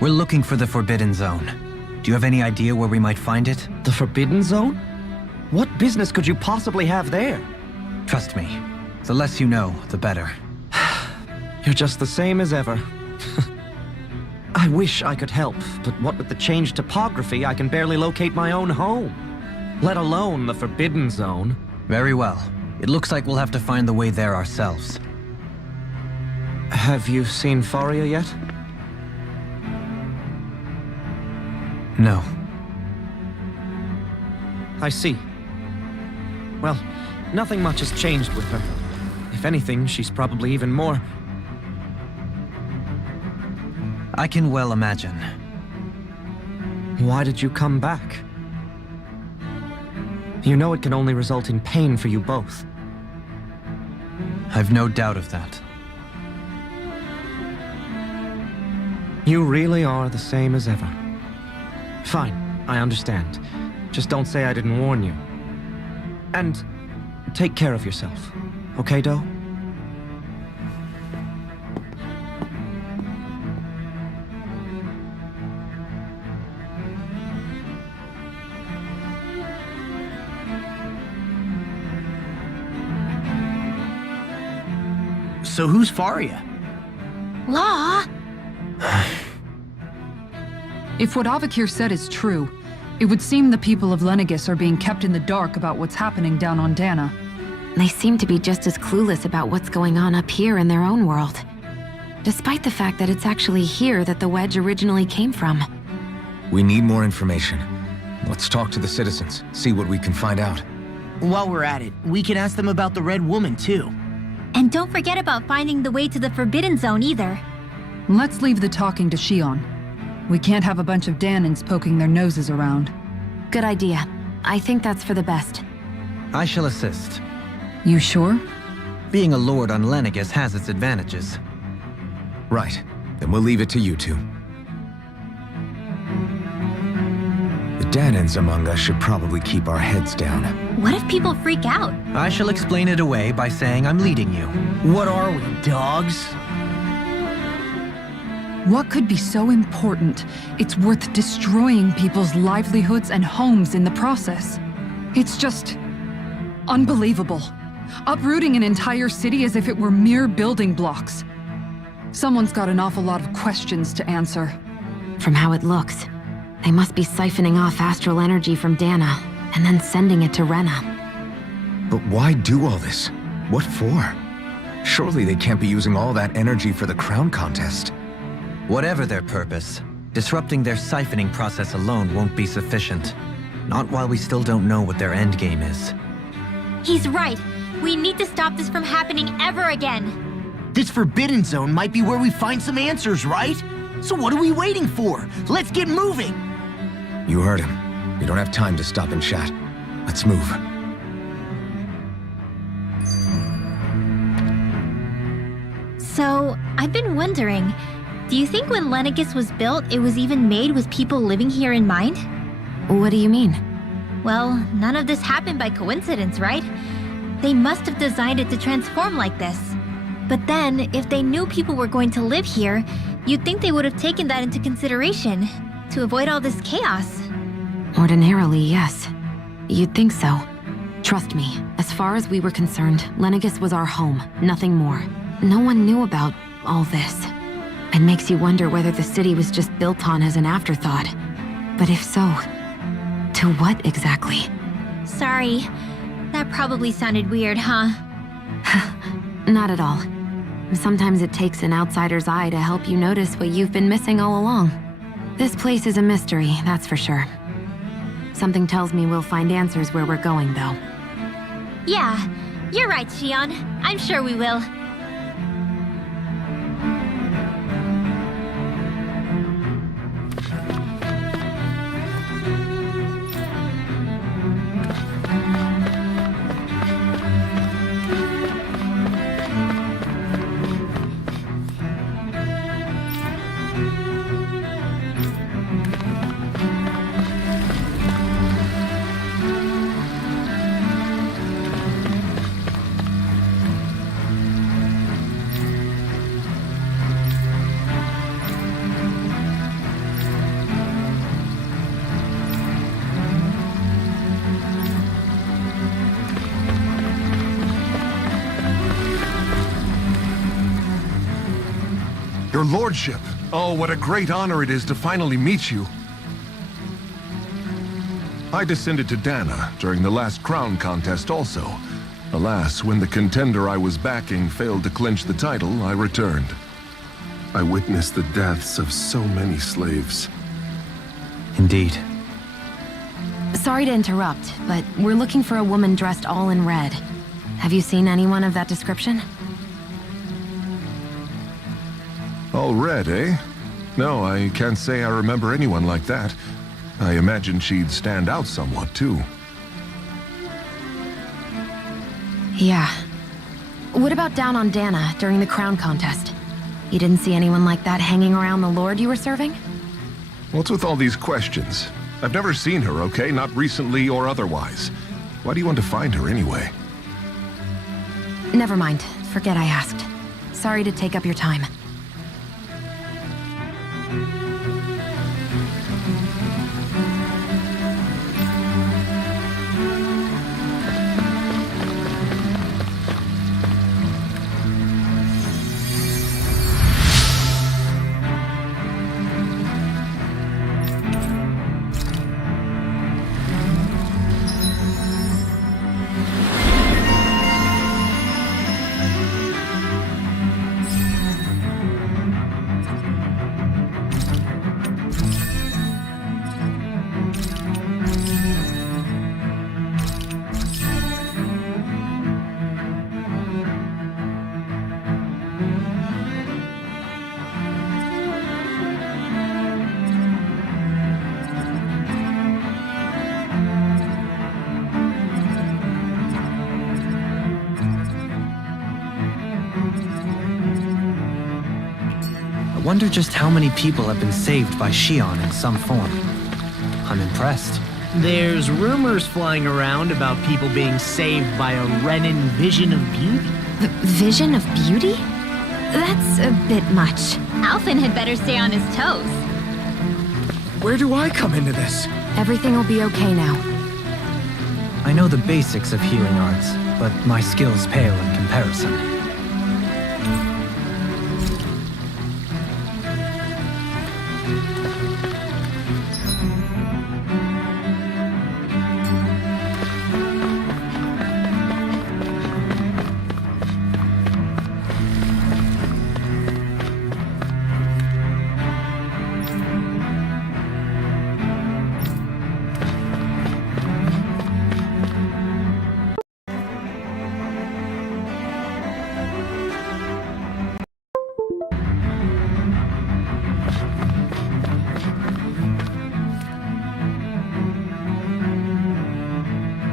We're looking for the Forbidden Zone. Do you have any idea where we might find it? The Forbidden Zone? What business could you possibly have there? Trust me. The less you know, the better. You're just the same as ever. I wish I could help, but what with the changed topography, I can barely locate my own home. Let alone the Forbidden Zone. Very well. It looks like we'll have to find the way there ourselves. Have you seen Faria yet? No. I see. Well, nothing much has changed with her. If anything, she's probably even more... I can well imagine. Why did you come back? You know it can only result in pain for you both. I've no doubt of that. You really are the same as ever. Fine, I understand. Just don't say I didn't warn you. And take care of yourself, okay, Do? So who's Faria? Law? If what Avakir said is true, it would seem the people of Lenegis are being kept in the dark about what's happening down on Dana. They seem to be just as clueless about what's going on up here in their own world. Despite the fact that it's actually here that the wedge originally came from. We need more information. Let's talk to the citizens, see what we can find out. While we're at it, we can ask them about the Red Woman, too. And don't forget about finding the way to the Forbidden Zone either. Let's leave the talking to Shion. We can't have a bunch of Danans poking their noses around. Good idea. I think that's for the best. I shall assist. You sure? Being a lord on Lenegis has its advantages. Right. Then we'll leave it to you two. The Danans among us should probably keep our heads down. What if people freak out? I shall explain it away by saying I'm leading you. What are we, dogs? What could be so important? It's worth destroying people's livelihoods and homes in the process. It's just... unbelievable. Uprooting an entire city as if it were mere building blocks. Someone's got an awful lot of questions to answer. From how it looks, they must be siphoning off astral energy from Dana, and then sending it to Rena. But why do all this? What for? Surely they can't be using all that energy for the crown contest. Whatever their purpose, disrupting their siphoning process alone won't be sufficient. Not while we still don't know what their endgame is. He's right. We need to stop this from happening ever again. This Forbidden Zone might be where we find some answers, right? So what are we waiting for? Let's get moving! You heard him. We don't have time to stop and chat. Let's move. So, I've been wondering, do you think when Lenegis was built, it was even made with people living here in mind? What do you mean? Well, none of this happened by coincidence, right? They must have designed it to transform like this. But then, if they knew people were going to live here, you'd think they would have taken that into consideration to avoid all this chaos. Ordinarily, yes. You'd think so. Trust me, as far as we were concerned, Lenegis was our home, nothing more. No one knew about all this. It makes you wonder whether the city was just built on as an afterthought. But if so, to what exactly? Sorry. That probably sounded weird, huh? Not at all. Sometimes it takes an outsider's eye to help you notice what you've been missing all along. This place is a mystery, that's for sure. Something tells me we'll find answers where we're going, though. Yeah, you're right, Shion. I'm sure we will. Your lordship! Oh, what a great honor it is to finally meet you. I descended to Dana during the last crown contest also. Alas, when the contender I was backing failed to clinch the title, I returned. I witnessed the deaths of so many slaves. Indeed. Sorry to interrupt, but we're looking for a woman dressed all in red. Have you seen anyone of that description? All red, eh? No, I can't say I remember anyone like that. I imagine she'd stand out somewhat, too. Yeah. What about down on Dana during the crown contest? You didn't see anyone like that hanging around the lord you were serving? What's with all these questions? I've never seen her, okay? Not recently or otherwise. Why do you want to find her anyway? Never mind. Forget I asked. Sorry to take up your time. I wonder just how many people have been saved by Shion in some form. I'm impressed. There's rumors flying around about people being saved by a Renan vision of beauty. Vision of beauty? That's a bit much. Alphen had better stay on his toes. Where do I come into this? Everything will be okay now. I know the basics of healing arts, but my skills pale in comparison.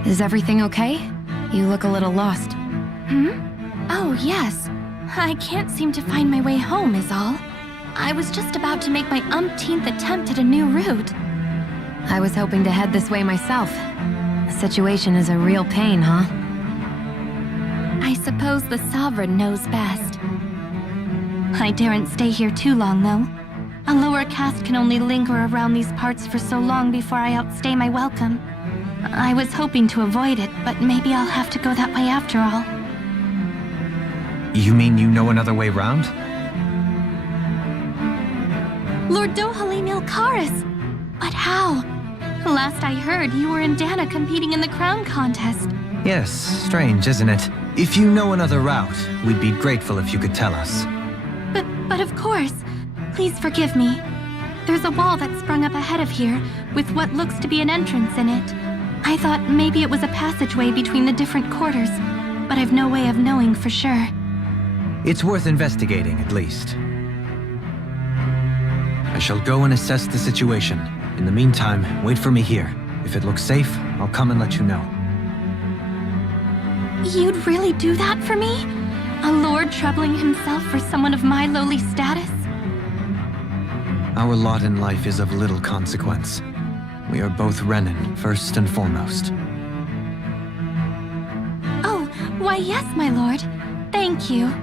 Is everything okay? You look a little lost. Oh, yes. I can't seem to find my way home, is all. I was just about to make my umpteenth attempt at a new route. I was hoping to head this way myself. The situation is a real pain, huh? I suppose the Sovereign knows best. I daren't stay here too long, though. A lower caste can only linger around these parts for so long before I outstay my welcome. I was hoping to avoid it, but maybe I'll have to go that way after all. You mean you know another way round? Lord Dohalim Ilkaris! But how? Last I heard, you were in Dana competing in the crown contest. Yes, strange, isn't it? If you know another route, we'd be grateful if you could tell us. But of course. Please forgive me. There's a wall that sprung up ahead of here, with what looks to be an entrance in it. I thought maybe it was a passageway between the different quarters, but I've no way of knowing for sure. It's worth investigating, at least. I shall go and assess the situation. In the meantime, wait for me here. If it looks safe, I'll come and let you know. You'd really do that for me? A lord troubling himself for someone of my lowly status? Our lot in life is of little consequence. We are both Renan, first and foremost. Oh, why yes, my lord. Thank you.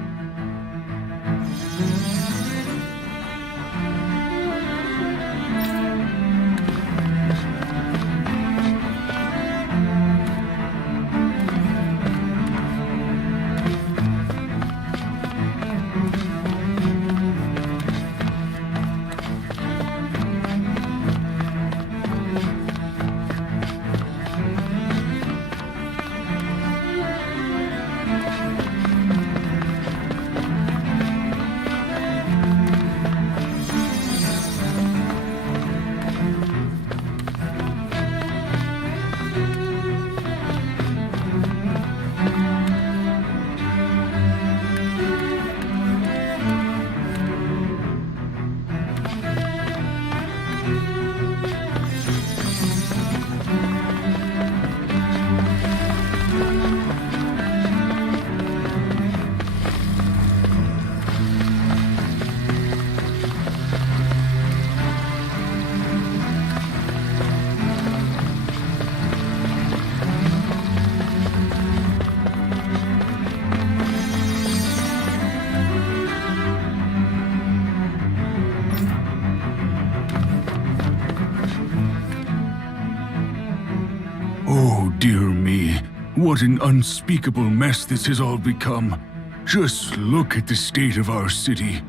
Oh, dear me. What an unspeakable mess this has all become. Just look at the state of our city.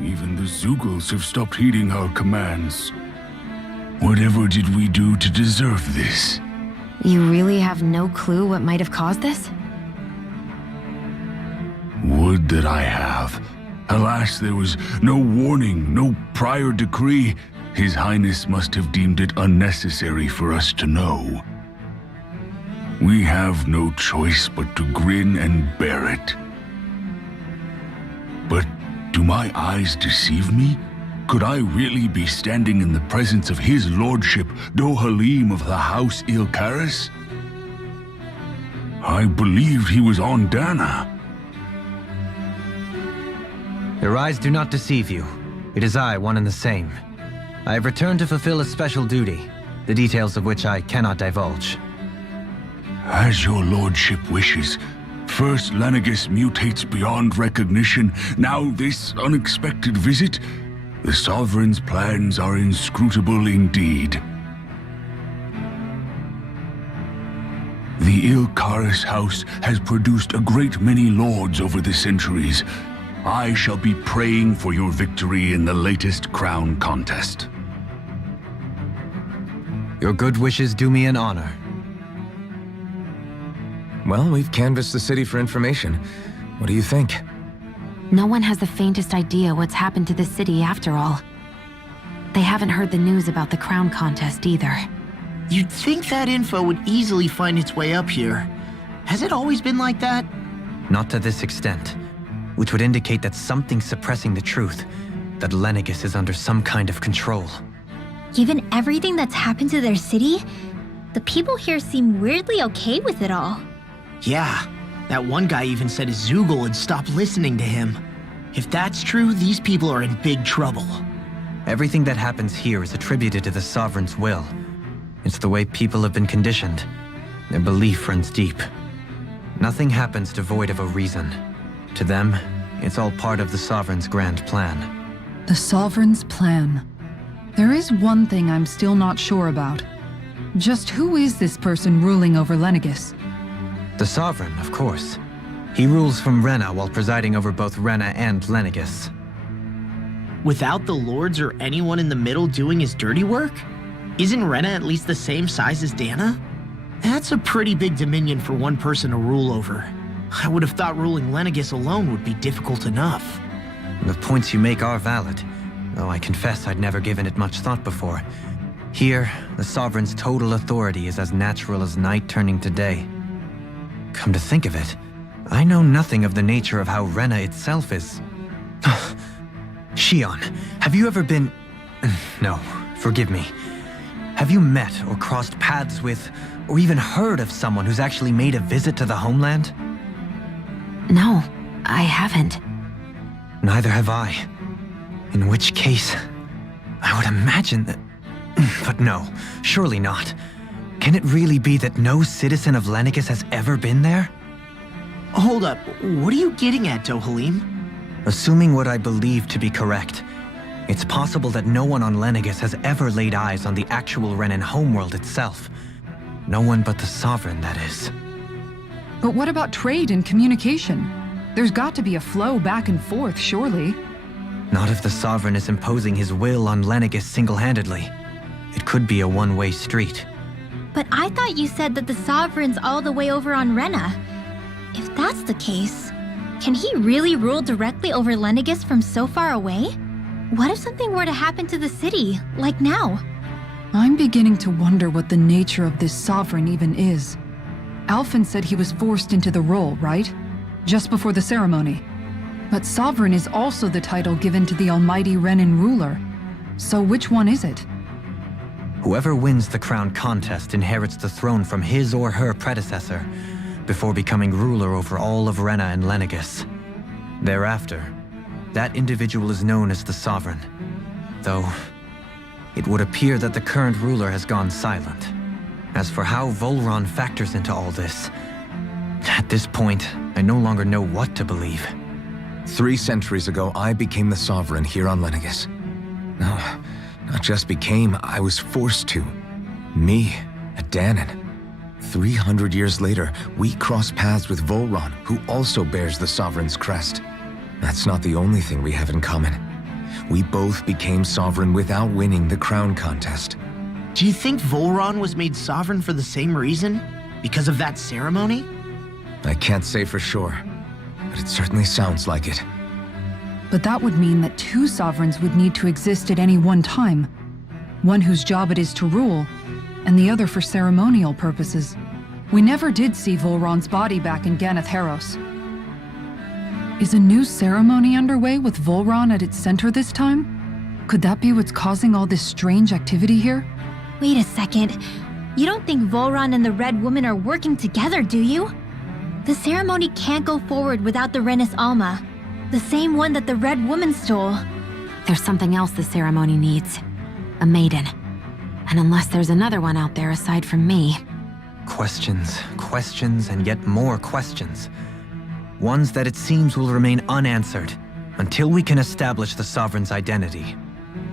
Even the Zeugles have stopped heeding our commands. Whatever did we do to deserve this? You really have no clue what might have caused this? Would that I have. Alas, there was no warning, no prior decree. His Highness must have deemed it unnecessary for us to know. We have no choice but to grin and bear it. But do my eyes deceive me? Could I really be standing in the presence of his lordship, Dohalim of the House Ilkaris? I believed he was on Dana. Your eyes do not deceive you. It is I, one and the same. I have returned to fulfill a special duty, the details of which I cannot divulge. As your lordship wishes. First Lenegis mutates beyond recognition, now this unexpected visit. The Sovereign's plans are inscrutable indeed. The Ilkaris house has produced a great many lords over the centuries. I shall be praying for your victory in the latest crown contest. Your good wishes do me an honor. Well, we've canvassed the city for information. What do you think? No one has the faintest idea what's happened to the city after all. They haven't heard the news about the crown contest either. You'd think that info would easily find its way up here. Has it always been like that? Not to this extent, which would indicate that something's suppressing the truth, that Lenegis is under some kind of control. Given everything that's happened to their city, the people here seem weirdly okay with it all. Yeah, that one guy even said his Zeugle had stopped listening to him. If that's true, these people are in big trouble. Everything that happens here is attributed to the Sovereign's will. It's the way people have been conditioned. Their belief runs deep. Nothing happens devoid of a reason. To them, it's all part of the Sovereign's grand plan. The Sovereign's plan. There is one thing I'm still not sure about. Just who is this person ruling over Lenegis? The Sovereign, of course. He rules from Rena while presiding over both Rena and Lenegis. Without the lords or anyone in the middle doing his dirty work? Isn't Rena at least the same size as Dana? That's a pretty big dominion for one person to rule over. I would have thought ruling Lenegis alone would be difficult enough. The points you make are valid, though I confess I'd never given it much thought before. Here, the Sovereign's total authority is as natural as night turning to day. Come to think of it, I know nothing of the nature of how Rena itself is. Shion, have you ever been... No, forgive me. Have you met or crossed paths with, or even heard of someone who's actually made a visit to the homeland? No, I haven't. Neither have I. In which case, I would imagine that... But no, surely not. Can it really be that no citizen of Lenegis has ever been there? Hold up, what are you getting at, Dohalim? Assuming what I believe to be correct, it's possible that no one on Lenegis has ever laid eyes on the actual Renan homeworld itself. No one but the Sovereign, that is. But what about trade and communication? There's got to be a flow back and forth, surely. Not if the Sovereign is imposing his will on Lenegis single-handedly. It could be a one-way street. But I thought you said that the Sovereign's all the way over on Rena. If that's the case, can he really rule directly over Lenegis from so far away? What if something were to happen to the city, like now? I'm beginning to wonder what the nature of this Sovereign even is. Alphen said he was forced into the role, right? Just before the ceremony. But Sovereign is also the title given to the almighty Renan ruler. So which one is it? Whoever wins the crown contest inherits the throne from his or her predecessor, before becoming ruler over all of Rena and Lenegis. Thereafter, that individual is known as the Sovereign, though it would appear that the current ruler has gone silent. As for how Volron factors into all this, at this point, I no longer know what to believe. 3 centuries ago, I became the Sovereign here on Lenegis. No, not just became, I was forced to. Me, a Dahnan. 300 years later, we cross paths with Volron, who also bears the Sovereign's crest. That's not the only thing we have in common. We both became Sovereign without winning the crown contest. Do you think Volron was made sovereign for the same reason? Because of that ceremony? I can't say for sure, but it certainly sounds like it. But that would mean that 2 sovereigns would need to exist at any one time. One whose job it is to rule, and the other for ceremonial purposes. We never did see Volron's body back in Ganath Haros. Is a new ceremony underway with Volron at its center this time? Could that be what's causing all this strange activity here? Wait a second. You don't think Volron and the Red Woman are working together, do you? The ceremony can't go forward without the Renis Alma, the same one that the Red Woman stole. There's something else the ceremony needs. A maiden. And unless there's another one out there aside from me... Questions, questions, and yet more questions. Ones that it seems will remain unanswered until we can establish the Sovereign's identity.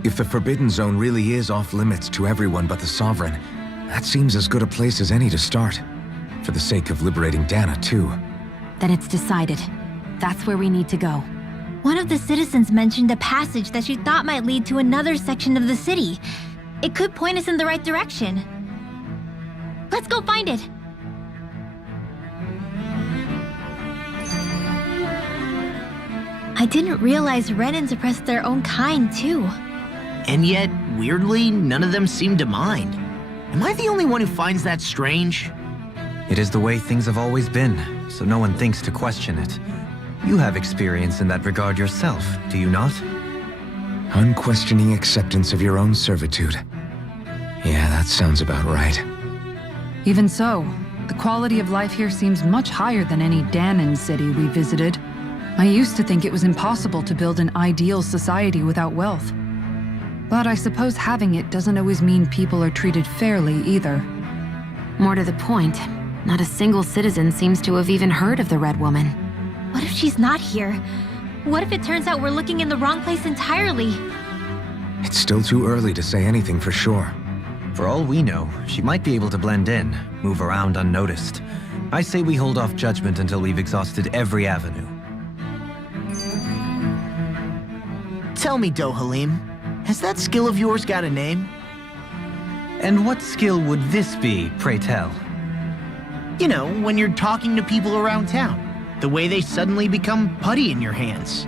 If the Forbidden Zone really is off limits to everyone but the Sovereign, that seems as good a place as any to start. For the sake of liberating Dana, too. Then it's decided. That's where we need to go. One of the citizens mentioned a passage that she thought might lead to another section of the city. It could point us in the right direction. Let's go find it! I didn't realize Renans oppressed their own kind, too. And yet, weirdly, none of them seem to mind. Am I the only one who finds that strange? It is the way things have always been, so no one thinks to question it. You have experience in that regard yourself, do you not? Unquestioning acceptance of your own servitude. Yeah, that sounds about right. Even so, the quality of life here seems much higher than any Dahnan city we visited. I used to think it was impossible to build an ideal society without wealth. But I suppose having it doesn't always mean people are treated fairly either. More to the point, not a single citizen seems to have even heard of the Red Woman. What if she's not here? What if it turns out we're looking in the wrong place entirely? It's still too early to say anything for sure. For all we know, she might be able to blend in, move around unnoticed. I say we hold off judgment until we've exhausted every avenue. Tell me, Dohalim, has that skill of yours got a name? And what skill would this be, pray tell? You know, when you're talking to people around town. The way they suddenly become putty in your hands.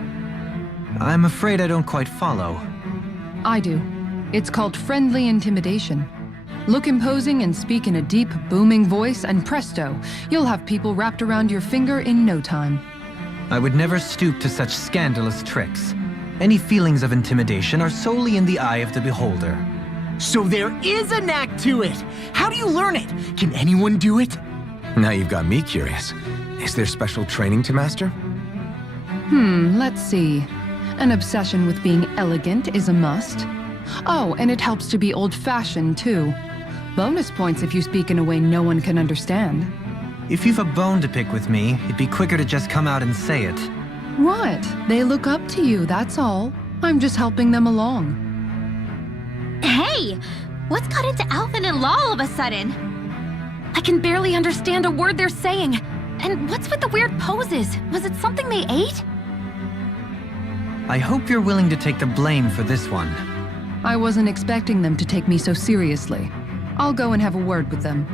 I'm afraid I don't quite follow. I do. It's called friendly intimidation. Look imposing and speak in a deep, booming voice, and presto, you'll have people wrapped around your finger in no time. I would never stoop to such scandalous tricks. Any feelings of intimidation are solely in the eye of the beholder. So there is a knack to it! How do you learn it? Can anyone do it? Now you've got me curious. Is there special training to master? Let's see. An obsession with being elegant is a must. Oh, and it helps to be old-fashioned, too. Bonus points if you speak in a way no one can understand. If you've a bone to pick with me, it'd be quicker to just come out and say it. What? They look up to you, that's all. I'm just helping them along. Hey! What's got into Alvin and Law all of a sudden? I can barely understand a word they're saying. And what's with the weird poses? Was it something they ate? I hope you're willing to take the blame for this one. I wasn't expecting them to take me so seriously. I'll go and have a word with them.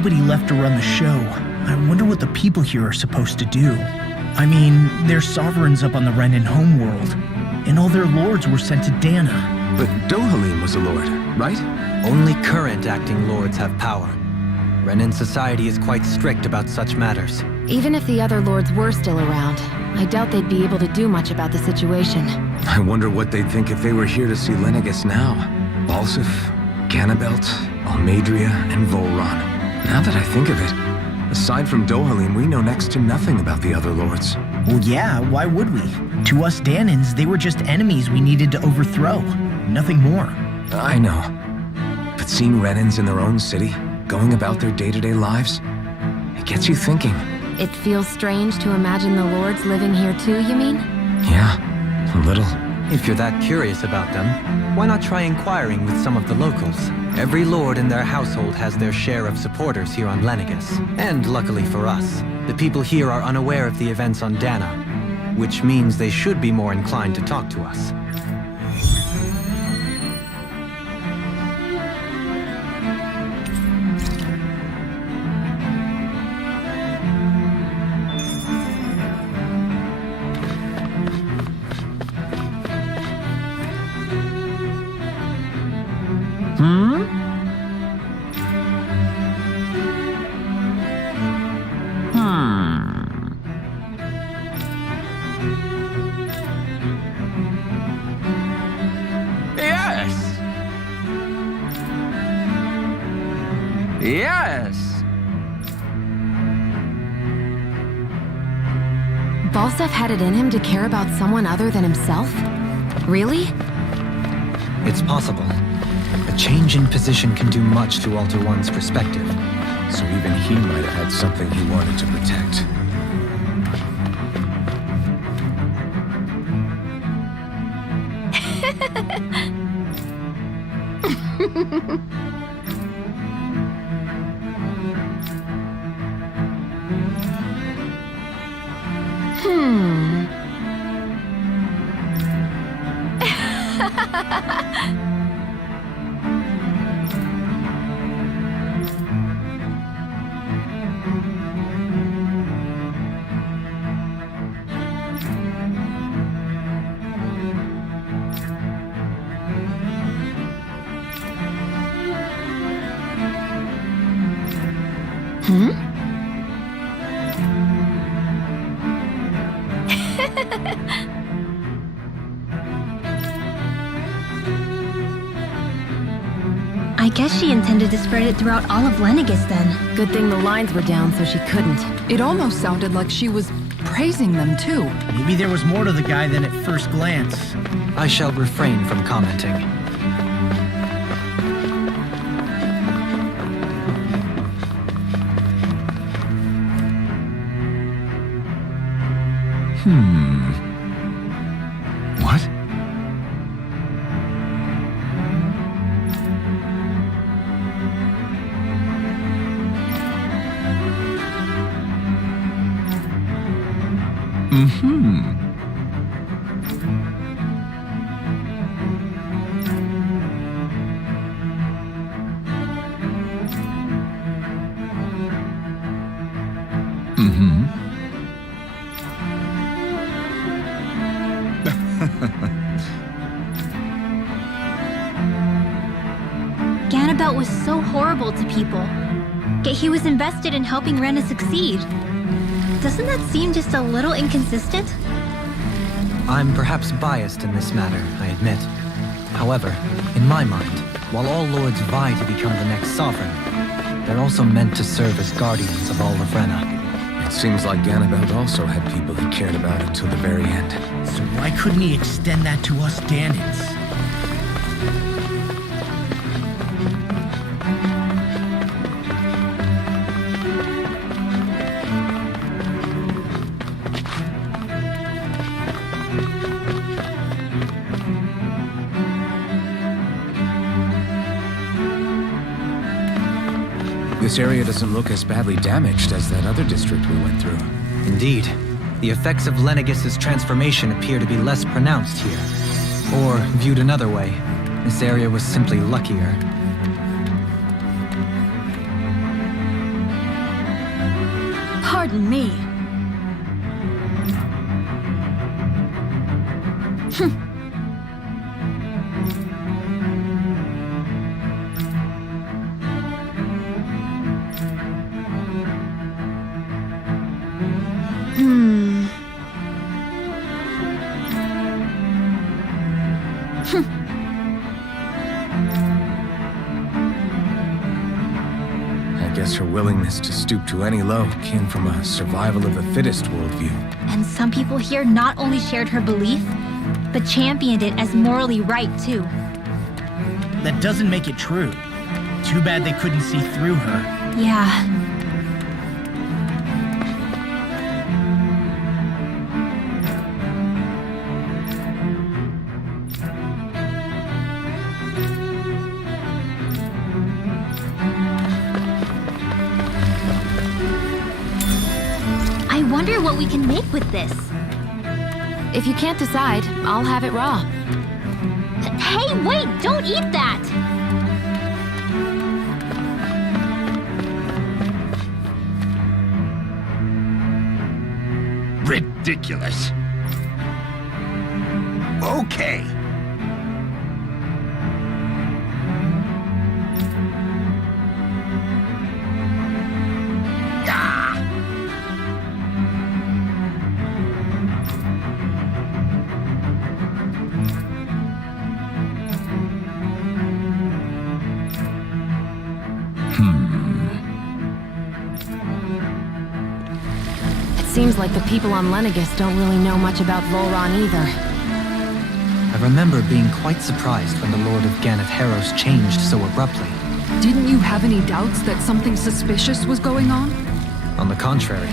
nobody left to run the show. I wonder what the people here are supposed to do. I mean, they're sovereigns up on the Renan homeworld, and all their lords were sent to Dana. But Dohalim was a lord, right? Only current acting lords have power. Renan society is quite strict about such matters. Even if the other lords were still around, I doubt they'd be able to do much about the situation. I wonder what they'd think if they were here to see Lenegis now. Balsif, Ganabelt, Almadria, and Volron. Now that I think of it, aside from Dohalim, we know next to nothing about the other lords. Well, yeah, why would we? To us Danans, they were just enemies we needed to overthrow. Nothing more. I know. But seeing Renans in their own city, going about their day-to-day lives, it gets you thinking. It feels strange to imagine the lords living here too, you mean? Yeah, a little. If you're that curious about them, why not try inquiring with some of the locals? Every lord in their household has their share of supporters here on Lenegis. And luckily for us, the people here are unaware of the events on Dana, which means they should be more inclined to talk to us. Yes! Balsef had it in him to care about someone other than himself? Really? It's possible. A change in position can do much to alter one's perspective. So even he might have had something he wanted to protect. I guess she intended to spread it throughout all of Lenegis then. Good thing the lines were down so she couldn't. It almost sounded like she was praising them too. Maybe there was more to the guy than at first glance. I shall refrain from commenting. What? Ganabelt was so horrible to people, yet he was invested in helping Rena succeed. Doesn't that seem just a little inconsistent? I'm perhaps biased in this matter, I admit. However, in my mind, while all lords vie to become the next sovereign, they're also meant to serve as guardians of all of Rena. It seems like Ganabelt also had people he cared about until the very end. So why couldn't he extend that to us Danans? This area doesn't look as badly damaged as that other district we went through. Indeed. The effects of Lenegis' transformation appear to be less pronounced here. Or, viewed another way, this area was simply luckier. threaten me. I guess her willingness to stoop to any low came from a survival of the fittest worldview. And some people here not only shared her belief, but championed it as morally right, too. That doesn't make it true. Too bad they couldn't see through her. Yeah. I wonder what we can make with this. If you can't decide, I'll have it raw. Hey, wait! Don't eat that! Ridiculous. Okay. Seems like the people on Lenegis don't really know much about Volron either. I remember being quite surprised when the Lord of Ganath Harros changed so abruptly. Didn't you have any doubts that something suspicious was going on? On the contrary.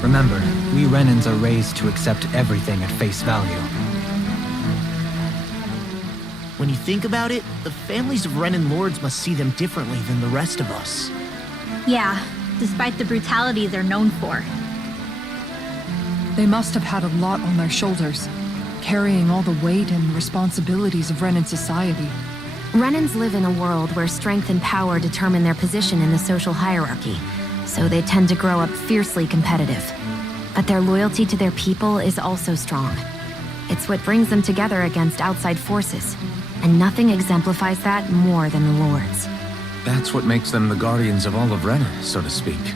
Remember, we Renans are raised to accept everything at face value. When you think about it, the families of Renan lords must see them differently than the rest of us. Yeah, despite the brutality they're known for. They must have had a lot on their shoulders, carrying all the weight and responsibilities of Renan society. Renans live in a world where strength and power determine their position in the social hierarchy, so they tend to grow up fiercely competitive. But their loyalty to their people is also strong. It's what brings them together against outside forces, and nothing exemplifies that more than the Lords. That's what makes them the guardians of all of Rena, so to speak.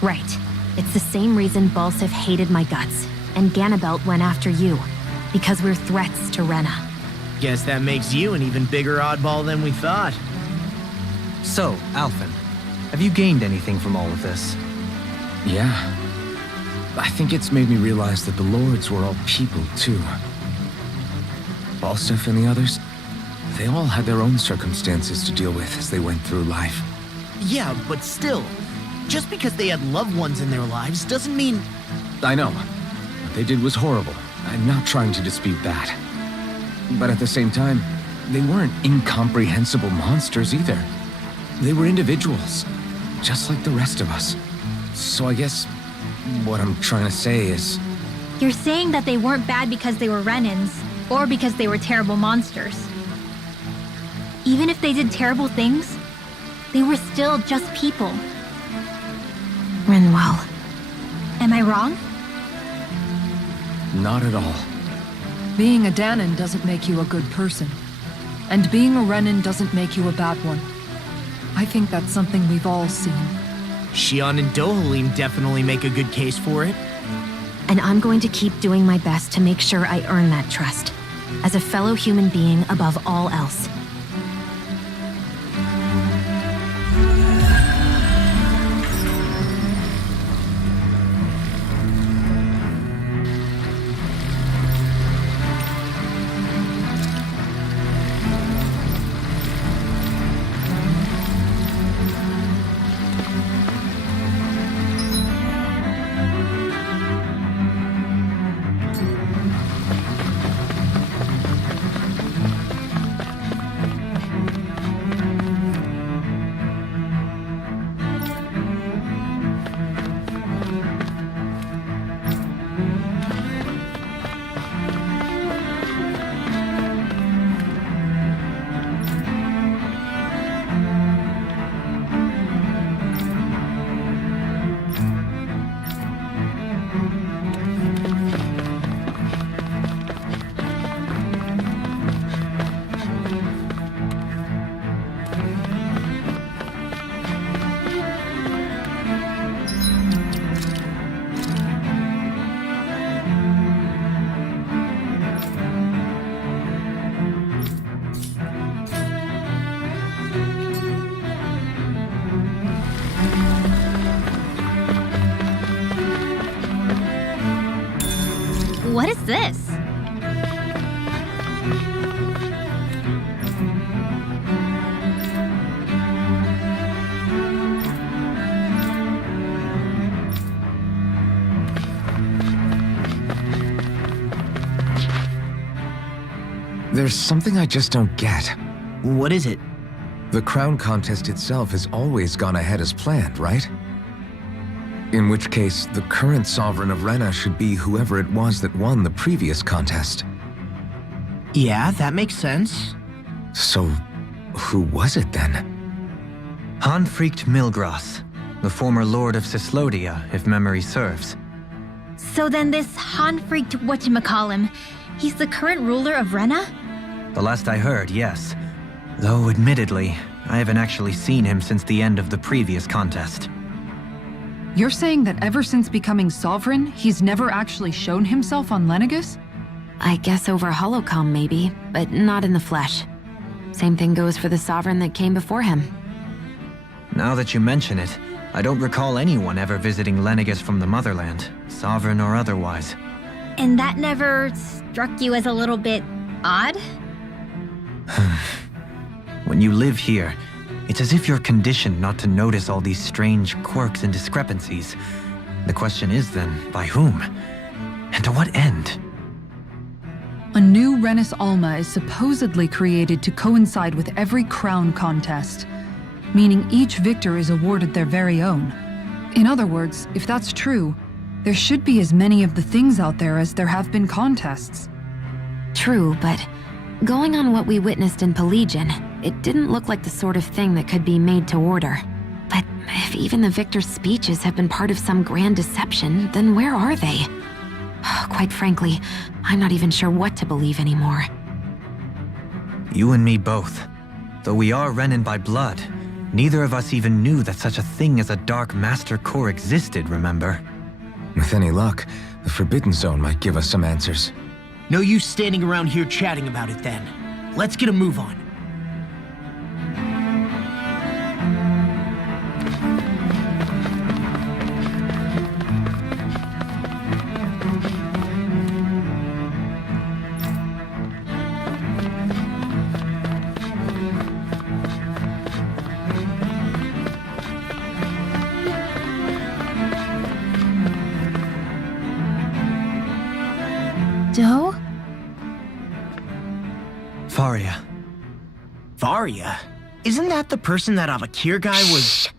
Right. It's the same reason Balsif hated my guts, and Ganabelt went after you. Because we're threats to Rena. Guess that makes you an even bigger oddball than we thought. So, Alphen, have you gained anything from all of this? Yeah. I think it's made me realize that the Lords were all people, too. Balsif and the others, they all had their own circumstances to deal with as they went through life. Yeah, but still, just because they had loved ones in their lives doesn't mean... I know. What they did was horrible. I'm not trying to dispute that. But at the same time, they weren't incomprehensible monsters either. They were individuals, just like the rest of us. So I guess what I'm trying to say is... You're saying that they weren't bad because they were Renans, or because they were terrible monsters. Even if they did terrible things, they were still just people. Rinwell. Am I wrong? Not at all. Being a Danan doesn't make you a good person. And being a Renan doesn't make you a bad one. I think that's something we've all seen. Shion and Dohalim definitely make a good case for it. And I'm going to keep doing my best to make sure I earn that trust. As a fellow human being above all else. What is this? There's something I just don't get. What is it? The crown contest itself has always gone ahead as planned, right? In which case, the current Sovereign of Rena should be whoever it was that won the previous contest. Yeah, that makes sense. So, who was it then? Hanfried Milgras, the former Lord of Cyslodia, if memory serves. So then this Hanfried whatchamacallem, he's the current ruler of Rena? The last I heard, yes. Though, admittedly, I haven't actually seen him since the end of the previous contest. You're saying that ever since becoming sovereign, he's never actually shown himself on Lenegis? I guess over Holocom maybe, but not in the flesh. Same thing goes for the Sovereign that came before him. Now that you mention it, I don't recall anyone ever visiting Lenegis from the motherland, sovereign or otherwise. And that never struck you as a little bit odd? When you live here, it's as if you're conditioned not to notice all these strange quirks and discrepancies. The question is then, by whom? And to what end? A new Renis Alma is supposedly created to coincide with every crown contest, meaning each victor is awarded their very own. In other words, if that's true, there should be as many of the things out there as there have been contests. True, but going on what we witnessed in Pelagian, it didn't look like the sort of thing that could be made to order. But if even the victor's speeches have been part of some grand deception, then where are they? Quite frankly, I'm not even sure what to believe anymore. You and me both. Though we are Renin by blood, neither of us even knew that such a thing as a Dark Master Core existed, remember? With any luck, the Forbidden Zone might give us some answers. No use standing around here chatting about it then. Let's get a move on. Doe? Faria. Faria? Isn't that the person that Avakir guy was...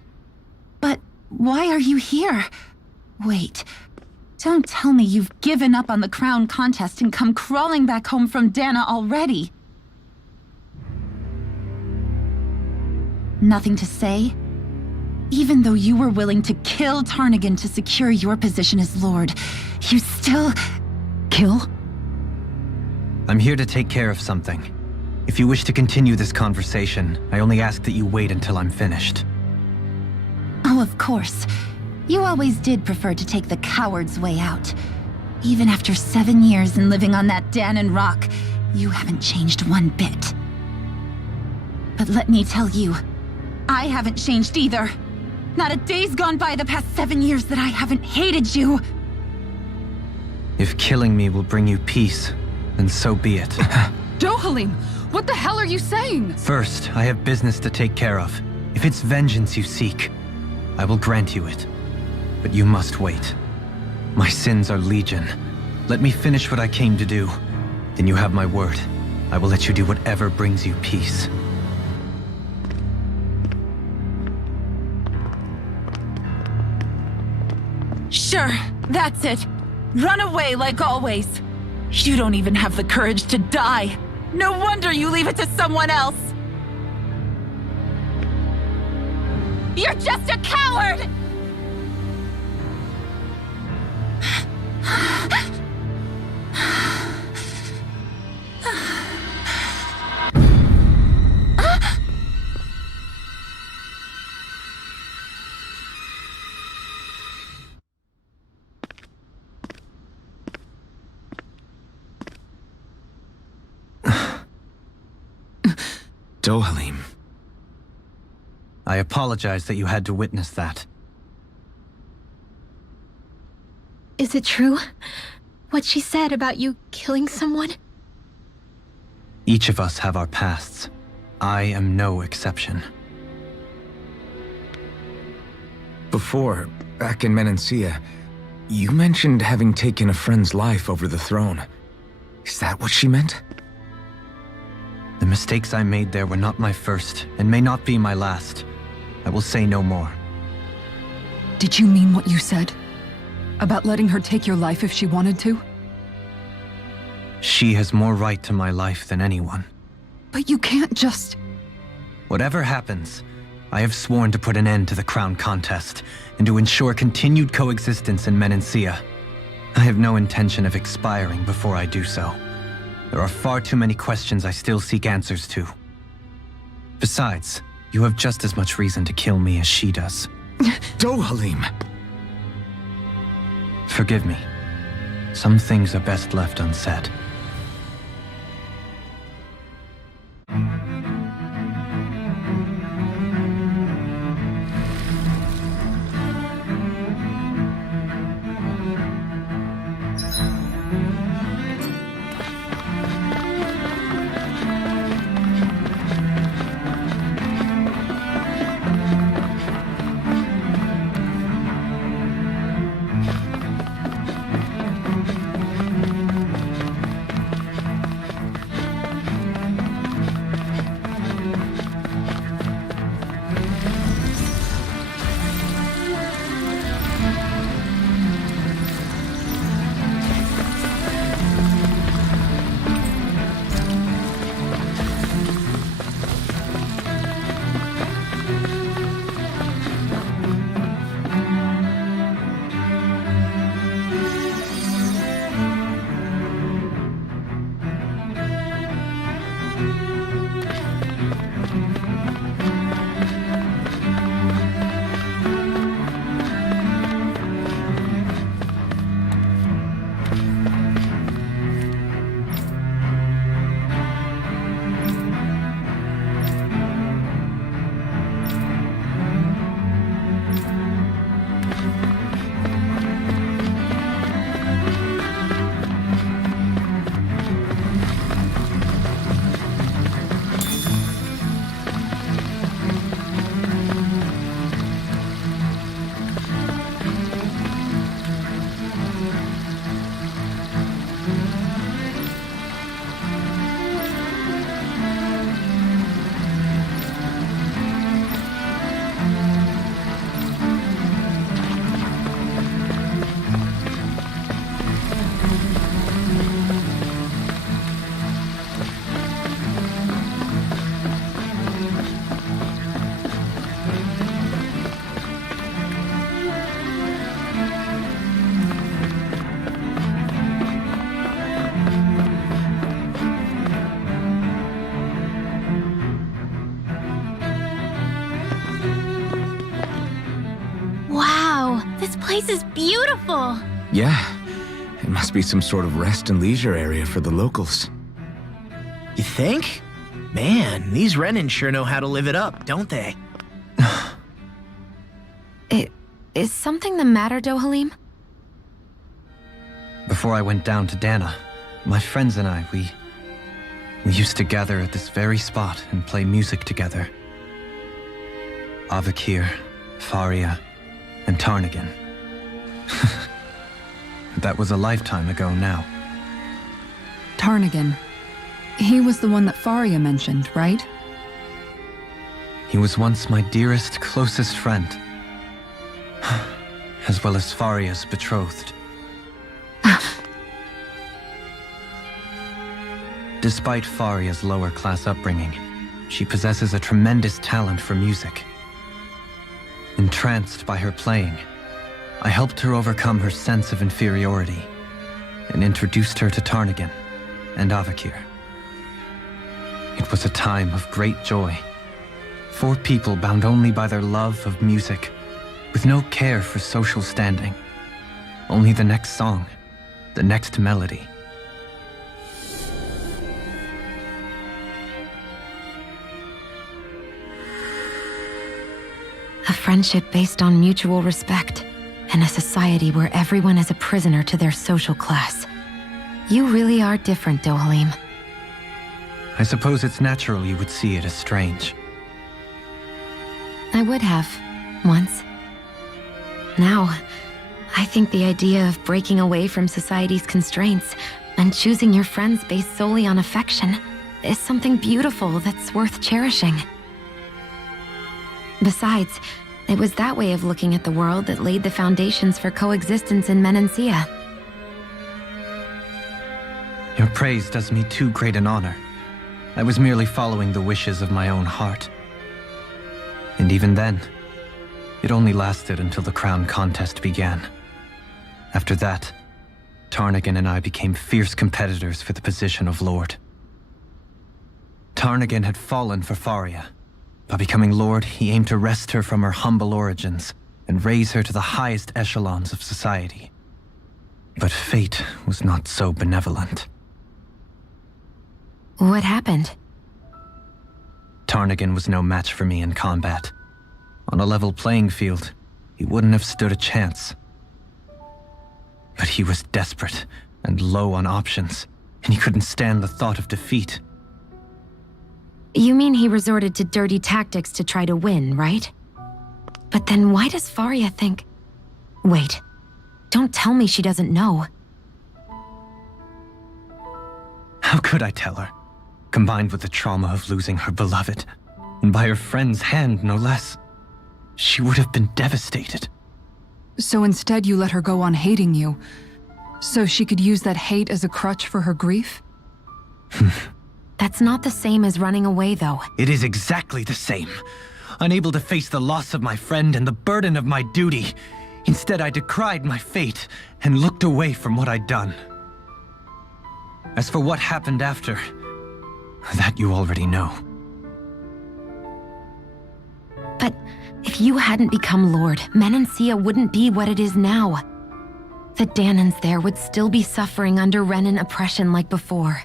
But why are you here? Wait, don't tell me you've given up on the crown contest and come crawling back home from Dana already. Nothing to say? Even though you were willing to kill Tarnigan to secure your position as Lord, you still... Kill? I'm here to take care of something. If you wish to continue this conversation, I only ask that you wait until I'm finished. Oh, of course. You always did prefer to take the coward's way out. Even after 7 years and living on that Danon rock, you haven't changed one bit. But let me tell you, I haven't changed either. Not a day's gone by the past 7 years that I haven't hated you. If killing me will bring you peace, then so be it. Dohalim, what the hell are you saying? First, I have business to take care of. If it's vengeance you seek, I will grant you it. But you must wait. My sins are legion. Let me finish what I came to do. Then you have my word. I will let you do whatever brings you peace. Sure, that's it. Run away like always. You don't even have the courage to die. No wonder you leave it to someone else. You're just a coward! Dohalim. I apologize that you had to witness that. Is it true? what she said about you killing someone? Each of us have our pasts. I am no exception. Before, back in Menancia, you mentioned having taken a friend's life over the throne. Is that what she meant? The mistakes I made there were not my first, and may not be my last. I will say no more. Did you mean what you said? About letting her take your life if she wanted to? She has more right to my life than anyone. But you can't just... Whatever happens, I have sworn to put an end to the crown contest, and to ensure continued coexistence in Menancia. I have no intention of expiring before I do so. There are far too many questions I still seek answers to. Besides, you have just as much reason to kill me as she does. Dohalim! Forgive me. Some things are best left unsaid. This place is beautiful! Yeah, it must be some sort of rest and leisure area for the locals. You think? Man, these Renan sure know how to live it up, don't they? Is something the matter, Dohalim? Before I went down to Dana, my friends and I, we used to gather at this very spot and play music together. Avakir, Faria, and Tarnagin. That was a lifetime ago now. Tarnagin. He was the one that Faria mentioned, right? He was once my dearest, closest friend. As well as Faria's betrothed. Despite Faria's lower-class upbringing, she possesses a tremendous talent for music. Entranced by her playing, I helped her overcome her sense of inferiority and introduced her to Tarnagin and Avakir. It was a time of great joy. 4 people bound only by their love of music, with no care for social standing. Only the next song, the next melody. A friendship based on mutual respect, and a society where everyone is a prisoner to their social class. You really are different, Dohalim. I suppose it's natural you would see it as strange. I would have, once. Now, I think the idea of breaking away from society's constraints and choosing your friends based solely on affection is something beautiful that's worth cherishing. Besides, it was that way of looking at the world that laid the foundations for coexistence in Menancia. Your praise does me too great an honor. I was merely following the wishes of my own heart. And even then, it only lasted until the crown contest began. After that, Tarnagin and I became fierce competitors for the position of Lord. Tarnagin had fallen for Faria. By becoming Lord, he aimed to wrest her from her humble origins and raise her to the highest echelons of society. But fate was not so benevolent. What happened? Tarnagin was no match for me in combat. On a level playing field, he wouldn't have stood a chance. But he was desperate and low on options, and he couldn't stand the thought of defeat. You mean he resorted to dirty tactics to try to win, right? But then why does Faria think... Wait, don't tell me she doesn't know. How could I tell her? Combined with the trauma of losing her beloved, and by her friend's hand, no less. She would have been devastated. So instead you let her go on hating you, so she could use that hate as a crutch for her grief? That's not the same as running away, though. It is exactly the same. Unable to face the loss of my friend and the burden of my duty. Instead, I decried my fate and looked away from what I'd done. As for what happened after, that you already know. But if you hadn't become Lord, Menancia wouldn't be what it is now. The Dahnans there would still be suffering under Renan oppression like before.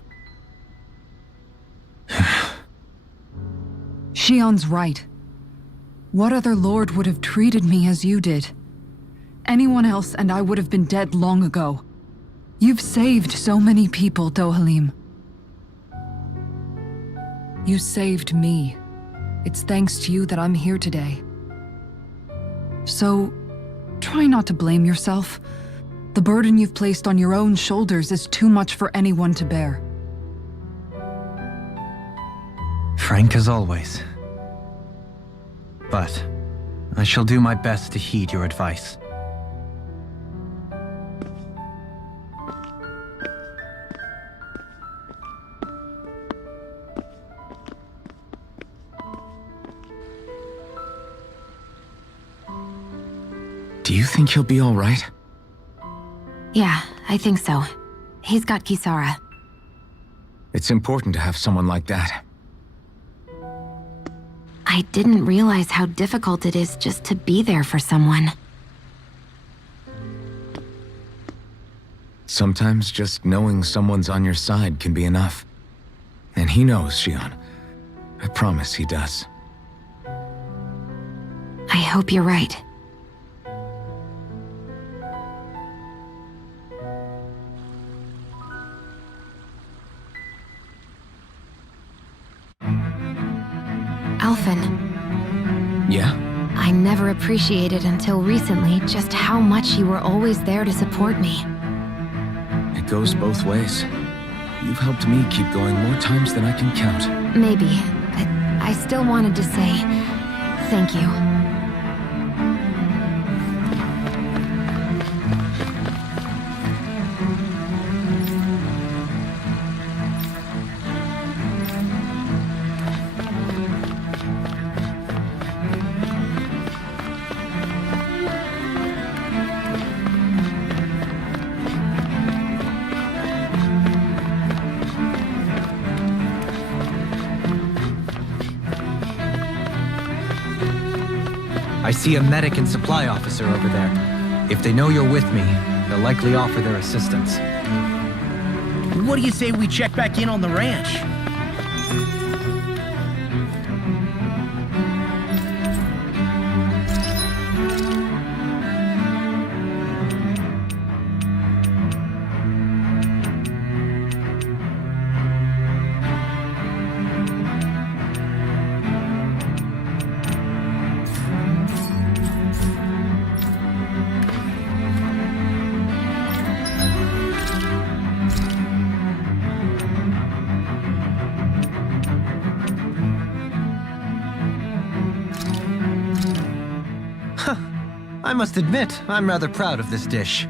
Shion's right. What other lord would have treated me as you did? Anyone else and I would have been dead long ago. You've saved so many people, Dohalim. You saved me. It's thanks to you that I'm here today. So, try not to blame yourself. The burden you've placed on your own shoulders is too much for anyone to bear. Frank as always. But I shall do my best to heed your advice. Do you think he'll be all right? Yeah, I think so. He's got Kisara. It's important to have someone like that. I didn't realize how difficult it is just to be there for someone. Sometimes just knowing someone's on your side can be enough. And he knows, Shion. I promise he does. I hope you're right. Alphen. Yeah? I never appreciated until recently just how much you were always there to support me. It goes both ways. You've helped me keep going more times than I can count. Maybe, but I still wanted to say thank you. I see a medic and supply officer over there. If they know you're with me, they'll likely offer their assistance. What do you say we check back in on the ranch? I must admit, I'm rather proud of this dish.